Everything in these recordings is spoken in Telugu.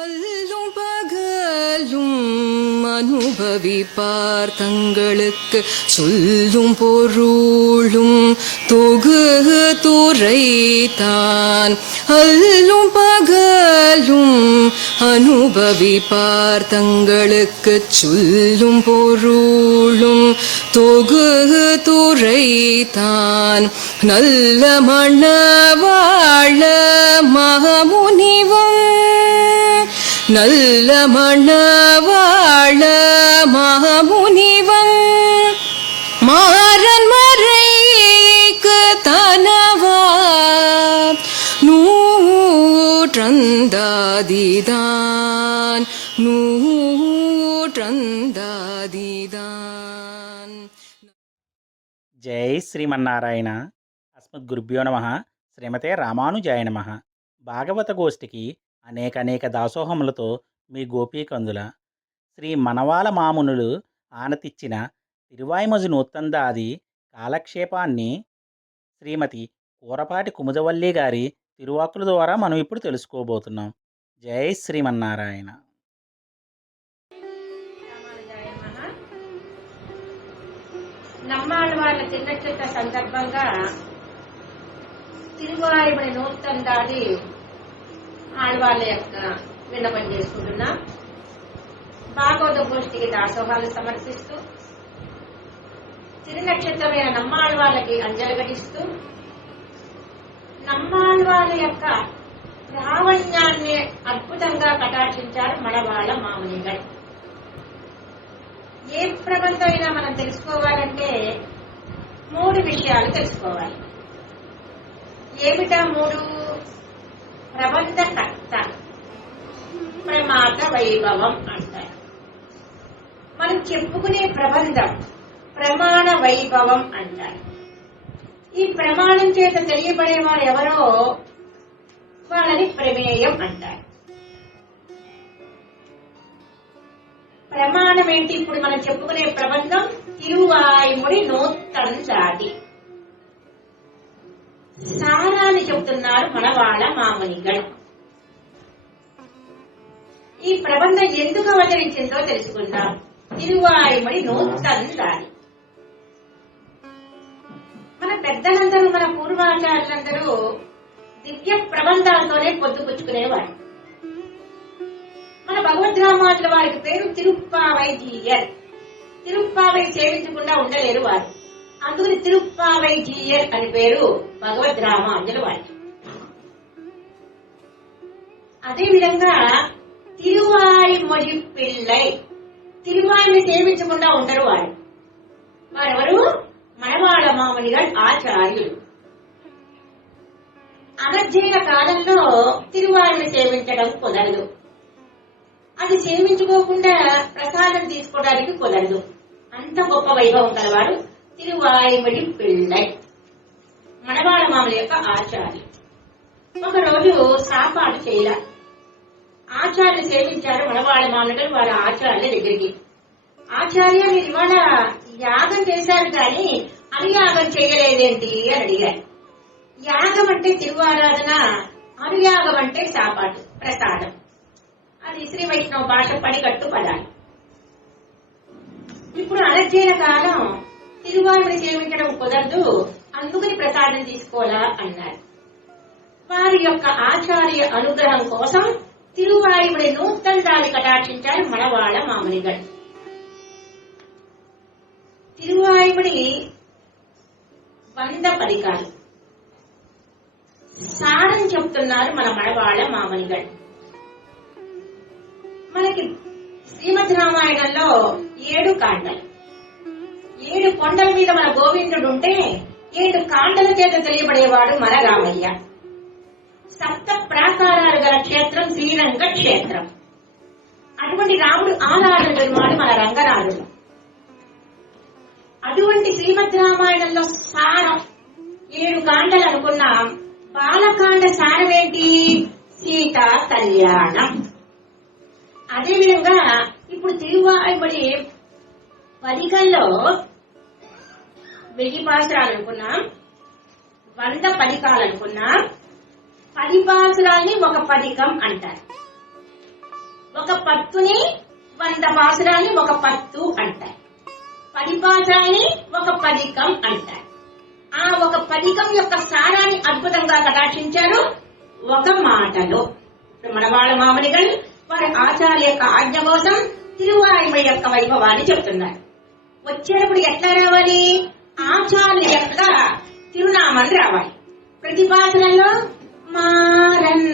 அல்லும் பகலும் அனுபவிப்பார் தங்களுக்கு சொல்லும் பொருளும் தொகுத்துரைத்தான். அல்லும் பகலும் அனுபவிப்பார் தங்களுக்கு சொல்லும் பொருளும் தொகுத்துரைத்தான். நல்ல மணவாழ மகமுனிவம் நல்ல மணவாழ மகமுனிவன் மாறன் மறைக்கு தனவா நூற்றந்தாதிதான் நூற்றந்தாதிதான். జై శ్రీమన్నారాయణ. అస్మద్గురుభ్యో నమః. శ్రీమతే రామానుజాయ నమః. భాగవత గోష్ఠికి అనేక దాసోహములతో మీ గోపీకందుల శ్రీ మనవాల మామునులు ఆనతిచ్చిన తిరువాయిమజు నూత్తందాది కాలక్షేపాన్ని శ్రీమతి కూరపాటి కుముదవల్లి గారి తిరువాక్కుల ద్వారా మనం ఇప్పుడు తెలుసుకోబోతున్నాం. జై శ్రీమన్నారాయణ. నమ్మాళ్ళ తిన్నక్షత్ర సందర్భంగా తిరువాయిమడి నూత్తందాది ఆళ్వాళ్ళ యొక్క విన్నపం చేసుకుంటున్నా. భాగవత గోష్ఠికి దాసోహాలు సమర్పిస్తూ తిరునక్షత్రమైన నమ్మాళ్ళకి అంజలి ఘటిస్తూ నమ్మాళ్ళ యొక్క ప్రావణ్యాన్ని అద్భుతంగా కటాక్షించారు మనవాళ్ళ మామునిగారు. ఏ ప్రబంధం అయినా మనం తెలుసుకోవాలంటే 3 విషయాలు తెలుసుకోవాలి. ఏమిటా 3? ప్రబంధకర్త, ప్రమాత వైభవం అంటారు. మనం చెప్పుకునే ప్రబంధం ప్రమాణ వైభవం అంటారు. ఈ ప్రమాణం చేత తెలియబడేవారు ఎవరో వాళ్ళని ప్రమేయం అంటారు. ప్రమాణం ఏంటి? ఇప్పుడు మనం చెప్పుకునే ప్రబంధం తిరువాయిముడి నూత్తందాది. సారాన్ని చెబుతున్నారు మనవాళ్ళ మామునిగడు. ఈ ప్రబంధం ఎందుకు అవతరించిందో తెలుసుకుందాం. తిరువాయిముడి నూత్తందాది. మన పెద్దలందరూ, మన పూర్వాచార్యులందరూ దివ్య ప్రబంధాలతోనే పొద్దుపుచ్చుకునేవారు. మన భగవద్రామానుల వారికి పేరు తిరుప్పావై జీయర్. తిరుప్పావై సేవించకుండా ఉండలేరు వారు. అందుకని తిరుప్పావై జీయర్ అని పేరు భగవద్రామానుల వారికి. అదేవిధంగా తిరువాయిమొഴി పిళ్ళై, తిరువాయిని సేవించకుండా ఉండరు వారు. వారెవరు? మనవాళ్ళ మామునిగారు ఆచార్యులు. అనధ్యయన కాలంలో తిరువాయిని సేవించడం కుదరదు. అది సేవించుకోకుండా ప్రసాదం తీసుకోవడానికి కుదరదు. అంత గొప్ప వైభవం కలవాడు తిరువాయిమొഴി పిళ్ళై, మనవాళ్ళ మామూలు యొక్క ఆచార్యులు. ఒకరోజు సాపాటు చేయాల ఆచార్యులు సేవించారు మనవాళ్ళ మామూలు వారి ఆచార్యుల దగ్గరికి. ఆచార్య, మీరు ఇవాళ యాగం చేశారు కానీ అనుయాగం చేయలేదేంటి అని అడిగారు. యాగం అంటే తిరువారాధన, అనుయాగం అంటే సాపాటు ప్రసాదం. అది శ్రీ వైష్ణవ భాష పడికట్టు పదాలు. ఇప్పుడు అనధ్యయన కాలం, తిరువాయిని సేవించడం కుదరదు, అందుకని ప్రసాదం తీసుకోవాలా అన్నారు. వారి యొక్క ఆచార్య అనుగ్రహం కోసం తిరువాయిముడి నూత్తందాది కటాక్షించారు మనవాళ్ళ మామునిగడు. తిరువాయిముడి 100 పదికాలు సారం చెప్తున్నారు మన మనవాళ్ళ మామునిగడు. మనకి శ్రీమద్ రామాయణంలో 7 కాండలు, 7 కొండల మీద మన గోవిందుడు ఉంటే 7 కాండల చేత తెలియబడేవాడు మన రామయ్య. 7 ప్రాకారాలు గల క్షేత్రం శ్రీరంగ క్షేత్రం. అటువంటి రాముడు ఆరాధన వాడు మన రంగనాథుడు. అటువంటి శ్రీమద్ రామాయణంలో సారం 7 కాండలు అనుకున్నాం. బాలకాండ సారం ఏంటి? సీతా కళ్యాణం. అదేవిధంగా ఇప్పుడు తిరువాయిముడి పదికల్లో 1000 పాసురాలు అనుకున్నాం, 100 పదికాలు అనుకున్నాం. 10 పాసురాల్ని ఒక పదికం అంటారు. ఒక పత్తుని 100 పాసురాన్ని ఒక పత్తు అంటారు. 10 పాసురాన్ని ఒక పదికం అంటారు. ఆ ఒక పదికం యొక్క సారాన్ని అద్భుతంగా కటాక్షించారు ఒక మాటలో. మనవాళ్ళ మామనిగల్ వారి ఆచార్య యొక్క ఆజ్ఞ కోసం తిరువాయిమడి యొక్క వైభవాన్ని చెప్తున్నారు. వచ్చేటప్పుడు ఎట్లా రావాలి? ఆచార్య యొక్క తిరునామాన్ని రావాలి. ప్రతి పాసనంలో మారన్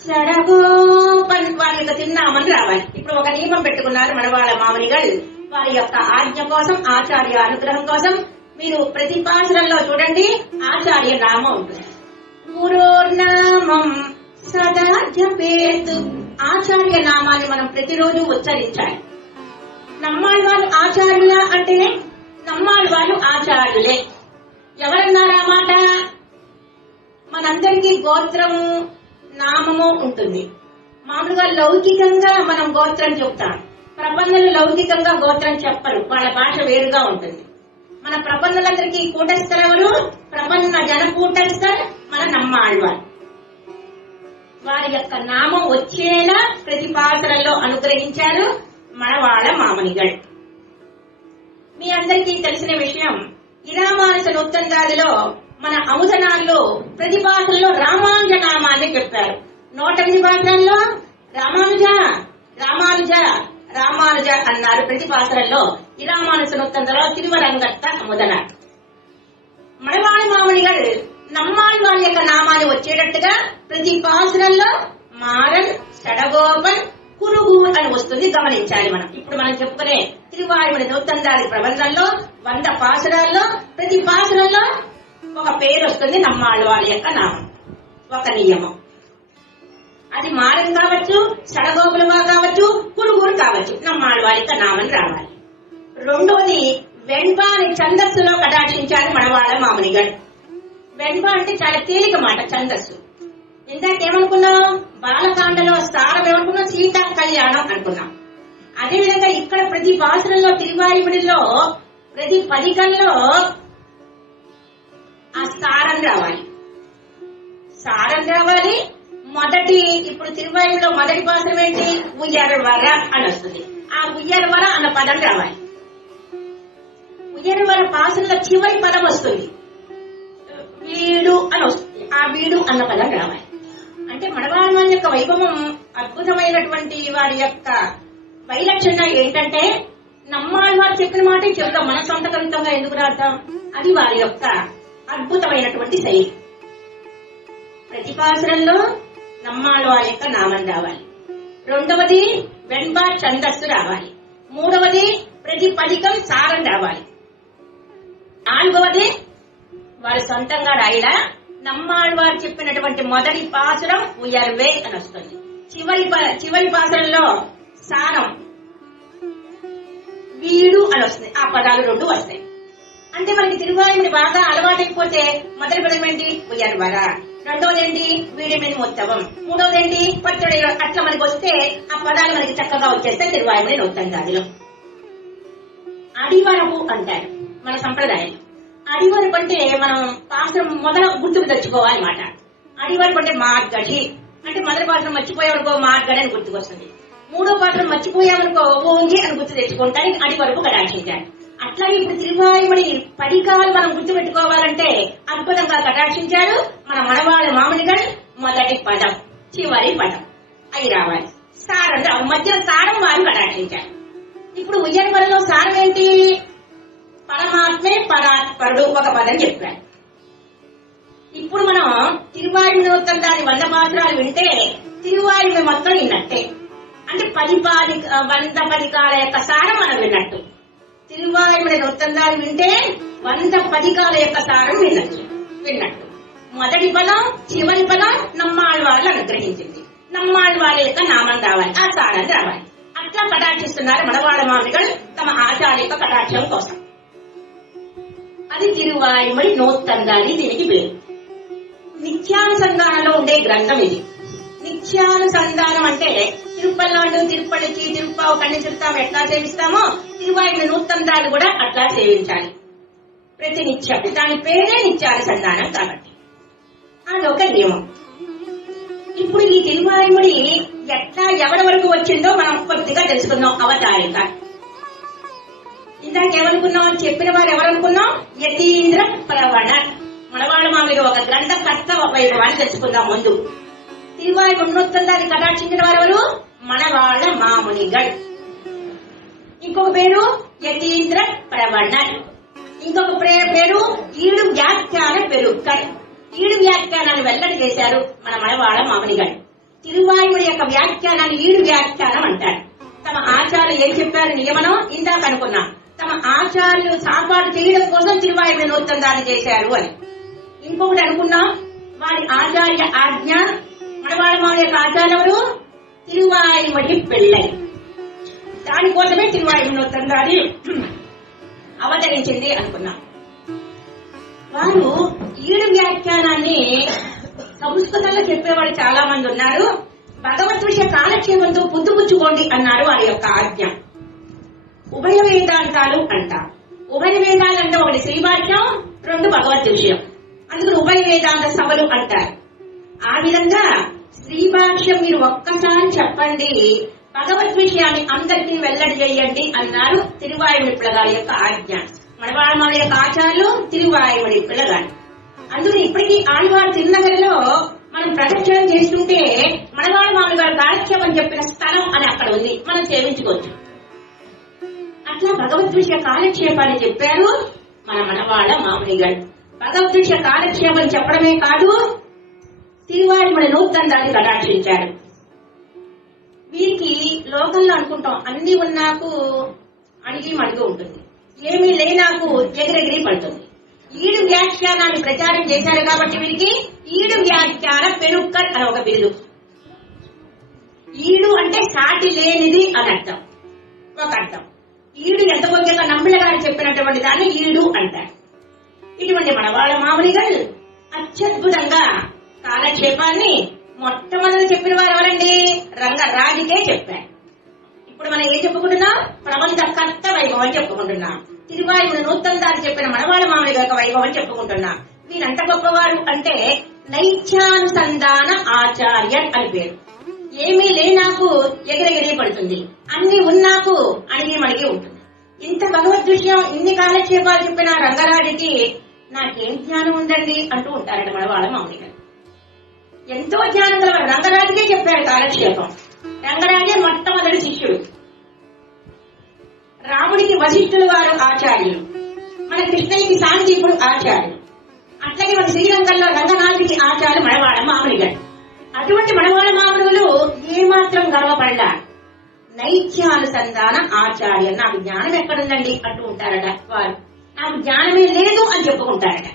సడగోపన్ వారి యొక్క తిరునామాన్ని రావాలి. ఇప్పుడు ఒక నియమం పెట్టుకున్నారు మనవాళ్ళ మామనిగల్ వారి యొక్క ఆజ్ఞ కోసం, ఆచార్య అనుగ్రహం కోసం. మీరు ప్రతి పాసనంలో చూడండి ఆచార్య నామం ఉంటుంది. గురోర్నామం సదా జపేత్. ఆచార్య నామాన్ని మనం ప్రతిరోజు ఉచ్చరించాలి. నమ్మాళ్ళ వాళ్ళు ఆచార్యుల అంటే నమ్మాళ్ళ వాళ్ళు ఆచార్యులే. ఎవరన్నారా మాట? మనందరికీ గోత్రము నామము ఉంటుంది. మామూలుగా లౌకికంగా మనం గోత్రం చెప్తాం. ప్రపంచంలో లౌకికంగా గోత్రం చెప్పరు, వాళ్ళ భాష వేరుగా ఉంటుంది. మన ప్రపంచలందరికీ కూటస్థర్ ఎవరు? ప్రపంచ జన కూటస్థర్ మన నమ్మాళ్ళవారు. వారి యొక్క నామం వచ్చేలా ప్రతి పాత్రల్లో అనుగ్రహించారు మనవాళ్ళ మామనిగల్. మీ అందరికీ తెలిసిన విషయం, ఇరామానుజ నూతందాదిలో మన అముదనాల్లో ప్రతి పాత్రలో రామానుజ నామాన్ని చెప్పారు. 108 పాత్రల్లో రామానుజ రామానుజ రామానుజ అన్నారు. ప్రతి పాత్రల్లో ఇరామానుజ నూతందలో తిరువరంగత్త అముదన. మనవాళ్ళ మామనిగల్ నమ్మాళ్ళ వాళ్ళ యొక్క నామాన్ని వచ్చేటట్టుగా ప్రతి పాసురంలో మారన్ షడగోపన్ కురుగు అని వస్తుంది, గమనించాలి మనం. ఇప్పుడు మనం చెప్పుకునే తిరువాయుమడి నూతందాది ప్రబంధంలో 100 పాసురాల్లో ప్రతి పాసురంలో ఒక పేరు వస్తుంది నమ్మాళ్ళ వాళ్ళ యొక్క నామం. ఒక నియమం అది మారన్ కావచ్చు, షడగోపులుగా కావచ్చు, కురుగురు కావచ్చు, నమ్మాళ్ళ వాళ్ళ యొక్క నామం రావాలి. రెండోది వెంప అని ఛందస్సులో కటాక్షించారు మనవాళ్ళ మామనిగల్. వెంప అంటే చాలా తేలిక మాట ఛందస్సు. ఇందాకేమనుకున్నాం? బాలకాండలో స్థానం ఏమనుకున్నాం? సీతా కళ్యాణం అనుకున్నాం. అదేవిధంగా ఇక్కడ ప్రతి పాసురంలో తిరువాయుమడిలో ప్రతి పదికంలో ఆ సారం రావాలి. సారం రావాలి. మొదటి ఇప్పుడు తిరువాయుమడిలో మొదటి పాసురం ఏంటి? ఉయ్యరవర అని వస్తుంది. ఆ ఉయ్యరవర అన్న పదం రావాలి. ఉయ్యరవర పాసురంలో చివరి పదం వస్తుంది, వీడు అని వస్తుంది. ఆ వీడు అన్న పదం రావాలి. అంటే మనవాళ్ళ యొక్క వైభవం అద్భుతమైనటువంటి వారి యొక్క వైలక్షణం ఏంటంటే నమ్మాళ్ళ వారు చెప్పిన మాట చెప్తాం, మన సొంత కవితంగా ఎందుకు రాద్దాం? అది వారి యొక్క అద్భుతమైనటువంటి శైలి. ప్రతి పాసురంలో నమ్మాళ్ళ వారి యొక్క నామం రావాలి. రెండవది వెంబ ఛందస్సు రావాలి. మూడవది ప్రతి పదికం సారం రావాలి. నాలుగవది వారి సొంతంగా రాయడా నమ్మాళ్ళ వారు చెప్పినటువంటి మొదటి పాసురం ఉయర్వే అని వస్తుంది. చివరి పాసురంలో సారం వీడు అని వస్తుంది. ఆ పదాలు 2 వస్తాయి. అంటే మనకి తిరువాయుమడి బాగా అలవాటైపోతే మొదటి పదం ఏంటి? ఉయర్వర. రెండోది ఏంటి? వీడి మీద మొత్తవం. మూడోది ఏంటి? పచ్చడి. అట్లా మనకి వస్తే ఆ పదాలు మనకి చక్కగా వచ్చేస్తే తిరువాయుమడి నూతందాదిలో. అడివరపు అంటారు మన సంప్రదాయం. అడివరపు అంటే మనం పాత్రం మొదల గుర్తుకు తెచ్చుకోవాలన్నమాట. అడివరపు అంటే మార్గడి అంటే మొదటి పాత్రం మర్చిపోయేవనుకో మార్గడి అని గుర్తుకొస్తుంది. మూడో పాత్రం మర్చిపోయామనుకో ఓంగి అని గుర్తు తెచ్చుకుంటానికి అడివరపు కటాక్షించారు. అట్లాగే ఇప్పుడు తిరువాయుమడి పడికాలు మనం గుర్తు పెట్టుకోవాలంటే అద్భుతంగా కటాక్షించారు మన మనవాళ్ళ మామనిగల్. మొదటి పదం చివరి పదం అవి రావాలి. సారం మధ్య సారం వారు కటాక్షించారు. ఇప్పుడు ఉయ్యర్వరలో సారం ఏంటి? పరమాత్మే పరాత్పరుడు ఒక పదం చెప్పారు. ఇప్పుడు మనం తిరువాయుమడి మొత్తం దాని 100 పాత్రాలు వింటే తిరువాయుమడి మొత్తం విన్నట్టే. అంటే 100 పదికాల యొక్క సారం మనం విన్నట్టు. తిరువాయుమడి మొత్తం దాని వింటే 100 పదికాల యొక్క సారం విన్నట్టు. మొదటి పదం చివరి పదం నమ్మాళ్ళ వాళ్ళు అనుగ్రహించింది. నమ్మాళ్ళ వాళ్ళ యొక్క నామం రావాలి, ఆ సారం రావాలి. అట్లా కటాక్షిస్తున్నారు మనవాళ్ళ మామిడిగల్ తమ ఆచార్య యొక్క కటాక్షం కోసం. అది తిరువాయుమడి నూతందాది. దీనికి పేరు. నిత్యానుసంధానంలో ఉండే గ్రంథం ఇది. నిత్యానుసంధానం అంటే తిరుపల్లాండు, తిరుపల్లికి, తిరుప్పావు, కన్ని తిరుతాం ఎట్లా సేవిస్తామో తిరువాయుమడి నూతందాది కూడా అట్లా సేవించాలి ప్రతి నిత్యం. దాని పేరే నిత్యానుసంధానం కాబట్టి అదొక నియమం. ఇప్పుడు ఈ తిరువాయుమడి ఎట్లా ఎవరి వరకు వచ్చిందో మనం కొద్దిగా తెలుసుకుందాం. అవతారిక ఇందాక ఏమనుకున్నాం, చెప్పిన వారు ఎవరనుకున్నాం, యతీంద్ర ప్రవణ. మనవాళ్ళ మామిడి ఒక గ్రంథకర్త వైభవాన్ని తెలుసుకుందాం. ముందు తిరువాయి ఉన్నొత్తుందాన్ని కటాక్షించిన వారెవరు, మనవాళ్ళ మామునిగల్. ఇంకొక పేరు యతీంద్ర ప్రవణ. ఇంకొక పేరు ఈడు వ్యాఖ్యాన పెరుక్కల్. ఈడు వ్యాఖ్యానాన్ని వెల్లడి చేశారు మన మనవాళ్ళ మామునిగల్. తిరువాయుడి యొక్క వ్యాఖ్యానాన్ని ఈడు వ్యాఖ్యానం అంటారు. తమ ఆచార్యులు ఏం చెప్పారు నియమనం ఇందాక అనుకున్నాం. తమ ఆచార్యులు సాపాటు చేయడం కోసం తిరువాయుడి నూతన చేశారు అని. ఇంకొకటి అనుకున్నాం, వారి ఆచార్య ఆజ్ఞ. మనవాళ్ళ మామిడి యొక్క ఆచార్యులు ఎవరు, తిరువాయుడి పెళ్ళై. దానికోసమే తిరువాయుడి నూతన అవతరించింది అనుకున్నాం. వారు ఈడు వ్యాఖ్యానాన్ని సంస్కృతంలో చెప్పేవాడు చాలా మంది ఉన్నారు. భగవత్ విషయ కాలక్షేపంతో పుచ్చుకోండి అన్నారు వారి యొక్క ఆజ్ఞ. ఉభయ వేదాంతాలు అంటాం. ఉభయ వేదాలు అంటే ఒకటి శ్రీవాక్యం, రెండు భగవత్ విషయం. అందుకని ఉభయ వేదాంత సభలు అంటారు. ఆ విధంగా శ్రీభాష్యం మీరు ఒక్కసారి చెప్పండి, భగవత్ విషయాన్ని అందరికీ వెల్లడి చేయండి అన్నారు తిరువాయుడి పిల్లగారి యొక్క ఆజ్ఞ. మనవాళ్ళ యొక్క ఆచార్యులు తిరువాయుడి పిల్లగారు. అందుకని ఇప్పటికీ ఆళ్వారు తిరునగరిలో మనం ప్రదక్షిణం చేస్తుంటే మనవాళ్ళ మామిడి గారు కాలక్షేపం చెప్పిన స్థలం అని అక్కడ ఉంది, మనం సేవించుకోవచ్చు. అట్లా భగవద్ విషయ కాలక్షేపాన్ని చెప్పారు మన మనవాళ్ళ మామిడి గారు. భగవద్ విషయ కాలక్షేపం చెప్పడమే కాదు, తిరువాయుడి నూతన దాన్ని కటాక్షించారు. వీరికి లోకంలో అనుకుంటాం అన్ని ఉన్నాకు అణిగి మణిగి ఉంటుంది, ఏమీ లేనాకు ఎగిరెగిరి పడుతుంది. ఈడు వ్యాఖ్యానాన్ని ప్రచారం చేశారు కాబట్టి వీరికి ఈడు వ్యాఖ్యాన పెరుక్కల్ అని ఒక బిరుదు. ఈడు అంటే సాటి లేనిది అని అర్థం, ఒక అర్థం. ఈడు ఎంత కొంచెంగా నమ్మిళ్ళ గారు చెప్పినటువంటి దాన్ని ఈడు అంటారు. ఇటువంటి మనవాళ్ళ మామిడిగల్ అత్యద్భుతంగా కాలక్షేపాన్ని మొట్టమొదటి చెప్పిన వారు ఎవరండి, రంగరాజుకే చెప్పారు. ఇప్పుడు మనం ఏం చెప్పుకుంటున్నాం, ప్రబంధ కర్త వైభవం చెప్పుకుంటున్నాం. తిరువాయుడు నూతన దారి చెప్పిన మనవాళ్ళ మామిడి గారి వైభవం చెప్పుకుంటున్నాం. వీరంత గొప్పవారు అంటే నైత్యానుసంధాన ఆచార్య అని పేరు. ఏమీ లేనాకు ఎగిరెగిరి పడుతుంది, అన్ని ఉన్నాకు అణిగి మణిగి ఉంటుంది. ఇంత భగవద్ విషయం ఇన్ని కాలక్షేపాలు చెప్పిన రంగరాజుకి నాకేం జ్ఞానం ఉందండి అంటూ ఉంటారట మనవాళ్ళ మామిడి గారు. ఎంతో జ్ఞానం గల రంగరాజుకే చెప్పారు కాలక్షేపం. రంగరాజే మొట్టమొదటి శిష్యుడు. రాముడికి వశిష్ఠులు వారు ఆచార్యులు, మన కృష్ణయ్యకి సాందీపుడు ఆచార్యులు. అట్లాగే మన శ్రీరంగంలో రంగనాథుడికి ఆచార్యులు మనవాళ్ళ మామిడి గారు. అటువంటి మనవాళ్ళ మామిడులు ఏమాత్రం గర్వపడ్డా నైత్యానుసంధాన ఆచార్య. నాకు జ్ఞానం ఎక్కడుందండి అంటూ ఉంటారట వారు. నాకు జ్ఞానమే లేదు అని చెప్పుకుంటారట.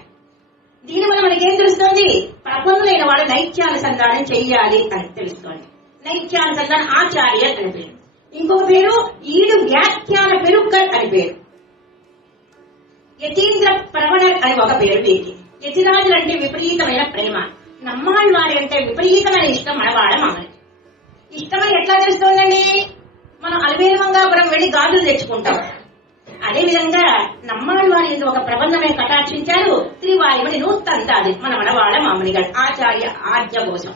దీనివల్ల మనకేం తెలుస్తోంది, ప్రపంచమైన వాళ్ళు నైత్యానుసంధానం చెయ్యాలి అని తెలుస్తోంది. నైత్యానుసంధాన ఆచార్య అని పేరు. ఇంకొక పేరు ఈడు వ్యాఖ్యాన పెరుక్కల్ అని పేరు. యతీంద్ర ప్రవణర్ అని ఒక పేరు వీరికి. యతిరాజులు అంటే విపరీతమైన ప్రేమ, నమ్మాళ్ళ వారి అంటే విపరీతమైన ఇష్టం మనవాళ్ళ మామని. ఇష్టమని ఎట్లా తెలుస్తోందండి, మనం అలవేలు మంగాపురం వెళ్లి గాజులు తెచ్చుకుంటాం. అదే విధంగా నమ్మాళ్ళ వారి ఒక ప్రబంధమే కటాక్షించారు తిరువాయుడి నూతంతాది మన మనవాళ్ళ మామని గారు ఆచార్య ఆజ్ఞ కోసం.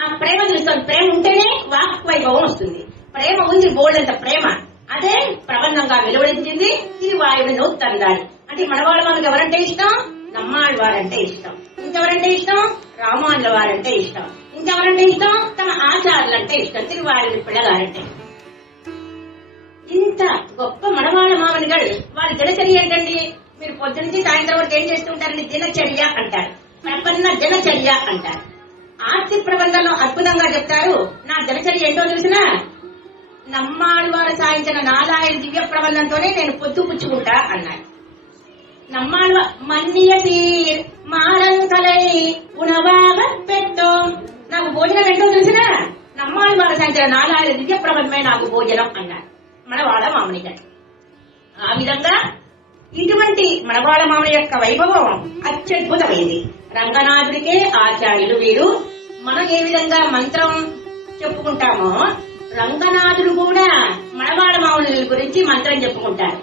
ఆ ప్రేమ తెలుస్తుంది. ప్రేమ ఉంటేనే వాక్ వైభవం వస్తుంది. ప్రేమ ఉంది, బోల్డంత ప్రేమ. అదే ప్రబంధంగా వెలువడించింది తిరువాయుడి నూతందాది. అంటే మనవాళ్ళ మనకు ఎవరంటే ఇష్టం, నమ్మాళ్ళ వారంటే ఇష్టం. ఇంకెవరంటే ఇష్టం, రామానుల వారంటే ఇష్టం. ఇంకెవరంటే ఇష్టం, తమ ఆచార్యులంటే ఇష్టం, తిరువాయుడి పిల్లగారంటే. ఇంత గొప్ప మనవాళ్ళ మామని గారు వారి దినచర్య ఏంటండి, మీరు పొద్దునుంచి సాయంత్రం వరకు ఏం చేస్తుంటారని దినచర్య అంటారు, ప్రపన్న దినచర్య అంటారు. ఆర్తి ప్రబంధంలో అద్భుతంగా చెప్తారు. నా దినచర్య ఏంటో తెలిసినా, నమ్మాళ్ళ వారు సాయించిన 4000 దివ్య ప్రబంధంతోనే నేను పొద్దు పుచ్చుకుంటా అన్నారు. నమ్మాళ్ళ మన్నియసి మారంకలై ఉనవాగ పెట్టో, నాకు భోజనం ఏంటో తెలిసినా నమ్మాళ్ళ వారు సాయించిన 4000 దివ్య ప్రబంధమే నాకు భోజనం అన్నారు మనవాళ్ళ మామని గారు. ఆ విధంగా ఇటువంటి మనవాళ్ళ మామని యొక్క వైభవం అత్యద్భుతమైంది. రంగనాథుడికే ఆచార్యులు వీరు. మనం ఏ విధంగా మంత్రం చెప్పుకుంటామో రంగనాథుడు కూడా మనవాళ్ళ మామని గురించి మంత్రం చెప్పుకుంటారు.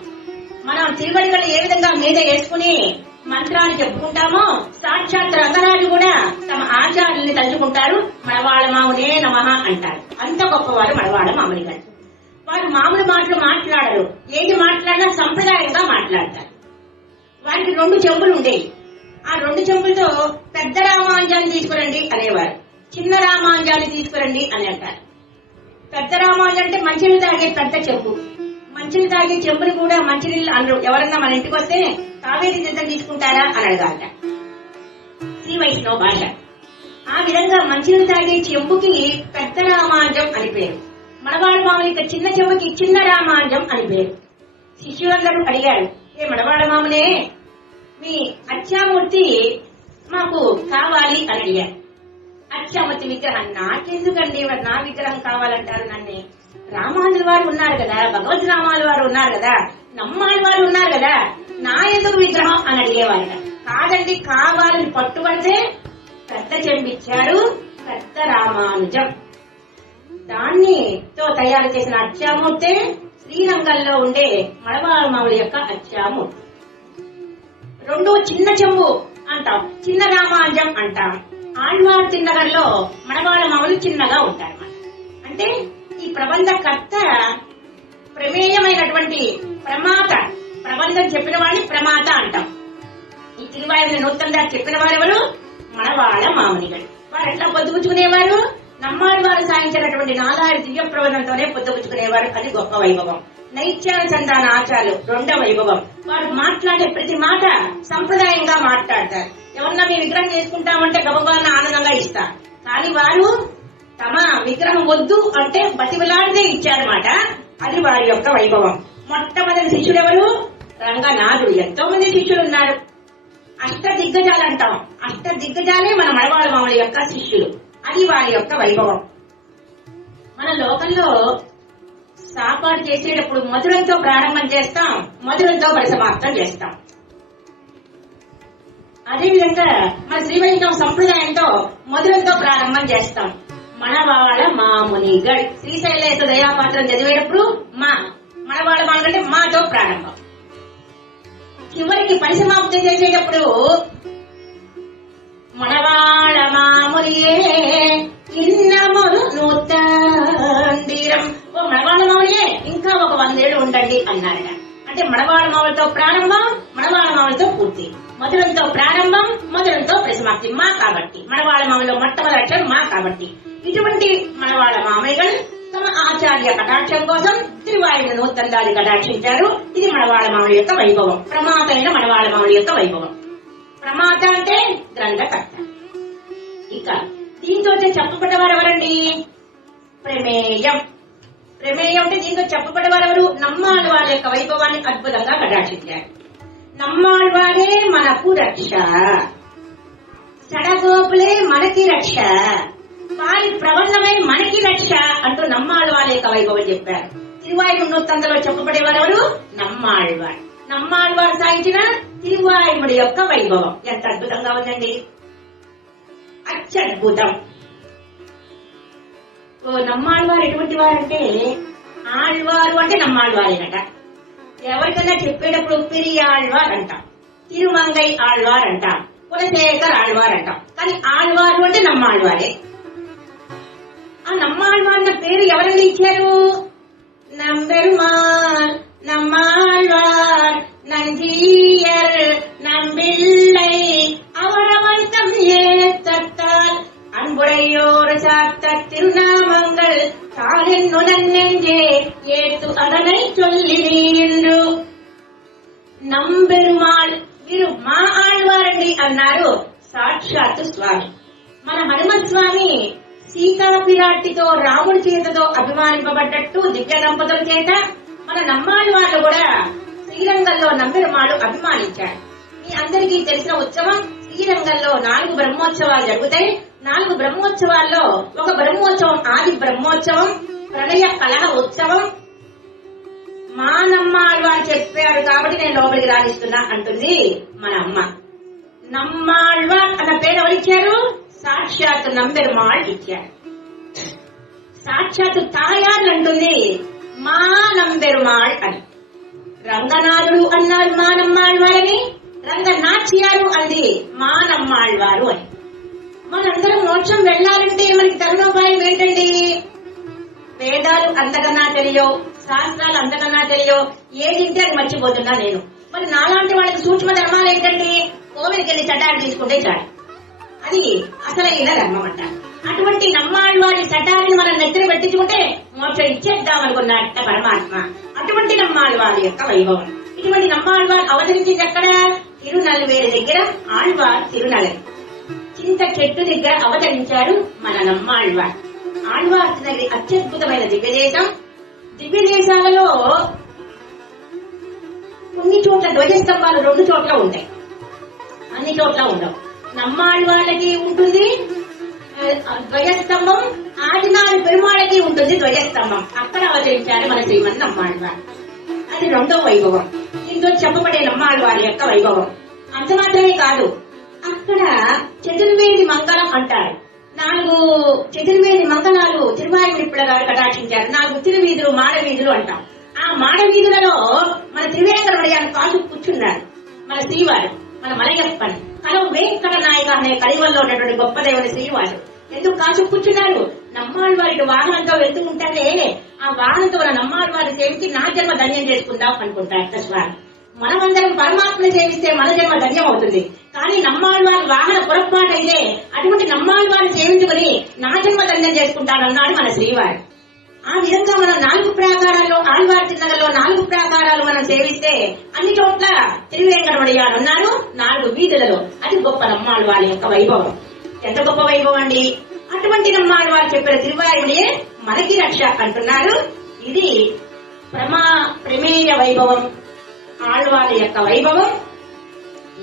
మనం తిరువడిగలు ఏ విధంగా మీద వేసుకుని మంత్రాలు చెప్పుకుంటామో సాక్షాత్ రంగరాజు కూడా తమ ఆచార్యుల్ని తలుచుకుంటారు. మడవాళ్ళ మామునే నమః అంటారు. అంత గొప్పవారు మడవాళ్ళ మాముని గారు. వారు మామూలు మాటలు మాట్లాడరు. ఏది మాట్లాడినా సంప్రదాయంగా మాట్లాడతారు. వారికి 2 చెంబులు ఉండేవి. ఆ 2 చెంబులతో పెద్ద రామాంజాన్ని తీసుకురండి అనేవారు, చిన్న రామాంజాన్ని తీసుకురండి అని అంటారు. పెద్ద రామాంజం అంటే మంచినీళ్ళు తాగే పెద్ద చెంబు. మంచినీళ్ళు తాగే చెంబుని కూడా మంచినీళ్ళు అనరు. ఎవరన్నా మన ఇంటికి వస్తే కావేరీ తీర్థం తీసుకుంటారా అని అడగాలట, శ్రీ వైష్ణవ భాష. ఆ విధంగా మంచినీళ్ళు తాగే చెంబుకి పెద్ద రామాంజం అని పేరు. మడవాళ్ళ మామూలు ఇక చిన్న చెంబుకి చిన్న రామాంజం అని పేరు. శిష్యులందరూ అడిగారు, ఏ మడవాళ్ళ మామూలే, మీ అచ్చామూర్తి మాకు కావాలి అని అడిగారు. అచ్చామూర్తి విగ్రహం నాకెందుకండి, నా విగ్రహం కావాలంటారు నన్ను? రామానుజుల వారు ఉన్నారు కదా, భగవద్ రామానుజుల వారు ఉన్నారు కదా, నమ్మాళ్ళ వారు ఉన్నారు కదా, నా ఎందుకు విగ్రహం అని అడిగేవారట. కాదండి, కావాలని పట్టుబడితే పెద్ద చెంబిచ్చారు, పెద్ద రామానుజం. దానితో తయారు చేసిన అచ్చామూర్తే శ్రీరంగంలో ఉండే మడవాళ్ళ మామూలు యొక్క అచ్చామూర్తి. 2 చిన్న చెంబు అంటాం, చిన్న రామాంజం అంటాం. ఆళ్వార్ తిన్నగర్లో మడవాళ్ళ మామూలు చిన్నగా ఉంటారు. అంటే ఈ ప్రబంధకర్త ప్రమేయమైనటువంటి ప్రమాత, ప్రబంధం చెప్పిన వాడిని ప్రమాత అంటాం. ఈ తిరువాయుని నూతనంగా చెప్పిన వారెవరు? మడవాళ్ళ మామనిగారు. వారు ఎట్లా పొద్దుపుచ్చుకునేవారు? నమ్మాళ్ళ వారు సాధించినటువంటి 4 దివ్య ప్రబంధంతోనే పొద్దుపుచ్చుకునేవారు. అది గొప్ప వైభవం. నైత్యానుసంధాన ఆచారాలు 2వ వైభవం. వారు మాట్లాడే ప్రతి మాట సంప్రదాయంగా మాట్లాడతారు. ఎవరన్నా మీ విగ్రహం చేసుకుంటామంటే గబగబాన ఆనందంగా ఇస్తారు. కానీ వారు తమ విగ్రహం వద్దు అంటే బతిమలాడితే ఇచ్చారన్నమాట. అది వారి యొక్క వైభవం. మొట్టమొదటి శిష్యుడు ఎవరు? రంగనాథుడు. ఎంతో మంది శిష్యులు ఉన్నారు. అష్ట దిగ్గజాలు అంటాం. అష్ట దిగ్గజాలే మన మడవాళ్ళ మామూలు యొక్క శిష్యులు. అది వారి యొక్క వైభవం. మన లోకంలో సాపాటు చేసేటప్పుడు మధురంతో ప్రారంభం చేస్తాం, మధురంతో పరిసమాప్తం చేస్తాం. అదేవిధంగా మన శ్రీ వైష్ణవ సంప్రదాయంతో మధురంతో ప్రారంభం చేస్తాం. మడవాళ్ళ మామునిగడ్ శ్రీశైలేశ దయాపాత్రం చదివేటప్పుడు మడవాళ్ళ మామూలు అంటే మాతో ప్రారంభం. చివరికి పరిసమాప్తం చేసేటప్పుడు మడవాళ్ళ మాములియే ఇన్నములు నూతండిరం. ఓ మడవాళ్ళ మామూలే ఇంకా ఒక 100 ఏళ్ళు ఉండండి అన్నారట. అంటే మడవాళ్ళ మామూలతో ప్రారంభం, మడవాళ్ళ మామూలతో పూర్తి. మధురంతో ప్రారంభం, మధురంతో పరిసమాప్తి. మా కాబట్టి మడవాళ్ళ మామూలు మొట్టమొదటి అక్షరం మా కాబట్టి. ఇటువంటి మడవాళ్ళ మామయ్యలు తమ ఆచార్య కటాక్షం కోసం తిరువాయుని నూతందాన్ని కటాక్షించారు. ఇది మడవాళ్ళ మామూలు యొక్క వైభవం. ప్రమాత అయిన మడవాళ్ళ మామూలు యొక్క వైభవం. ప్రమాత అంటే గ్రంథకర్త. ఇక దీంతో చెప్పబడ్డవారు ఎవరండి? ప్రమేయం. ప్రమేయం అంటే దీంతో చెప్పబడ్డవారు ఎవరు? నమ్మాళ్ళ వారి యొక్క వైభవాన్ని అద్భుతంగా కటాక్షించారు. నమ్మాళ్ళ వారే మనకు రక్ష, సడగోపులే మనకి రక్ష, వారి ప్రబంధమై మనకి రక్ష అంటూ నమ్మాళ్ళ వారి యొక్క వైభవం చెప్పారు. తిరువాయుడు నూతందలో చెప్పబడేవారు ఎవరు? నమ్మాళ్ళవారు. నమ్మాళ్ళవారు సాగించిన తిరువాయుడి యొక్క వైభవం ఎంత అద్భుతంగా ఉందండి. అత్యద్భుతం. నమ్మాళ్ళవారు ఎటువంటి వారంటే, ఆళ్వారు అంటే నమ్మాళ్ళవారేనట. ఎవరికన్నా చెప్పేటప్పుడు పెరియాళ్వార్ అంటాం, తిరుమంగై ఆళ్వార్ అంటాం, కులశేఖర్ ఆళ్వార్ అంటాం. కానీ ఆళ్వారు అంటే నమ్మాళ్ళవారే. ఆ నమ్మాళ్ళవారిన పేరు ఎవరైనా ఇచ్చారు? நம்பெருமாள் நம்மாழ்வார் நஞ்சியர் நம்பிள்ளை அவரவர்த்தம் ஏத்தத்தால் அன்புடையோர் சாத்த திருநாமங்கள் தாளென்னுடன் நெஞ்சே ஏத்து அதனை சொல்லினி என்று. నంబెరుమాళ్ వీరు మా ఆళ్వారండి అన్నారు సాక్షాత్ స్వామి. మన హనుమత్ స్వామి సీతా పిరాట్టితో రాముడి చేతతో అభిమానింపబడ్డట్టు దివ్య దంపతుల చేత మన నమ్మాళ్ళ వాళ్ళు కూడా శ్రీరంగంలో నంబెరుమాళ్ళు అభిమానించారు. మీ అందరికీ తెలిసిన ఉత్సవం శ్రీరంగంలో 4 బ్రహ్మోత్సవాలు జరుగుతాయి. 4 బ్రహ్మోత్సవాల్లో ఒక బ్రహ్మోత్సవం ఆది బ్రహ్మోత్సవం, ప్రణయ కలహ ఉత్సవం. మా నమ్మాళ్ళవారు చెప్పారు కాబట్టి నేను లోపలికి రాణిస్తున్నా అంటుంది మన అమ్మ. నమ్మాళ్ళవార్ అన్న పేరు ఎవరిచ్చారు? సాక్షాత్ నంబెరుమాళ్ ఇచ్చారు. సాక్షాత్ తాయారు అంటుంది మా నంబెరుమాళ్ అని. రంగనాథుడు అన్నారు మా నమ్మాళ్ళవారని, రంగనాట్యాలు అంది మా నమ్మాళ్వారు అని. మనందరం మోక్షం వెళ్లాలంటే మనకి తరుణోపాయం ఏంటండి? వేదాలు అంతకన్నా తెలియో, శాస్త్రాలు అంతకన్నా తెలియో, ఏదింటే అది మర్చిపోతున్నా నేను. మరి నాలాంటి వాళ్ళకి సూక్ష్మ ధర్మాలు ఏంటండి? కోవిలికి వెళ్ళి చటాలు తీసుకుంటే చాలు, అది అసలైన ధర్మం అంట. అటువంటి నమ్మాళ్వారి చటాన్ని మనం నెత్తిన పెట్టించుకుంటే మోక్షం ఇచ్చేద్దాం అనుకున్నట్ట పరమాత్మ. అటువంటి నమ్మాళ్వారి యొక్క వైభవం. ఇటువంటి నమ్మాళ్వారు అవతరించింది ఎక్కడ? తిరునల్వేలి దగ్గర ఆళ్వార్ తిరునల్ చింత చెట్టు దగ్గర అవతరించాడు మన నమ్మాళ్వార్. ఆళ్వార్ తిరునల్లి అత్యద్భుతమైన దివ్యదేశం. దివ్యదేశాలలో కొన్ని చోట్ల ధ్వజస్తంభాలు 2 చోట్ల ఉంటాయి, అన్ని చోట్ల ఉండవు. నమ్మాళ్వాళ్ళకి ఉంటుంది ధ్వజస్తంభం, ఆదినాడు పెరుమాళకి ఉంటుంది ధ్వజస్తంభం. అక్కడ అవతరించాడు మన శ్రీమన్ నమ్మాళ్వార్. అది 2వ వైభవం. దీంతో చెప్పబడే నమ్మాళ్వారి యొక్క వైభవం. అంత మాత్రమే కాదు, అక్కడ చతుర్వేది మంగళం అంటారు. 4 చతుర్వేది మంగళాలు తిరువాయుడిప్పుల గారు కటాక్షించారు. 4 తిరువీధులు, మాడవీధులు అంటాం. ఆ మాడవీధులలో మన త్రివేంకటమయ్యాన్ని కాసు కూర్చున్నారు మన శ్రీవారు, మన మలయప్పని. కలవు వెంకట నాయక అనే కలివల్లో ఉన్నటువంటి గొప్ప దేవుని శ్రీవారు ఎందుకు కాసు కూర్చున్నారు? నమ్మాళ్వారికి వాహనంతో వెళ్తూ ఉంటారే, ఆ వాహనంతో మన నమ్మాళ్వారి సేవించి నా జన్మ ధన్యం చేసుకుందాం అనుకుంటారు తస్వారు. మనమందరం పరమాత్మని సేవిస్తే మన జన్మ ధన్యం అవుతుంది. కానీ నమ్మాళ్వారి వాహన పొరపాటు అయితే అటువంటి నమ్మాళ్వారిని సేవించుకుని నా జన్మ ధన్యం చేసుకుంటానన్నాడు మన శ్రీవారు. ఆ విధంగా మనం 4 ప్రాకారాల్లో, ఆళ్వార్ తిరునగర్లో 4 ప్రాకారాలు మనం సేవిస్తే అన్ని చోట్ల తిరువేంకటమయ్యారు ఉన్నారు 4 వీధులలో. అది గొప్ప నమ్మాళ్వారి యొక్క వైభవం. ఎంత గొప్ప వైభవం అండి! అటువంటి నమ్మాళ్వారు చెప్పిన తిరువాయుడే మనకి రక్ష అంటున్నారు. ఇది ప్రమేయ వైభవం, ఆళ్వారి యొక్క వైభవం.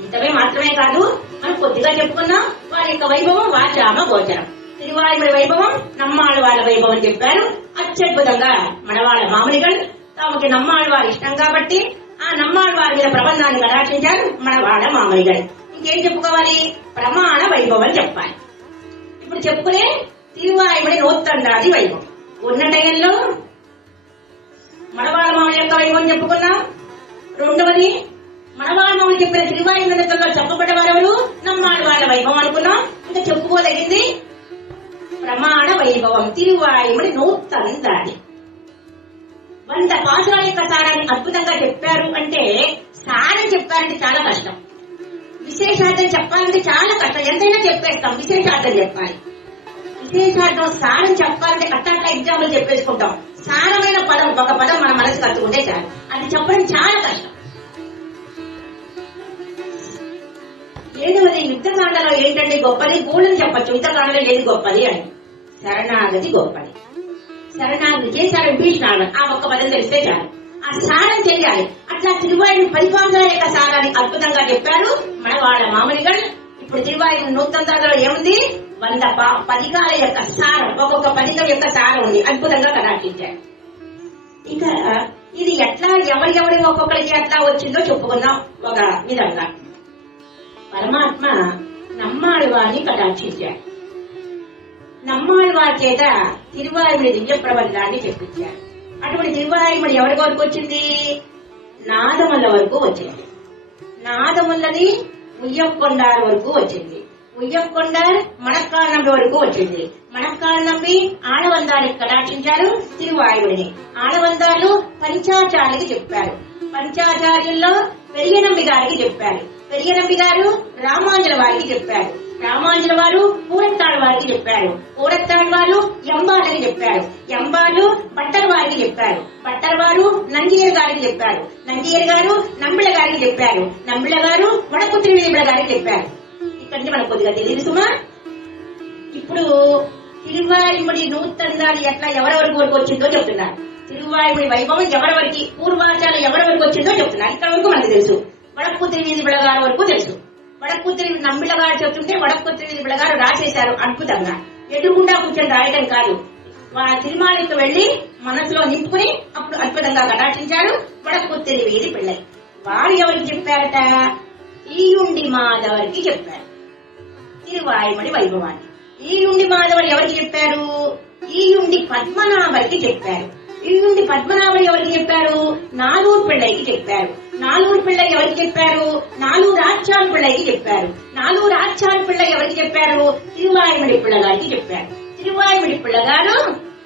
ఇంతవే మాత్రమే కాదు, మనం కొద్దిగా చెప్పుకున్నాం వారి యొక్క వైభవం వాచామ గోచరం. తిరువాయుడి వైభవం, నమ్మాళ్వారి వైభవం చెప్పారు అత్యద్భుతంగా. మనవాళ్ళ మామూలిగల్ తాముకి నమ్మాళ్వారు ఇష్టం కాబట్టి ఆ నమ్మాళ్వారి మీద ప్రబంధాన్ని కటాక్షించారు మనవాళ్ళ మామూలిగల్. ఇంకేం చెప్పుకోవాలి? ప్రమాణ వైభవం చెప్పాలి. ఇప్పుడు చెప్పుకునే తిరువాయుడి నూత్తండాది వైభవం. ఉన్న టైంలో మనవాళ్ళ మామూలు యొక్క వైభవం చెప్పుకున్నాం. 2వది మనవాళ్ళ మామూలు చెప్పిన తిరువాయుడి నృత్యంలో చెప్పబడ్డవారెవరు? నమ్మాళ్వాళ్ళ వైభవం అనుకున్నాం. ఇంకా చెప్పుకోదగింది ప్రమాణ వైభవం, తిరువాయుడి నూత్తండాది. 100 పాసురాల యొక్క సారాన్ని అద్భుతంగా చెప్పారు అంటే, సారం చెప్పారంటే చాలా కష్టం. విశేషార్థం చెప్పాలంటే చాలా కష్టం. ఎంతైనా చెప్పేస్తాం, విశేషార్థం చెప్పాలి. విశేషార్థం సారం చెప్పాలంటే అట్లా ఎగ్జాంపుల్ చెప్పేసుకుంటాం. సారమైన పదం, ఒక పదం మన మనసు కట్టుకుంటే చాలు. అది చెప్పడం చాలా కష్టం. 7వది యుద్ధకాండలో ఏంటంటే గొప్పది? గూఢని చెప్పచ్చు. యుద్ధకాండలో ఏది గొప్పది అని? శరణాగతి గొప్పది. శరణాగతి చేశారు భీష్మాడు. ఆ ఒక్క పదం తెలిస్తే చాలు. ఆ సారం తెలియాలి. అట్లా తిరువాయుడు 10 పాసురాల యొక్క సారాన్ని అద్భుతంగా చెప్పారు మన వాళ్ళ మామూలుగా. ఇప్పుడు తిరువాయుడు నూత్తండాదిలో ఏముంది? 100 పదికాల యొక్క సారం, ఒక్కొక్క పదికం యొక్క సారం ఉంది, అద్భుతంగా కటాక్షించారు. ఇక ఇది ఎట్లా ఎవరి ఒక్కొక్కరికి ఎట్లా వచ్చిందో చెప్పుకుందాం. ఒక విధంగా పరమాత్మ నమ్మాళ్వారిని కటాక్షించారు. నమ్మాళ్వారి చేత తిరువాయుడి దివ్య ప్రబంధాన్ని చెప్పించారు. అటువంటి తిరువాయుడి ఎవరి వరకు వచ్చింది? నాదముల వరకు వచ్చింది. నాదములని ఉయ్యకొండారు వరకు వచ్చింది. ఉయ్యకొండారు మణక్కాళ్ళంబి వరకు వచ్చింది. మణక్కాళ్ళంబి ఆడవందానికి కటాక్షించారు తిరువాయుడిని. ఆడవందాలు పంచాచార్యులకి చెప్పారు. పంచాచార్యుల్లో పెరియనంబి గారికి చెప్పారు. పెరియనంబి గారు రామాంజల వారికి చెప్పారు. రామాంజల వారు పూరత్తాడు వారికి చెప్పారు. పూరత్తాడు వారు ఎంబాలకి చెప్పారు. ఎంబాలు బట్టల వారికి చెప్పారు. బట్టల వారు నందియేరు గారికి చెప్పారు. నందియేరు గారు నంబిళ్ళ గారికి చెప్పారు. నంబిళ్ళ గారు వడకుత్రి వీళ్ళ గారికి చెప్పారు. ఇక్కడి నుంచి మనకు కొద్దిగా తెలియదు సుమా. ఇప్పుడు తిరువాయుడి నూత్తండాది ఎట్లా ఎవరెవరికి వరకు వచ్చిందో చెప్తున్నారు. తిరువాయుడి వైభవం ఎవరెవరికి, పూర్వాచారం ఎవరెవరికి వచ్చిందో చెప్తున్నారు. ఇక్కడ వరకు మనకు తెలుసు. వడకుత్రి వీధి బిళ్ళగారు వరకు తెలుసు. వడకుత్రి నంబిళ్ళ గారు చెప్తుంటే వడకుత్రి వీధి బిళ్ళగారు రాసేశారు అద్భుతంగా. ఎదురుకుండా కూర్చొని రాయడం కాదు, తిరుమలకి వెళ్లి మనసులో నింపుకుని అప్పుడు అద్భుతంగా కటాక్షించారు వడకుత్రి వీధి పిల్లలు. వారు ఎవరికి చెప్పారట? ఈయుండి మాధవరికి చెప్పారు తిరువాయుడి వైభవాన్ని. ఈయుండి మాధవుడు ఎవరికి చెప్పారు? ఈయుండి పద్మనాభరికి చెప్పారు. ఇల్లుండి పద్మనాభుడు ఎవరికి చెప్పారు? నాలూరు పిళ్ళైకి చెప్పారు. నాలూరు పిళ్ళై ఎవరికి చెప్పారు? నాలూరు ఆచార్య పిళ్ళైకి చెప్పారు. నాలూరు ఆచార్య పిళ్ళై ఎవరికి చెప్పారు? తిరువాయిమిడి పిళ్ళ గారికి చెప్పారు. తిరువాయిమిడి పిళ్ళ గారు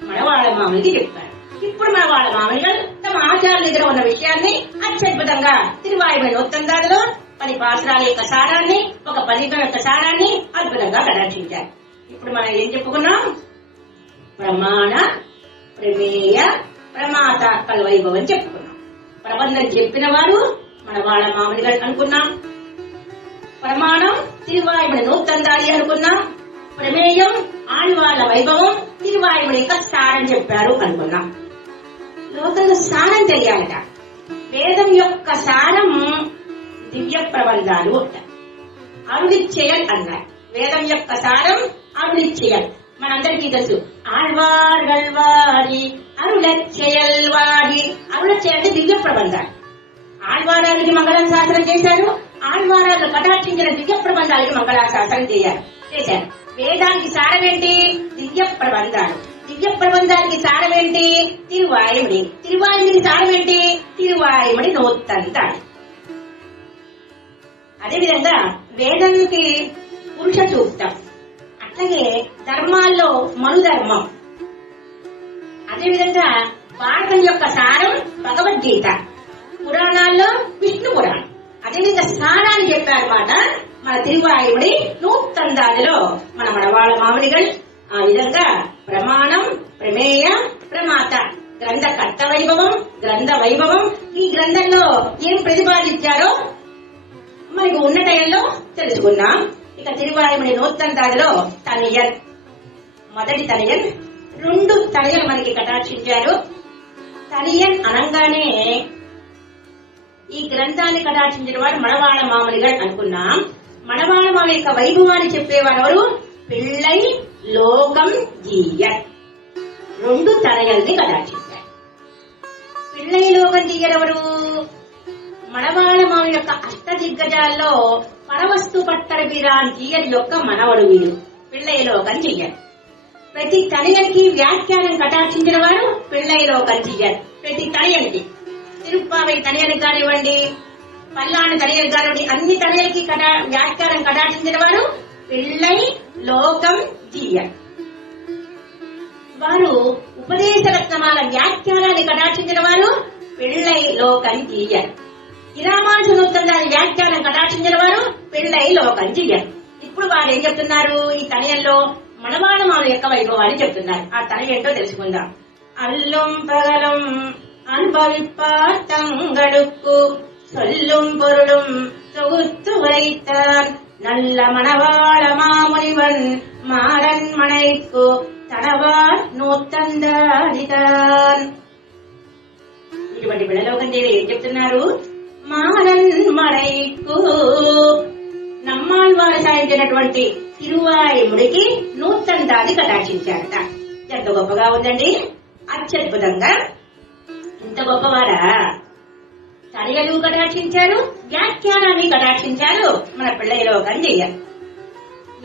మడవాళ్ళ మామయ్యకి చెప్పారు. ఇప్పుడు మడవాళ్ళ మామయ్య గారు తమ ఆచార్యుల దగ్గర ఉన్న విషయాన్ని అత్యద్భుతంగా తిరువాయిమిడి నూతందారిలో 10 పాసురాల యొక్క సారాన్ని, ఒక పదికం యొక్క సారాన్ని అద్భుతంగా ప్రదర్శించారు. ఇప్పుడు మనం ఏం చెప్పుకున్నాం? ప్రమాణ, ప్రమేయ, ప్రమాత కల్వైభవం చెప్పుకున్నాం. ప్రబంధం చెప్పిన వారు మన వాళ్ళ మామూలు గారు అనుకున్నాం. ప్రమాణం తిరువాయిమిడి నూతందారి అనుకున్నాం. ప్రమేయం ఆళ్వాళ్ల వైభవం, తిరువాయిమిడి యొక్క సారం చెప్పారు అనుకున్నాం. లోకంలో సారం తెలియాలట. వేదం యొక్క సారం దివ్య ప్రబంధాలు అంటారు. అరుణిచ్చయల్ అన్నారు. వేదం యొక్క సారం అరుణిచ్చయల్. మనందరికీ తెలుసు. ఆళ్వార్గల్వాడి అరుళచ్చయల్వాడి. అరుళచ్చయ అంటే దివ్య ప్రబంధాలు. ఆళ్వారానికి మంగళాశాసనం చేశారు. ఆళ్వారాలు కటాక్షించిన దివ్య ప్రబంధాలకి మంగళాశాసనం చేశారు. వేదానికి సారం ఏంటి? దివ్య ప్రబంధాలు. దివ్య ప్రబంధానికి సారం ఏంటి? తిరువాయిమిడి. తిరువాయిమిడికి సారం ఏంటి? తిరువాయిమిడి నూతందారి. అదేవిధంగా వేదానికి పురుష సూక్తం, అట్లాగే ధర్మాల్లో మనుధర్మం, అదేవిధంగా భారతం యొక్క సారం భగవద్గీత, పురాణాల్లో విష్ణు పురాణం. అదేవిధంగా సారాన్ని చెప్పారన్నమాట మన తిరువాయిమిడి నూతందారిలో మన మడవాళ్ళ మామిడిగల్. ఆ విధంగా ప్రమాణం, ప్రమేయ, ప్రమాత, గ్రంథ కర్త వైభవం, గ్రంథ వైభవం. ఈ గ్రంథంలో ఏం ప్రతిపాదించారో మనకు ఉన్న టైంలో తెలుసుకున్నాం. ఇక తిరువాయిమిడి నూతందారిలో తనయన్, మొదటి తనయన్, 2 తనయలు మనకి కటాక్షించారు. తనయన్ అనగానే ఈ గ్రంథాన్ని కటాక్షించిన వాడు మడవాళ్ళ మామూలుగా అనుకున్నాం. మడవాళ్ళ మామూలు యొక్క వైభవాన్ని చెప్పేవారు ఎవరు? పిళ్ళై లోకం జీయర్. 2 తనయల్ని కటాక్షించారు. పిళ్ళై లోకం జీయర్ ఎవరు? మడవాళ్ళ మామూలు యొక్క అష్టదిగ్గజాల్లో పరవస్తు పట్టర వీరాన్ జీయర్ యొక్క మనవడు వీరు. పిళ్ళై లోకం జీయర్. ప్రతి తనయనికి వ్యాఖ్యానం కటాక్షించిన వారు పిళ్ళై లోకం జీయర్. ప్రతి తనయనికి, తిరుప్పావై తనయనికి కానివ్వండి, పల్లాని తనయనికి కానివ్వండి, అన్ని తనయలకి వ్యాఖ్యానం కటాక్షించిన వారు పిళ్ళై లోకం జీయర్. వారు ఉపదేశరత్నమాల వ్యాఖ్యానాన్ని కటాక్షించిన వారు పిళ్ళై లోకం జీయర్. ఇరామాంస నూతందారి వ్యాఖ్యానం కటాక్షించిన వారు పిళ్ళై లోకం జీయర్. ఇప్పుడు వారు ఏం చెప్తున్నారు? ఈ తనయంలో మడవాళ్ళ మామూలు యొక్క వైభవాన్ని చెప్తున్నారు. ఆ తనయంటో తెలుసుకుందాం. అల్లుం పగలం அன்பவிப்பார் தங்களுக்கு சொல்லும் பொருளும் தொகுத்து வைத்தார் நல்ல மணவாள மாமுனிவன் மாறன் மனைக்கு తనవార్ నూతందారితాన్. ఇటువంటి బిళ్ళలోకం దేవి ఏం చెప్తున్నారు? మారన్ మడైకు, నమ్మాళ్వారు సాధించినటువంటి తిరువాయిముడికి నూతందాది కటాక్షించారట. ఎంత గొప్పగా ఉందండి, అత్యద్భుతంగా. ఇంత గొప్పవారా? తనయలు కటాక్షించారు, వ్యాఖ్యానాన్ని కటాక్షించారు. మన పిళ్ళలోకం చెయ్యాలి.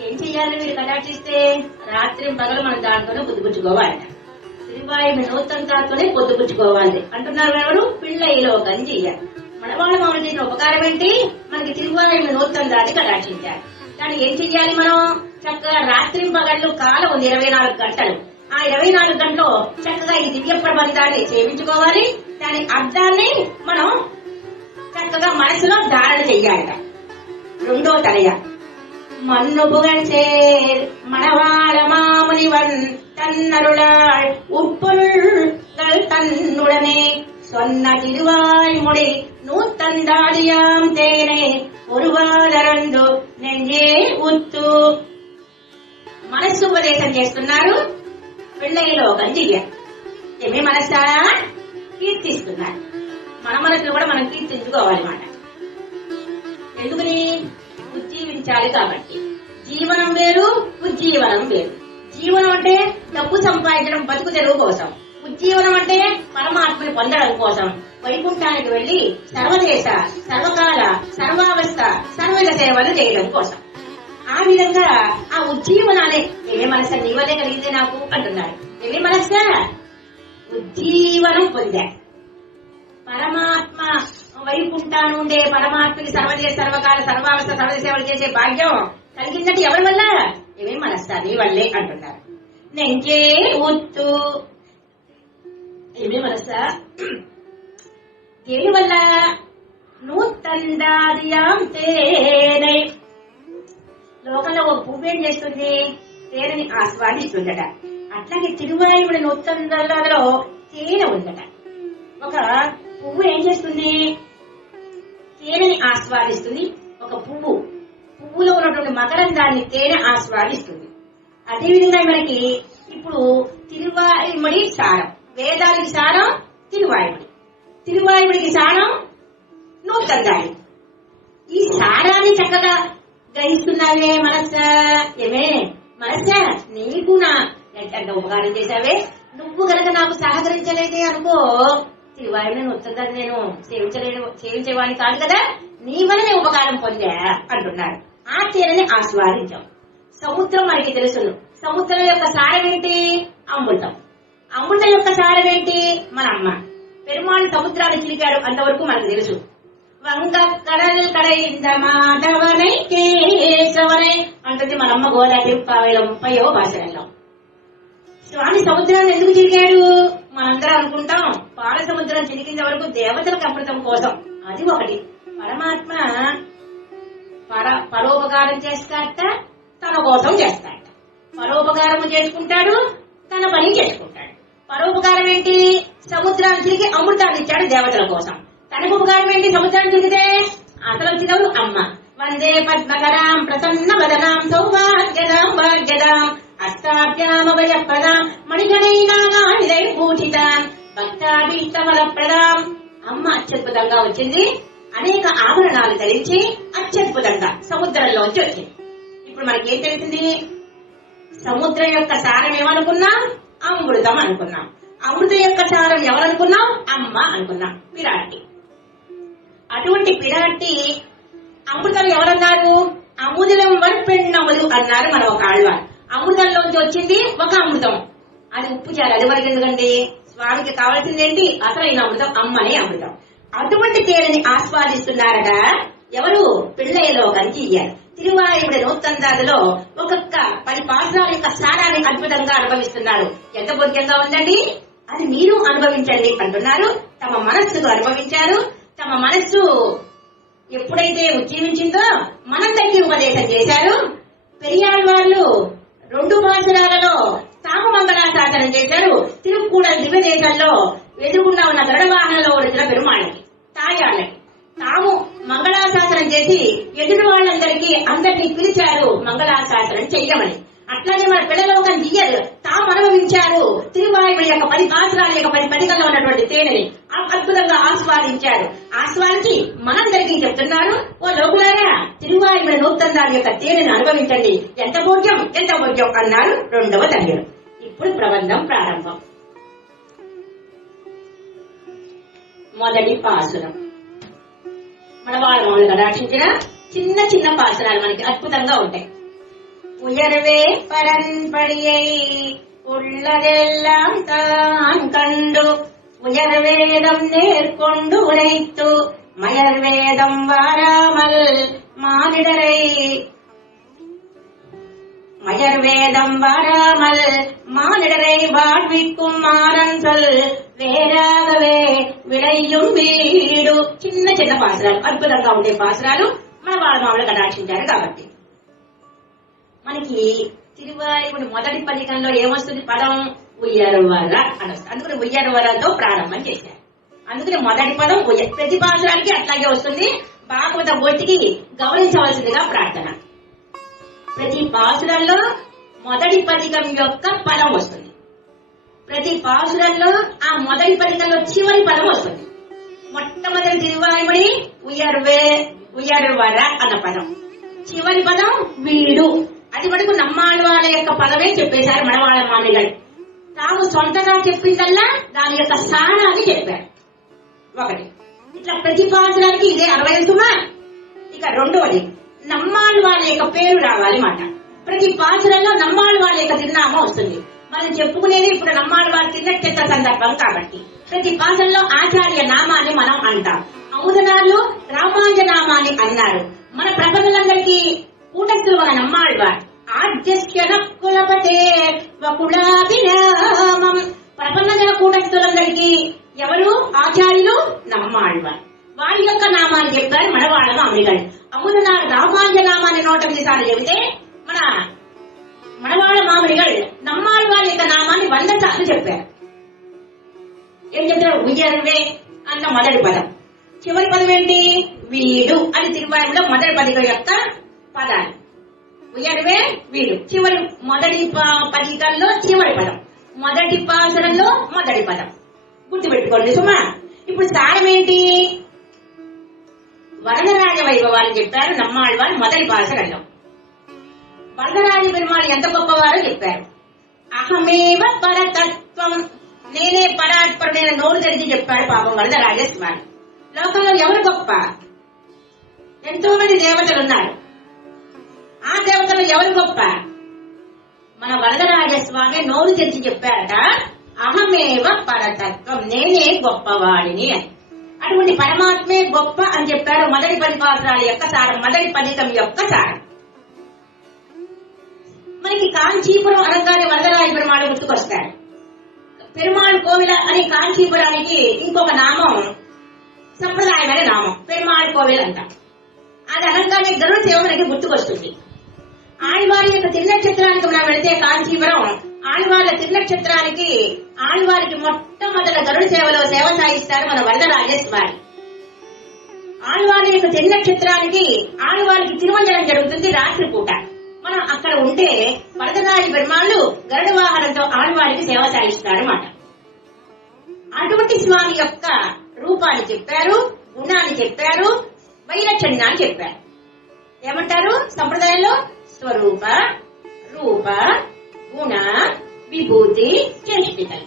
ఏం చెయ్యాలి మీరు కటాక్షిస్తే? రాత్రి పగలు మనం దాంతోనే పొద్దుపుచ్చుకోవాలట. తిరువాయిమి నూతందాతోనే పొద్దుపుచ్చుకోవాలి అంటున్నారు ఎవరు? పిళ్ళలోకం చెయ్యాలి. మనవాళ్ళ మామూలు చేసిన ఉపకారం ఏంటి? మనకి తిరువాయిమి నూతందాన్ని కటాక్షించారు. కానీ ఏం చెయ్యాలి మనం? చక్కగా రాత్రి పగళ్ళు కాలం ఉంది 24 గంటలు. ఆ 24 గంటలు చక్కగా ఈ దివ్య ప్రబంధాన్ని సేవించుకోవాలి. దాని అర్థాన్ని మనం చక్కగా మనసులో ధారణ చెయ్యాలట. 2వ తనయ மண்ணு புகழ்ச்சேர் மணவாள மாமுனிவன் தன்னருளாள் உட்பொருள்கள் தன்னுடனே சொன்ன திருவாய்மொழி நூத்தந்தாடியாம் தேனே ஒருவாளరందు నెంజే ఉత్తు. మనస్సు ఉపదేశం చేస్తున్నారు పిళ్ళలోకం చెయ్యాలి. ఏమే మనసా కీర్తిస్తున్నారు. మన మనసులో కూడా మనం కీర్తించుకోవాలన్నమాట. ఎందుకని? ఉజ్జీవించాలి కాబట్టి. జీవనం వేరు, ఉజ్జీవనం వేరు. జీవనం అంటే డబ్బు సంపాదించడం, బతుకు తెరువు కోసం. ఉజ్జీవనం అంటే పరమాత్మని పొందడం కోసం. వైకుంఠానికి వెళ్లి సర్వదేశ, సర్వకాల, సర్వావస్థ, సర్వద సేవలు చేయడం కోసం. ఆ విధంగా ఆ ఉజ్జీవనాలే ఏమే మనస నీ వల్లే కలిగింది నాకు అంటున్నారు. ఏమే మనస ఉజ్జీవనం పొందారు. పరమాత్మ వైకుంఠాను ఉండే పరమాత్మకి సర్వదేశ సర్వకాల సర్వావస్థ సర్వసేవలు చేసే భాగ్యం కలిగిందంటే ఎవరి వల్ల? ఏమే మనస్సా నీ వల్లే అంటున్నారు. నెంచే ఉత్తు ఏమే మనస్సా దేని వల్ల? నూతందాదియాం తేనై. లోకంలో ఒక పువ్వు ఏం చేస్తుంది? తేనెని ఆస్వాదిస్తుందట. అట్లాగే తిరువాయుడి నూతందాలో తేనె ఉందట. ఒక పువ్వు ఏం చేస్తుంది? తేనెని ఆస్వాదిస్తుంది. ఒక పువ్వులో ఉన్నటువంటి మకరందాన్ని తేనె ఆస్వాదిస్తుంది. అదేవిధంగా మనకి ఇప్పుడు తిరువాయుడి సారం, వేదానికి సారం తిరువాయుడి, తిరువాయుడికి సారం నూతందాడి. ఈ సారాన్ని చక్కగా గ్రహిస్తున్నావే మనస్సా? ఏమే మనస్సా, నీకు నా ఎంత ఉపకారం చేశావే. నువ్వు గనక నాకు సహకరించలేదే అనుకో, తిరువాయుడిని నూతందాన్ని నేను సేవించేవాడిని కాదు కదా. నీ వల్లనే ఉపకారం పొందా అంటున్నాడు. ఆ తేనెని ఆస్వాదించాం. సముద్రం మనకి తెలుసును. సముద్రం యొక్క సారం ఏంటి? అమృతం. అమృతం యొక్క సారం ఏంటి? మన అమ్మ. పెరుమాళ్ సముద్రాన్ని చిలికాడు అంతవరకు మనకు తెలుసు. వంగ కడల్ కడైంద మాధవనై కేశవనై అంటుంది మనమ్మ గోదావరి 30వ భాషలలో. స్వామి సముద్రాన్ని ఎందుకు చిలికాడు? మనందరం అనుకుంటాం పాల సముద్రం చిలికించే వరకు దేవతలకు అమృతం కోసం. అది ఒకటి. పరమాత్మ పరోపకారం చేస్తాడట, తన కోసం చేస్తాడట. పరోపకారము చేసుకుంటాడు, తన పని చేసుకుంటాడు. పరోపకారం ఏంటి? సముద్రాన్ని చిలికి అమృతాన్ని ఇచ్చాడు దేవతల కోసం. తనకు ఉపకారం ఏంటి? సముద్రాన్ని చిలికితే అసలు వచ్చినప్పుడు అమ్మ. వందే పద్మకరాం ప్రసన్న వదనాం సౌభాగ్యదాం భాగ్యదాం అష్టాభ్యామభయ ప్రదాం మణిగణైనాగానిదై పూజితాం భక్తాభీష్టఫల ప్రదాం. అమ్మ అత్యద్భుతంగా వచ్చింది. అనేక ఆభరణాలు ధరించి అత్యద్భుతంగా సముద్రంలోంచి వచ్చింది. ఇప్పుడు మనకేం తెలిసింది? సముద్రం యొక్క సారం ఏమనుకున్నాం? అమృతం అనుకున్నాం. అమృతం యొక్క సారం ఎవరనుకున్నాం? అమ్మ అనుకున్నాం, పిరాటి. అటువంటి పిరాటి అమృతం ఎవరన్నారు? అముదలం వరపెన్నములు అన్నారు మన ఒక ఆళ్వారు. అమృతంలోంచి వచ్చింది ఒక అమృతం. అది ఉప్పు చాలు. అది వరకు ఎందుకండి? స్వామికి కావాల్సింది ఏంటి? అసలైన అమృతం, అమ్మనే అమృతం. అటువంటి తేనెని ఆస్వాదిస్తున్నారట ఎవరు? పిళ్ళయ్యలో కంచి ఇయ్యారు. తిరువాయుడి నూతందాదిలో ఒక్కొక్క 10 పాత్రల యొక్క సారాన్ని అద్భుతంగా అనుభవిస్తున్నారు. ఎంత భోగ్యంగా ఉందండి. అది మీరు అనుభవించండి అంటున్నారు. తమ మనస్సుకు అనుభవించారు. తమ మనస్సు ఎప్పుడైతే ఉజ్జీవించిందో మనందరికీ ఉపదేశం చేశారు. పెరియాళ్ వాళ్ళు 2 పాసురాలలో తాము మంగళాశాసనం చేశారు. తిరుక్కూడల్ దివ్య దేశంలో ఎదురుకుండా ఉన్న గరుడ వాహనంలో వచ్చిన పెరుమాళ్ళకి, తాయాళ్ళకి తాము మంగళాశాసనం చేసి ఎదురు వాళ్ళందరికీ అందరినీ పిలిచారు మంగళాశాసనం చెయ్యమని. అట్లాగే మన పిల్లలోకం దియ్యరు, తాము అనుభవించారు. తిరువాయుడి యొక్క 10 పాత్రల యొక్క 10 పటికల్లో ఉన్నటువంటి తేనెని అద్భుతంగా ఆస్వాదించారు. ఆస్వాదించి మనందరికీ చెప్తున్నారు, ఓ లోకులారా, తిరువాయుడి నూతందాది యొక్క తేనెని అనుభవించండి. ఎంత భోగ్యం, ఎంత భోగ్యం అన్నారు 2వ తల్లిలు. ఇప్పుడు ప్రబంధం ప్రారంభం. మొదటి పాసురం మన వాళ్ళు కటాక్షించిన చిన్న చిన్న పాసురాలు మనకి అద్భుతంగా ఉంటాయి. உயர்வே பரன்படியை உள்ளதெல்லாம் தான் கண்டு உயர்வேதம் நேர்கொண்டு உரைத்து மயர்வேதம் வாராமல் மானிடரை வாழ்விக்கும் மாறன் சொல் వేరాగవే విలయ్యం వీడు. చిన్న చిన్న పాసురాలు, అద్భుతంగా ఉండే పాసురాలు మన వాళ్ళ మామూలు కటాక్షించారు కాబట్టి. మనకి తిరువాయుడి మొదటి పదికంలో ఏమొస్తుంది? పదం ఉయ్యరువర అని వస్తుంది. అందుకని ఉయ్యరువరతో ప్రారంభం చేశారు. అందుకని మొదటి పదం ప్రతి పాసురానికి అట్లాగే వస్తుంది. భాగవత గోష్ఠికి గౌరవించవలసిందిగా ప్రార్థన. ప్రతి పాసురంలో మొదటి పదికం యొక్క పదం వస్తుంది. ప్రతి పాసురంలో ఆ మొదటి పదికంలో చివరి పదం వస్తుంది. మొట్టమొదటి తిరువాయుడి ఉయ్యరువర అన్న పదం, చివరి పదం వీడు. అది మటుకు నమ్మాళ్ళ వాళ్ళ యొక్క పదమే చెప్పేశారు మనవాళ్ళ మామిడి గారు. తాము సొంతగా చెప్పిందల్లా దాని యొక్క సారాన్ని చెప్పారు. ఒకటి ఇట్లా ప్రతి పాత్రానికి ఇదే 60 సుమా. ఇక రెండవది నమ్మాళ్ళ వాళ్ళ యొక్క పేరు రావాలి మాట. ప్రతి పాత్రలో నమ్మాళ్ళ వాళ్ళ యొక్క తిరునామా వస్తుంది. మనం చెప్పుకునేది ఇప్పుడు నమ్మాళ్ళ వారి తిన్నట్టు సందర్భం కాబట్టి ప్రతి పాసంలో ఆచార్య నామాన్ని మనం అంటాం. అవుదనాలు రామాంజ నామాన్ని అన్నారు. మన ప్రబంధులందరికీ కూటస్థులు మన నమ్మాళ్ళవారు. ఆద్యస్య కులపతే వకులాభిరామం. ప్రబంధ కూటస్థులందరికీ ఎవరు ఆచార్యులు? నమ్మాళ్ళవారు. వారి యొక్క నామాన్ని చెప్పారు మనవాళ్ళ మామిడిగాడు. అవుదనాలు రామాంజ నామాన్ని 108 సార్లు చెబితే మనవాళ్ళ మామిడిగాడు నమ్మాళ్ళ వారి యొక్క నామాన్ని 100 సార్లు చెప్పారు. ఏం చెప్తారు? ఉయ్యర్వే అన్న మొదటి పదం. చివరి పదం ఏంటి? వీడు అని తిరువాయిలో మొదటి పదిక యొక్క పదాలు. ఉయ్యర్వే వీడు చివరి మొదటి పదికల్లో చివరి పదం, మొదటి పాసరంలో మొదటి పదం. గుర్తుపెట్టుకోండి సుమా. ఇప్పుడు సారం ఏంటి? వరదరాజ వైభవాన్ని చెప్పారు నమ్మాళ్ళవారు మొదటి పాసరంలో. వరదరాజ పెరుమాళ్ ఎంత గొప్పవారో చెప్పారు. అహమేవ పరతత్వం, నేనే పరాత్పరుడైన నోరు తెరిచి చెప్పాడు పాపం వరదరాజస్వామి. లోకంలో ఎవరు గొప్ప? ఎంతో మంది దేవతలు ఉన్నారు. ఆ దేవతలు ఎవరు గొప్ప? మన వరదరాజస్వామి నోరు తెరిచి చెప్పారట, అహమేవ పరతత్వం, నేనే గొప్పవాడిని అని. అటువంటి పరమాత్మే గొప్ప అని చెప్పారు మొదటి 10 పాసరాల యొక్క సారం, మొదటి పదికం యొక్క సారం. మనకి కాంచీపురం అనగానే వరదరాజ పెరుమాళ్ గుర్తుకొస్తాడు. పెరుమాళ్ కోవిల అని కాంచీపురానికి ఇంకొక నామం, సంప్రదాయమైన నామం పెరుమాళ్ కోవిల్ అంట. అది అనగానే గరుడ సేవ మనకి గుర్తుకొస్తుంది. ఆళ్వారి యొక్క తిరునక్షత్రానికి మనం వెళితే కాంచీపురం ఆళ్వార్ల తిరునక్షత్రానికి ఆళ్వారికి మొట్టమొదట గరుడ సేవలో సేవ సాగిస్తారు మన వరదరాజస్వామి. ఆళ్వారి యొక్క తిరునక్షత్రానికి ఆళ్వారికి తిరుమంజనం జరుగుతుంది రాత్రిపూట. మనం అక్కడ ఉంటే వరదరాజ పెరుమాళ్ళు గరుడ వాహనంతో ఆళ్వారికి సేవ సాగిస్తారు అన్నమాట. అటువంటి స్వామి యొక్క రూపాన్ని చెప్పారు, గుణాన్ని చెప్పారు, వైలక్షణ్యాన్ని అని చెప్పారు. ఏమంటారు సంప్రదాయంలో? స్వరూప, రూప, గుణ, విభూతి, చేష్టితలు.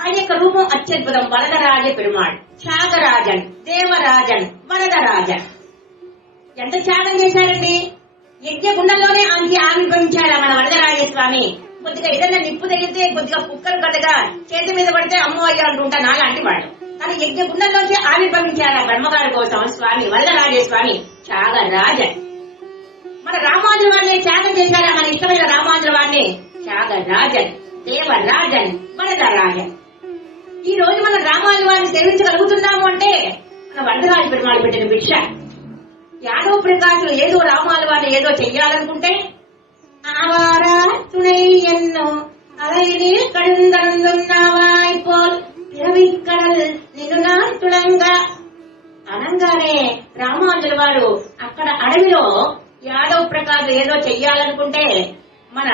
ఆయన యొక్క రూపం అత్యద్భుతం. వరదరాజ పెరుమాళ్, త్యాగరాజన్, దేవరాజన్, వరదరాజన్. ఎంత త్యాగం చేశారండి! యజ్ఞ గుండంలోనే ఆయనకి ఆవిర్భవించారా మన వరదరాజస్వామి. కొద్దిగా ఏదైనా నిప్పు తగిలితే కొద్దిగా కుక్కలు కదగా చేతి మీద పడితే అమ్మో అయ్యా అంటుంటా నాలాంటి వాడు. కానీ యజ్ఞ గుండంలోంచి ఆవిర్భవించారా బ్రహ్మగారి కోసం స్వామి వరదరాజస్వామి త్యాగరాజన్. మన రామానుజుల వారిని త్యాగం చేశారా మన ఇష్టమైన రామానుజుల వారిని? త్యాగరాజన్, దేవరాజన్, వరదరాజన్. ఈ రోజు మన రామానుజుల వారిని సేవించగలుగుతున్నాము అంటే మన వరదరాజ పెరుమాళ్ పెట్టిన భిక్ష. యాదవ ప్రకాశులు ఏదో రామానుజుల వారిని ఏదో చెయ్యాలనుకుంటే ఆవారా துணை என்னும் அலையில் கடுந்தருந்துన్నావాய் போல் పిరవిక్కడల్ నిన్ను నా తులంగా అనంగానే రామానుజుల వారు అక్కడ అడవిలో యాదవ ప్రకాశులు ఏదో చెయ్యాలనుకుంటే మన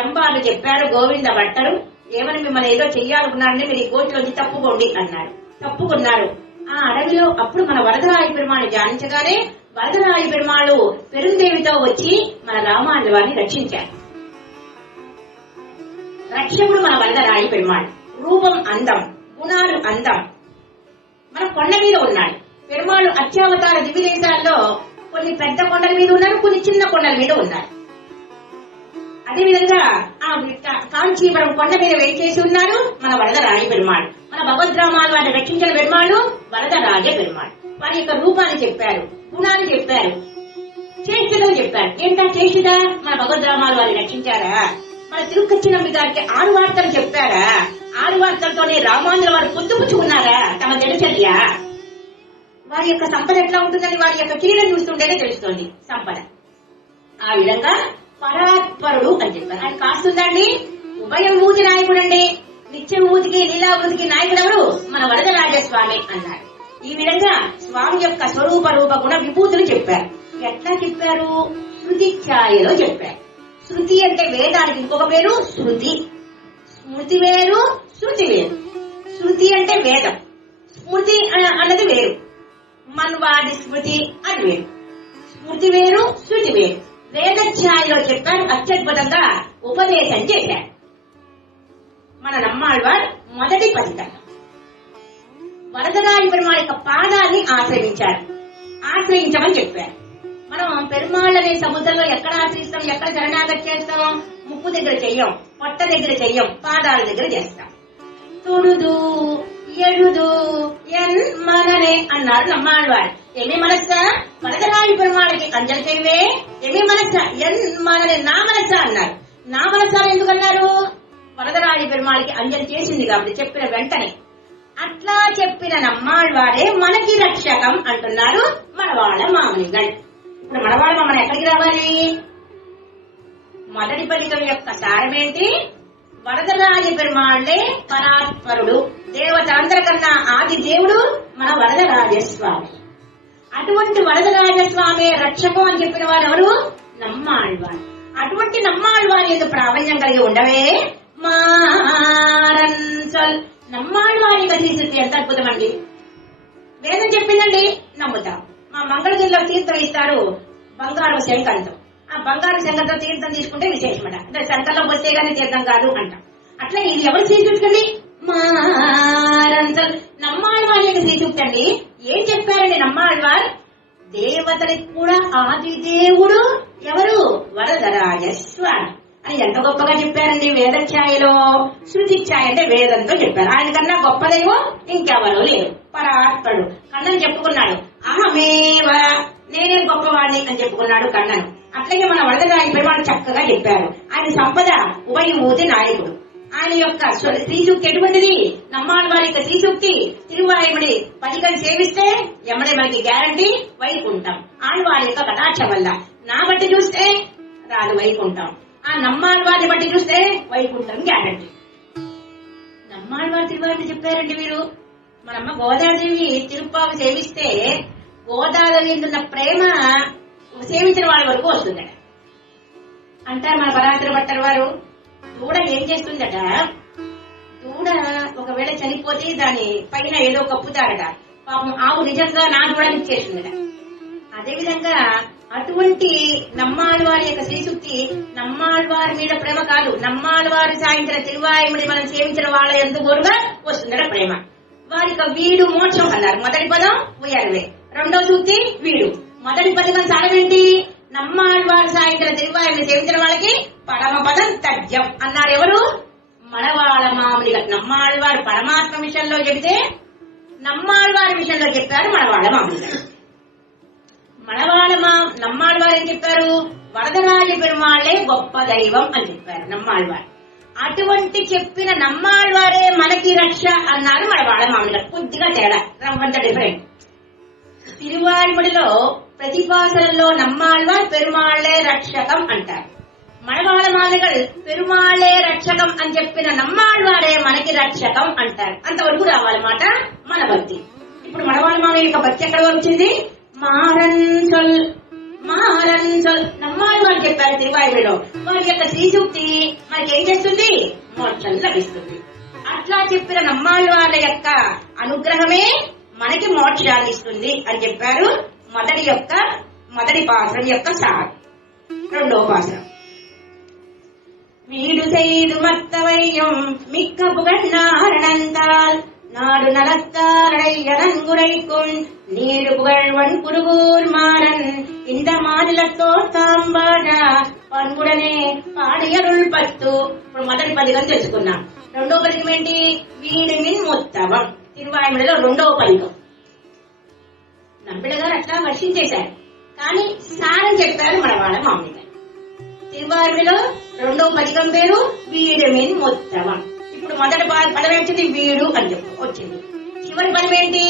ఎంబాలు చెప్పారు గోవింద భట్టరు, ఏమని మిమ్మల్ని ఏదో చెయ్యాలనుకున్నారని మీరు ఈ కోటిలోంచి తప్పుకోండి అన్నారు. తప్పుకున్నారు. ఆ అడవిలో అప్పుడు మన వరదరాజ పెరుమాళ్ ధ్యానించగానే వరదరాజ పెరుమాళ్ పెరుందేవితో వచ్చి మన రామానుజుల వారిని రక్షించారు. రక్షకుడు మన వరదరాజ పెరుమాళ్. రూపం అందం, గుణాలు అందం. మన కొండ మీద ఉన్నాడు పెరుమాళ్. అత్యావతార దివ్యదేశాల్లో కొన్ని పెద్ద కొండల మీద ఉన్నారు, కొన్ని చిన్న కొండల మీద ఉన్నారు. అదేవిధంగా ఆ కాంచీపురం కొండ మీద వేచేసి ఉన్నారు మన వరదరాజ పెరుమాళ్. మన భగవద్రామాలు వారిని రక్షించిన పెరుమాళ్ వరదరాజ పెరుమాళ్. వారి యొక్క రూపాన్ని చెప్పారు, గుణాన్ని చెప్పారు, చేష్టలు చెప్పారు. ఏంటా చేష్టిదా? మన భగవద్రామాలు వారిని రక్షించారా? మన తిరుక్కచ్చినమ్మి గారికి 6 వార్తలు చెప్పారా? 6 వార్తలతోనే రామానుజుల వారు పొద్దుపుచ్చుకున్నారా తమ తెలుసయ్యా? వారి యొక్క సంపద ఎట్లా ఉంటుందని వారి యొక్క కిరీటం చూస్తుంటేనే తెలుస్తోంది సంపద. ఆ విధంగా పరాత్పరుడు అని చెప్పారు. ఆయన కాస్తుందండి ఉభయం ఊతి నాయకుడు అండి. నిత్య ఊతికి లీలావృతికి నాయకుడు ఎవరు? మన వరదరాజస్వామి అన్నారు. ఈ విధంగా స్వామి యొక్క స్వరూప రూప గుణ విభూతులు చెప్పారు. ఎట్లా చెప్పారు? శృతి ఛాయలో చెప్పారు. శృతి అంటే వేదానికి ఇంకొక పేరు శృతి. స్మృతి వేరు, శృతి వేరు. శృతి అంటే వేదం, స్మృతి అన్నది వేరు. మన్వాది స్మృతి అని వేరు. స్మృతి వేరు, శృతి వేరు. వేద ఛాయలో చెప్పారు. అత్యద్భుతంగా ఉపదేశం చేశారు మన నమ్మాళ్వార్. మొదటి పదికం వరదరాజ పెరుమాళ్ యొక్క పాదాన్ని ఆశ్రయించారు. ఆశ్రయించమని చెప్పారు. మనం పెరుమాళ్ అనే సముద్రంలో ఎక్కడ ఆశ్రయిస్తాం, ఎక్కడ శరణాగతి చేస్తాం? ముక్కు దగ్గర చెయ్యం, పొట్ట దగ్గర చెయ్యం, పాదాల దగ్గర చేస్తాం. తొడుదు ఎడుదు ఎన్ మననే అన్నారు నమ్మాళ్వారు. ఏమి మనస్సా వరదరాజు పెరుమాళకి అంజలి చేయవే, ఏమి మనస్సా ఎన్ మననే నా మనస్సా అన్నారు. నా మనస్సా ఎందుకన్నారు? వరదరాజు పెరుమాళకి అంజలి చేసింది కాబట్టి చెప్పిన వెంటనే. అట్లా చెప్పిన నమ్మాళ్వారే మనకి రక్షకం అంటున్నారు మనవాళ్ళ మామనిగల్. ఇప్పుడు మనవాళ్ళ మామని ఎక్కడికి రావాలి? మొదటి పలికం యొక్క సారమేంటి? వరదరాజ పెరుమాళ్లే పరాత్పరుడు, దేవతలందరికన్నా ఆది దేవుడు మన వరదరాజస్వామి. అటువంటి వరదరాజస్వామి రక్షకం అని చెప్పిన వారు ఎవరు? నమ్మాళ్వారు. అటువంటి నమ్మాళ్వారి యొక్క ప్రాబల్యం కలిగి ఉండవే మారన్సల్. నమ్మాళ్వారి కథీశక్తి ఎంత అద్భుతమండి. వేదం చెప్పిందండి, నమ్ముతాం. మా మంగళగిరిలో తీర్థం ఇస్తారు బంగారు శంఖంతో. ఆ బంగారు శంఖంతో తీర్థం తీసుకుంటే విశేషమట. అంటే శంఖంలో వస్తే గానీ తీర్థం కాదు అంటాం. అట్లా ఇది ఎవరు శ్రీసూక్తి? మారంతల్ నమ్మాళ్వారి యొక్క శ్రీసూక్తి అండి. ఏం చెప్పారండి నమ్మాళ్వార్? దేవతలకు కూడా ఆది దేవుడు ఎవరు? వరదరాజస్వామి అని ఎంత గొప్పగా చెప్పారండి వేదఛాయలో. శృతి ఛాయ అంటే వేదంతో చెప్పారు. ఆయన కన్నా గొప్పదేమో ఇంకెవరో లేరు. పరాత్పరుడు కన్నను చెప్పుకున్నాడు. అహమేవ నేనే గొప్పవాడిని అని చెప్పుకున్నాడు కన్నను. అట్లాగే మన వరదరాజు పెరుమాళ్ చక్కగా చెప్పారు. ఆయన సంపద ఉభయమూర్తి నాయకుడు. ఆయన యొక్క శ్రీసూక్తి ఎటువంటిది? నమ్మాళ్వారి యొక్క శ్రీసూక్తి తిరువాయుడి పదికని సేవిస్తే ఎమ్మడే మనకి గ్యారంటీ వైకుంఠం. ఆళ్వారి యొక్క కటాక్షం వల్ల. నా బట్టి చూస్తే రాదు వైకుంఠం, ఆ నమ్మాళ్వారిని బట్టి చూస్తే వైకుంఠం గ్యారంటీ. నమ్మాళ్వారి తిరువాయుడు చెప్పారండి వీరు. మనమ్మ గోదాదేవి తిరుప్పావు సేవిస్తే గోదాదేవి ఉన్న ప్రేమ సేవించిన వాళ్ళ వరకు వస్తుందట అంటారు మన పరాత్రి భట్టర్ వారు. దూడ ఏం చేస్తుందట? దూడ ఒకవేళ చనిపోతే దాని పైన ఏదో కప్పుతారట. పాపం ఆవు నిజంగా నా దూడని చేస్తుందట. అదేవిధంగా అటువంటి నమ్మాళ్వారి యొక్క శ్రీసూక్తి నమ్మాళ్వారి మీద ప్రేమ కాదు, నమ్మాళ్వారి సాయంత్రం తిరువాయుడి మనం సేవించిన వాళ్ళ ఎందుకోరుగా వస్తుందట ప్రేమ. వారికి వీడు మోక్షం అన్నారు. మొదటి పదం ఉయర్వే, రెండో సూక్తి వీడు. మొదటి పదం సారమేంటి? నమ్మాళ్వారి సాయంత్రం తిరువాయుడిని సేవించిన వాళ్ళకి పరమ పదం తథ్యం అన్నారు. ఎవరు? మనవాళ్ళ మామూలుగా. నమ్మాళ్వారు పరమాత్మ విషయంలో చెబితే నమ్మాళ్వారి విషయంలో చెప్పారు మనవాళ్ళ మామూలుగా. నమ్మాళ్వారు ఏం చెప్పారు? వరదరాజ పెరుమాళ్లే గొప్ప దైవం అని చెప్పారు నమ్మాళ్వారు. అటువంటి చెప్పిన నమ్మాళ్వారే మనకి రక్ష అన్నారు మనవాళ్ళ మామూలుగా. కొద్దిగా తేడా, రవ్వంత డిఫరెంట్. తిరువాయుడిలో ప్రతిపాసనలో నమ్మాళ్వార్ పెరుమాళ్లే రక్షకం అంటారు. మనవాళ్ళ మామూలుగా పెరుమాళ్లే రక్షకం అని చెప్పిన నమ్మాళ్వారే మనకి రక్షకం అంటారు. అంతవరకు రావాలన్నమాట మన భక్తి. ఇప్పుడు మనవాళ్ళ మామూలు యొక్క భక్తి ఎక్కడ వచ్చింది? మారన్సల్ మారన్సల్ నమ్మాళ్వారు చెప్పారు తిరువాయుడిలో. వారి యొక్క శ్రీసూక్తి మనకి ఏం చేస్తుంది? మోక్షం లభిస్తుంది. అట్లా చెప్పిన నమ్మాళ్వార్ల యొక్క అనుగ్రహమే మనకి మోక్షాన్ని ఇస్తుంది అని చెప్పారు. మొదటి పాత్రం యొక్క సార్. రెండో పాత్రం వీడు செய்து மத்தவையும் மிக்க புகழ்நாரணந்தால் நாடு நலத்தாரை நன்குரைக்கும் நீடு புகழ்வன் குருகூர் மாறன் இந்த மாநிலத்தோர் தாம்பாడ పన్గుడనే పాడియరుల్ పత్తు. ఇప్పుడు మొదటి పలికం తెలుసుకున్నాం. రెండో పలికం ఏంటి? వీడి మిన్ మొత్తవం. తిరువాయుడిలో రెండవ పలికం. నంబిళ్ళ గారు అట్లా వర్షించేశారు, కానీ సారం చెప్పారు మన వాళ్ళ మామూలుగా. తిరువాయుడిలో రెండవ పలికం పేరు వీడి మిన్ మొత్తవం. ఇప్పుడు మొదటి పదం వచ్చింది వీడు అని చెప్పు వచ్చింది. చివరి పదం ఏంటి?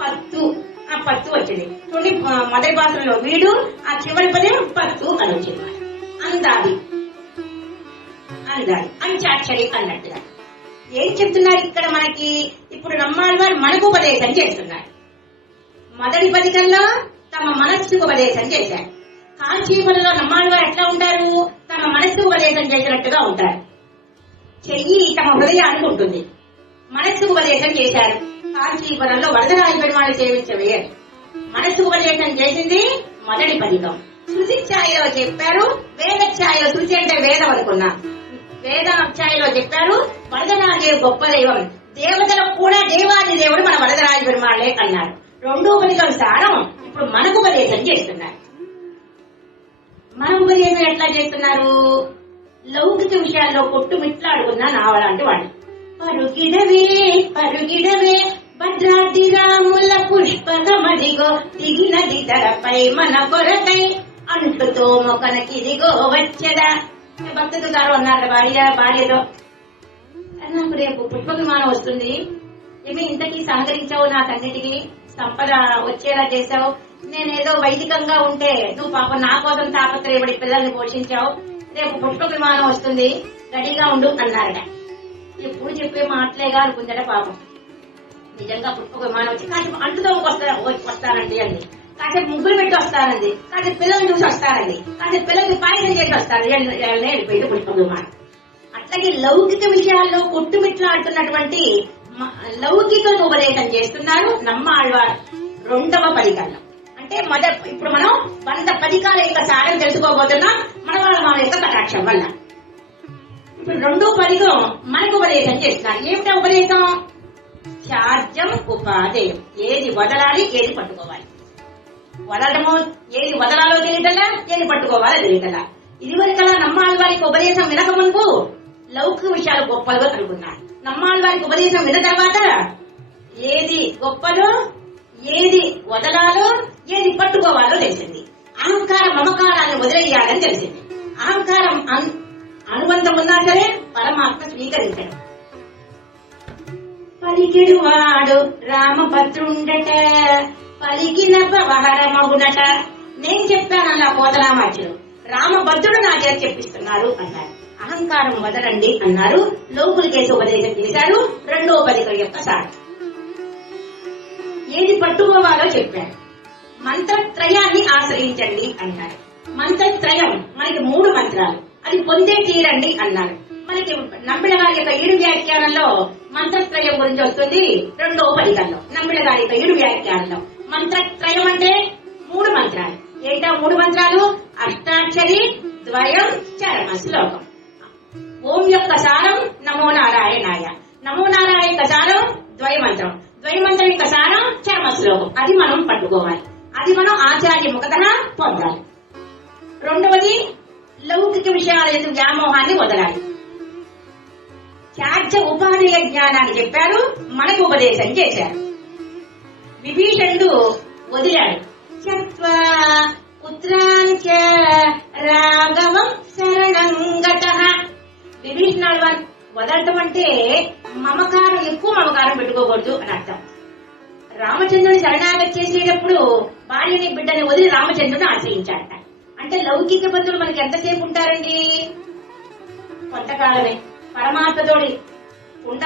పత్తు. ఆ పత్తు వచ్చింది. చూడండి, మొదటి భాషలో వీడు, ఆ చివరి పదం పత్తు అని వచ్చింది. అందాది అందాది అంచాక్షరి అన్నట్టుగా. ఏం చెప్తున్నారు ఇక్కడ మనకి? ఇప్పుడు నమ్మాళ్వారు మనకు ఉపదేశం చేస్తున్నారు. మొదటి పదికంలో తమ మనస్సుకు ఉపదేశం చేశారు. కాంచీపురంలో నమ్మాళ్వారు ఎట్లా ఉంటారు? తమ మనస్సు ఉపదేశం చేసినట్టుగా ఉంటారు. చెయ్యి తమ హృదయానికి ఉంటుంది. మనస్సుకు ఉపదేశం చేశారు. కాంచీపురంలో వరదరాజ పెరుమాళ్ సేవించవే. మనస్సుకు ఉపదేశం చేసింది మొదటి పదికం. శృతి ఛాయలో చెప్పారు. వేద ఛాయలో, శృతి అంటే వేదం అనుకున్నా, వేద ఛాయలో చెప్పారు వరదరాజే గొప్ప దైవం, దేవతలకు కూడా దేవాది దేవుడు మన వరదరాజ పెరుమాళ్లే అన్నారు. రెండో పదికం సారం ఇప్పుడు మనకు ఉపదేశం చేస్తున్నారు. మన ఉపదేశం ఎట్లా చేస్తున్నారు? లౌకిక విషయాల్లో కొట్టుమిట్లాడుకున్న నావలాంటి వాడు. పరుగిడవే పరుగిడవే భద్రాద్రి రాముల పుష్పకమదిగో దిగినది తెరపై మన కొరకై అంటుతో మొకనకిదిగో వచ్చదా. భక్తుడు గారు అన్నారు భార్యతో, నాకు రేపు పుష్ప విమానం వస్తుంది, ఏమి ఇంతకీ సహకరించావు, నాకన్నిటికీ సంపద వచ్చేలా చేశావు, నేనేదో వైదికంగా ఉంటే నువ్వు పాపం నా కోసం తాపత్రయపడి పిల్లల్ని పోషించావు, రేపు పుష్ప విమానం వస్తుంది రెడీగా ఉండు అన్నారట. ఎప్పుడు చెప్పే మాటలేగా అనుకుందట పాపం. నిజంగా పుష్ప విమానం వచ్చి కాసేపు అంటుతో వస్తానండి అంది, కాసేపు ముగ్గురు పెట్టి వస్తానంది, కాసేపు పిల్లల్ని చూసి వస్తానండి, కాసేపు పిల్లల్ని పాయసం చేసి వస్తాను, వెళ్ళిపోయింది పుష్ప విమానం. అట్లాగే లౌకిక విషయాల్లో కొట్టుమిట్లాడుతున్నటువంటి లౌకిక ఉపదేశం చేస్తున్నారు నమ్మాళ్వారు 2వ పదికాలం. అంటే ఇప్పుడు మనం 100 పదికాల యొక్క సారం తెలుసుకోబోతున్నాం మన యొక్క కటాక్షం వల్ల. ఇప్పుడు 2వ పదికం మనకు ఉపదేశం చేస్తున్నారు. ఏమిటా ఉపదేశం? చార్జం ఉపాధేయం. ఏది వదలాలి, ఏది పట్టుకోవాలి. వదలటము ఏది వదలాలో తెలియటలా, ఏది పట్టుకోవాలో తెలియటలా. ఇదివరకలా నమ్మాళ్వారికి ఉపదేశం వినక మునుపు లౌకిక విషయాలు గొప్పలు అనుకున్నారు. నమ్మాళ్వారికి ఉపదేశం విన్న తర్వాత ఏది గొప్పలో, ఏది వదలాలో, ఏది పట్టుకోవాలో తెలిసింది. అహంకార మమకారాన్ని వదిలేయాలని తెలిసింది. అహంకారం అనుబంధం ఉన్నా సరే పరమాత్మ స్వీకరించడం. పలికిడు వాడు రామభద్రుండట పలికిన వ్యవహారమగునట. నేను చెప్పాను అలా కోతరామాచుడు, రామభద్రుడు నా చేత చెప్పిస్తున్నారు అన్నారు. అహంకారం వదలండి అన్నారు. లోకుల కేసు ఉపదేశం చేశారు. 2వ పదికం యొక్క సార్ ఏది పట్టుకోవాలో చెప్పారు. మంత్రత్రయాన్ని ఆశ్రయించండి అన్నారు. మంత్రత్రయం మనకి 3 మంత్రాలు, అది పొందే తీరండి అన్నారు. మనకి నంబిళ్ళ గారి యొక్క 7 వ్యాఖ్యానంలో మంత్రత్రయం గురించి వస్తుంది. 2వ పదికంలో నంబిళ్ళ గారి యొక్క 7 వ్యాఖ్యానంలో మంత్రత్రయం అంటే 3 మంత్రాలు. ఏంటా 3 మంత్రాలు? అష్టాక్షరి, ద్వయం, చరమ శ్లోకం. ఓం యొక్క సారం నమో నారాయణాయ, నమో నారాయణ యొక్క సారం ద్వయమంత్రం, ద్వయమంత్రం యొక్క సారం చరమ శ్లోకం. అది మనం పట్టుకోవాలి, అది మనం ఆచార్య ముఖతన పొందాలి. 2వది లౌకిక విషయాల యొక్క వ్యామోహాన్ని వదలాలి. చార్జ ఉపాధేయ జ్ఞానాన్ని చెప్పారు, మనకు ఉపదేశం చేశారు. విభీషణుడు వదిలాడు. చత్వా పుత్రాంచ రాఘవం శరణంగతః. విభీషణుడు వదలటం అంటే ఎక్కువ మమకారం పెట్టుకోకూడదు అని అర్థం. రామచంద్రుని శరణాగతి చేసేటప్పుడు భార్యని బిడ్డని వదిలి రామచంద్రుని ఆశ్రయించాడట. అంటే లౌకిక బంధువులు మనకి ఎంతసేపు ఉంటారండి? కొంతకాలమే. పరమాత్మతోడి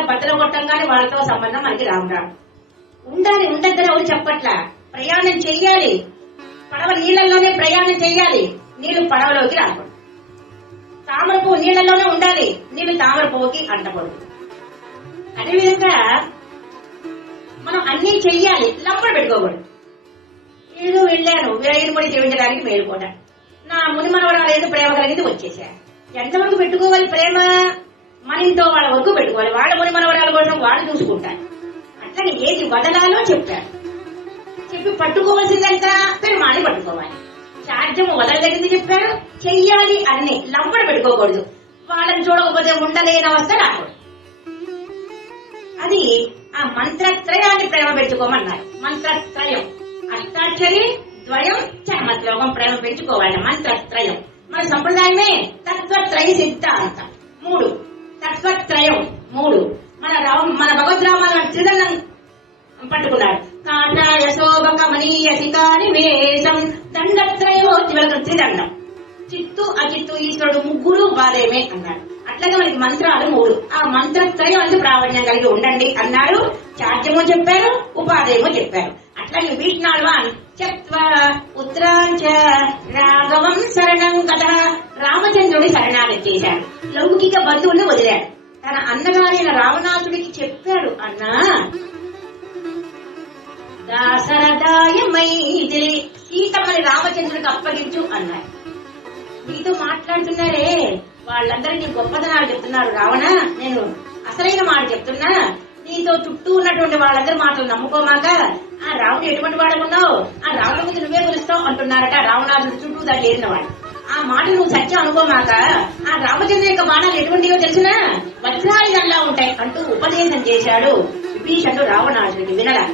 బట్టలు కొట్టంగానే వాళ్ళతో సంబంధం మనకి రాము. ఉండాలి, ఉండద్దని ఎవరు చెప్పట్లా. ప్రయాణం చెయ్యాలి, పడవ నీళ్లలోనే ప్రయాణం చెయ్యాలి, నీళ్లు పడవలోకి రాకూడదు. తామర పువ్వు నీళ్లలోనే ఉండాలి, నీళ్లు తామర పువ్వుకి అంటకూడదు. అదేవిధంగా మనం అన్ని చెయ్యాలి, లంపలు పెట్టుకోకూడదు. ఏదో వెళ్ళాను వేరుపడి చేయించడానికి మేలుకోట, నా ముని మనవరాలు ఏదో ప్రేమ కలిగింది వచ్చేసా. ఎంతవరకు పెట్టుకోవాలి ప్రేమ? మన ఇంట్లో వాళ్ళ వరకు పెట్టుకోవాలి, వాళ్ళ ముని మనవరాల కోసం వాళ్ళు చూసుకుంటారు. అట్లాగే ఏది వదలాలో చెప్పారు. చెప్పి పట్టుకోవాల్సిందంతా పెరుమాని పట్టుకోవాలి. చార్జము వదలదగింది చెప్పారు, చెయ్యాలి అన్ని, లంపడ పెట్టుకోకూడదు. వాళ్ళని చూడకపోతే ఉండలేని అవస్థ రాకూడదు. అది ఆ మంత్రత్రయాన్ని ప్రేమ పెంచుకోమన్నారు. మంత్రత్రయం అష్టాక్షరి, ద్వయం, చర్మ శ్లోకం ప్రేమ పెంచుకోవాలి. మంత్రత్రయం మన సంప్రదాయమే. తత్వత్రయ సిద్ధాంతం 3, తత్వత్రయం 3. మన భగవద్రామాలను త్రిదండం పట్టుకున్నాడు. కాషాయ శోభక మనీయ శిఖాని వేషం దండత్రయోజ్వల త్రిదండం. చిత్తు అచిత్తు ఈశ్వరుడు ముగ్గురు బాధేమే అన్నాడు. అట్లాగే మనకి మంత్రాలు 3. ఆ మంత్రత్రయం అంటే ప్రావీణ్యం కలిగి ఉండండి అన్నారు. చార్జము చెప్పారు, ఉపాధేయము చెప్పారు. అట్లాగే విష్ణాళ్వాన్ చత్వా ఉత్తరాంచ రాఘవం శరణం గతః. రామచంద్రుడి శరణాగతి చేశాడు, లౌకిక బంధువుల్ని వదిలాడు. తన అన్నగారైన రావణాసుడికి చెప్పాడు, అన్నా దాసరదాయ మైథిలి, సీతమ్మని రామచంద్రుడికి అప్పగించు అన్నాడు. నీతో మాట్లాడుతున్నారే వాళ్ళందరినీ గొప్పతనాలు చెప్తున్నారు రావణ, నేను అసలైన మాట చెప్తున్నా. నీతో చుట్టూ ఉన్నటువంటి వాళ్ళందరూ మాటలు నమ్ముకోమాక, ఆ రావణుడు ఎటువంటి వాడు ఉన్నావు, ఆ రావణ ముందు నువ్వే కొలుస్తావు అంటున్నారట. రావణాసుడు చుట్టూ దాన్ని ఏరిన వాడు. ఆ మాట నువ్వు సత్యం అనుకోమాక ఆ రామచంద్ర యొక్క బాణాలు ఎటువంటివో తెలిసినా వజ్రాయుధంలా ఉంటాయి అంటూ ఉపదేశం చేశాడు విభీషణుడు రావణాసుడికి వినడా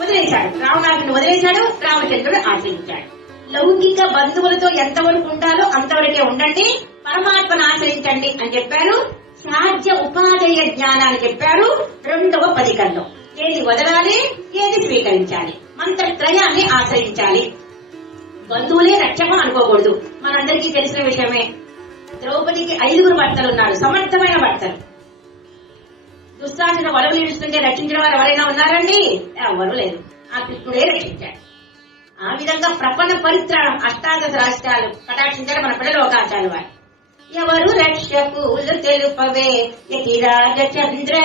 వదిలేశాడు. రావణాసుడిని వదిలేశాడు, రామచంద్రుడు ఆశ్రయించాడు. లౌకిక బంధువులతో ఎంతవరకు ఉండాలో అంతవరకే ఉండండి, పరమాత్మను ఆశ్రయించండి అని చెప్పారు. సాధ్య ఉపాధేయ జ్ఞానాన్ని చెప్పారు 2వ పదికంలో. ఏది వదలాలి, ఏది స్వీకరించాలి, మంత్రత్రయాన్ని ఆశ్రయించాలి. బంధువులే రక్షకం అనుకోకూడదు. మనందరికీ తెలిసిన విషయమే. ద్రౌపదికి 5 భర్తలు ఉన్నారు, సమర్థమైన భర్తలు. దుశ్శాసన వరవలు ఇడుస్తుంటే రక్షించిన వారు ఎవరైనా ఉన్నారండి? ఎవరు లేదు. ఆ కృష్ణుడే రక్షించాడు. ఆ విధంగా ప్రపంచ పరిత్రాణం అష్టాదశ రాష్ట్రాలు కటాక్షించాడు మన పిల్లలు అవకాశాలు వారు. ఎవరు రక్షకులు తెలుపవే యతిరాజచంద్ర,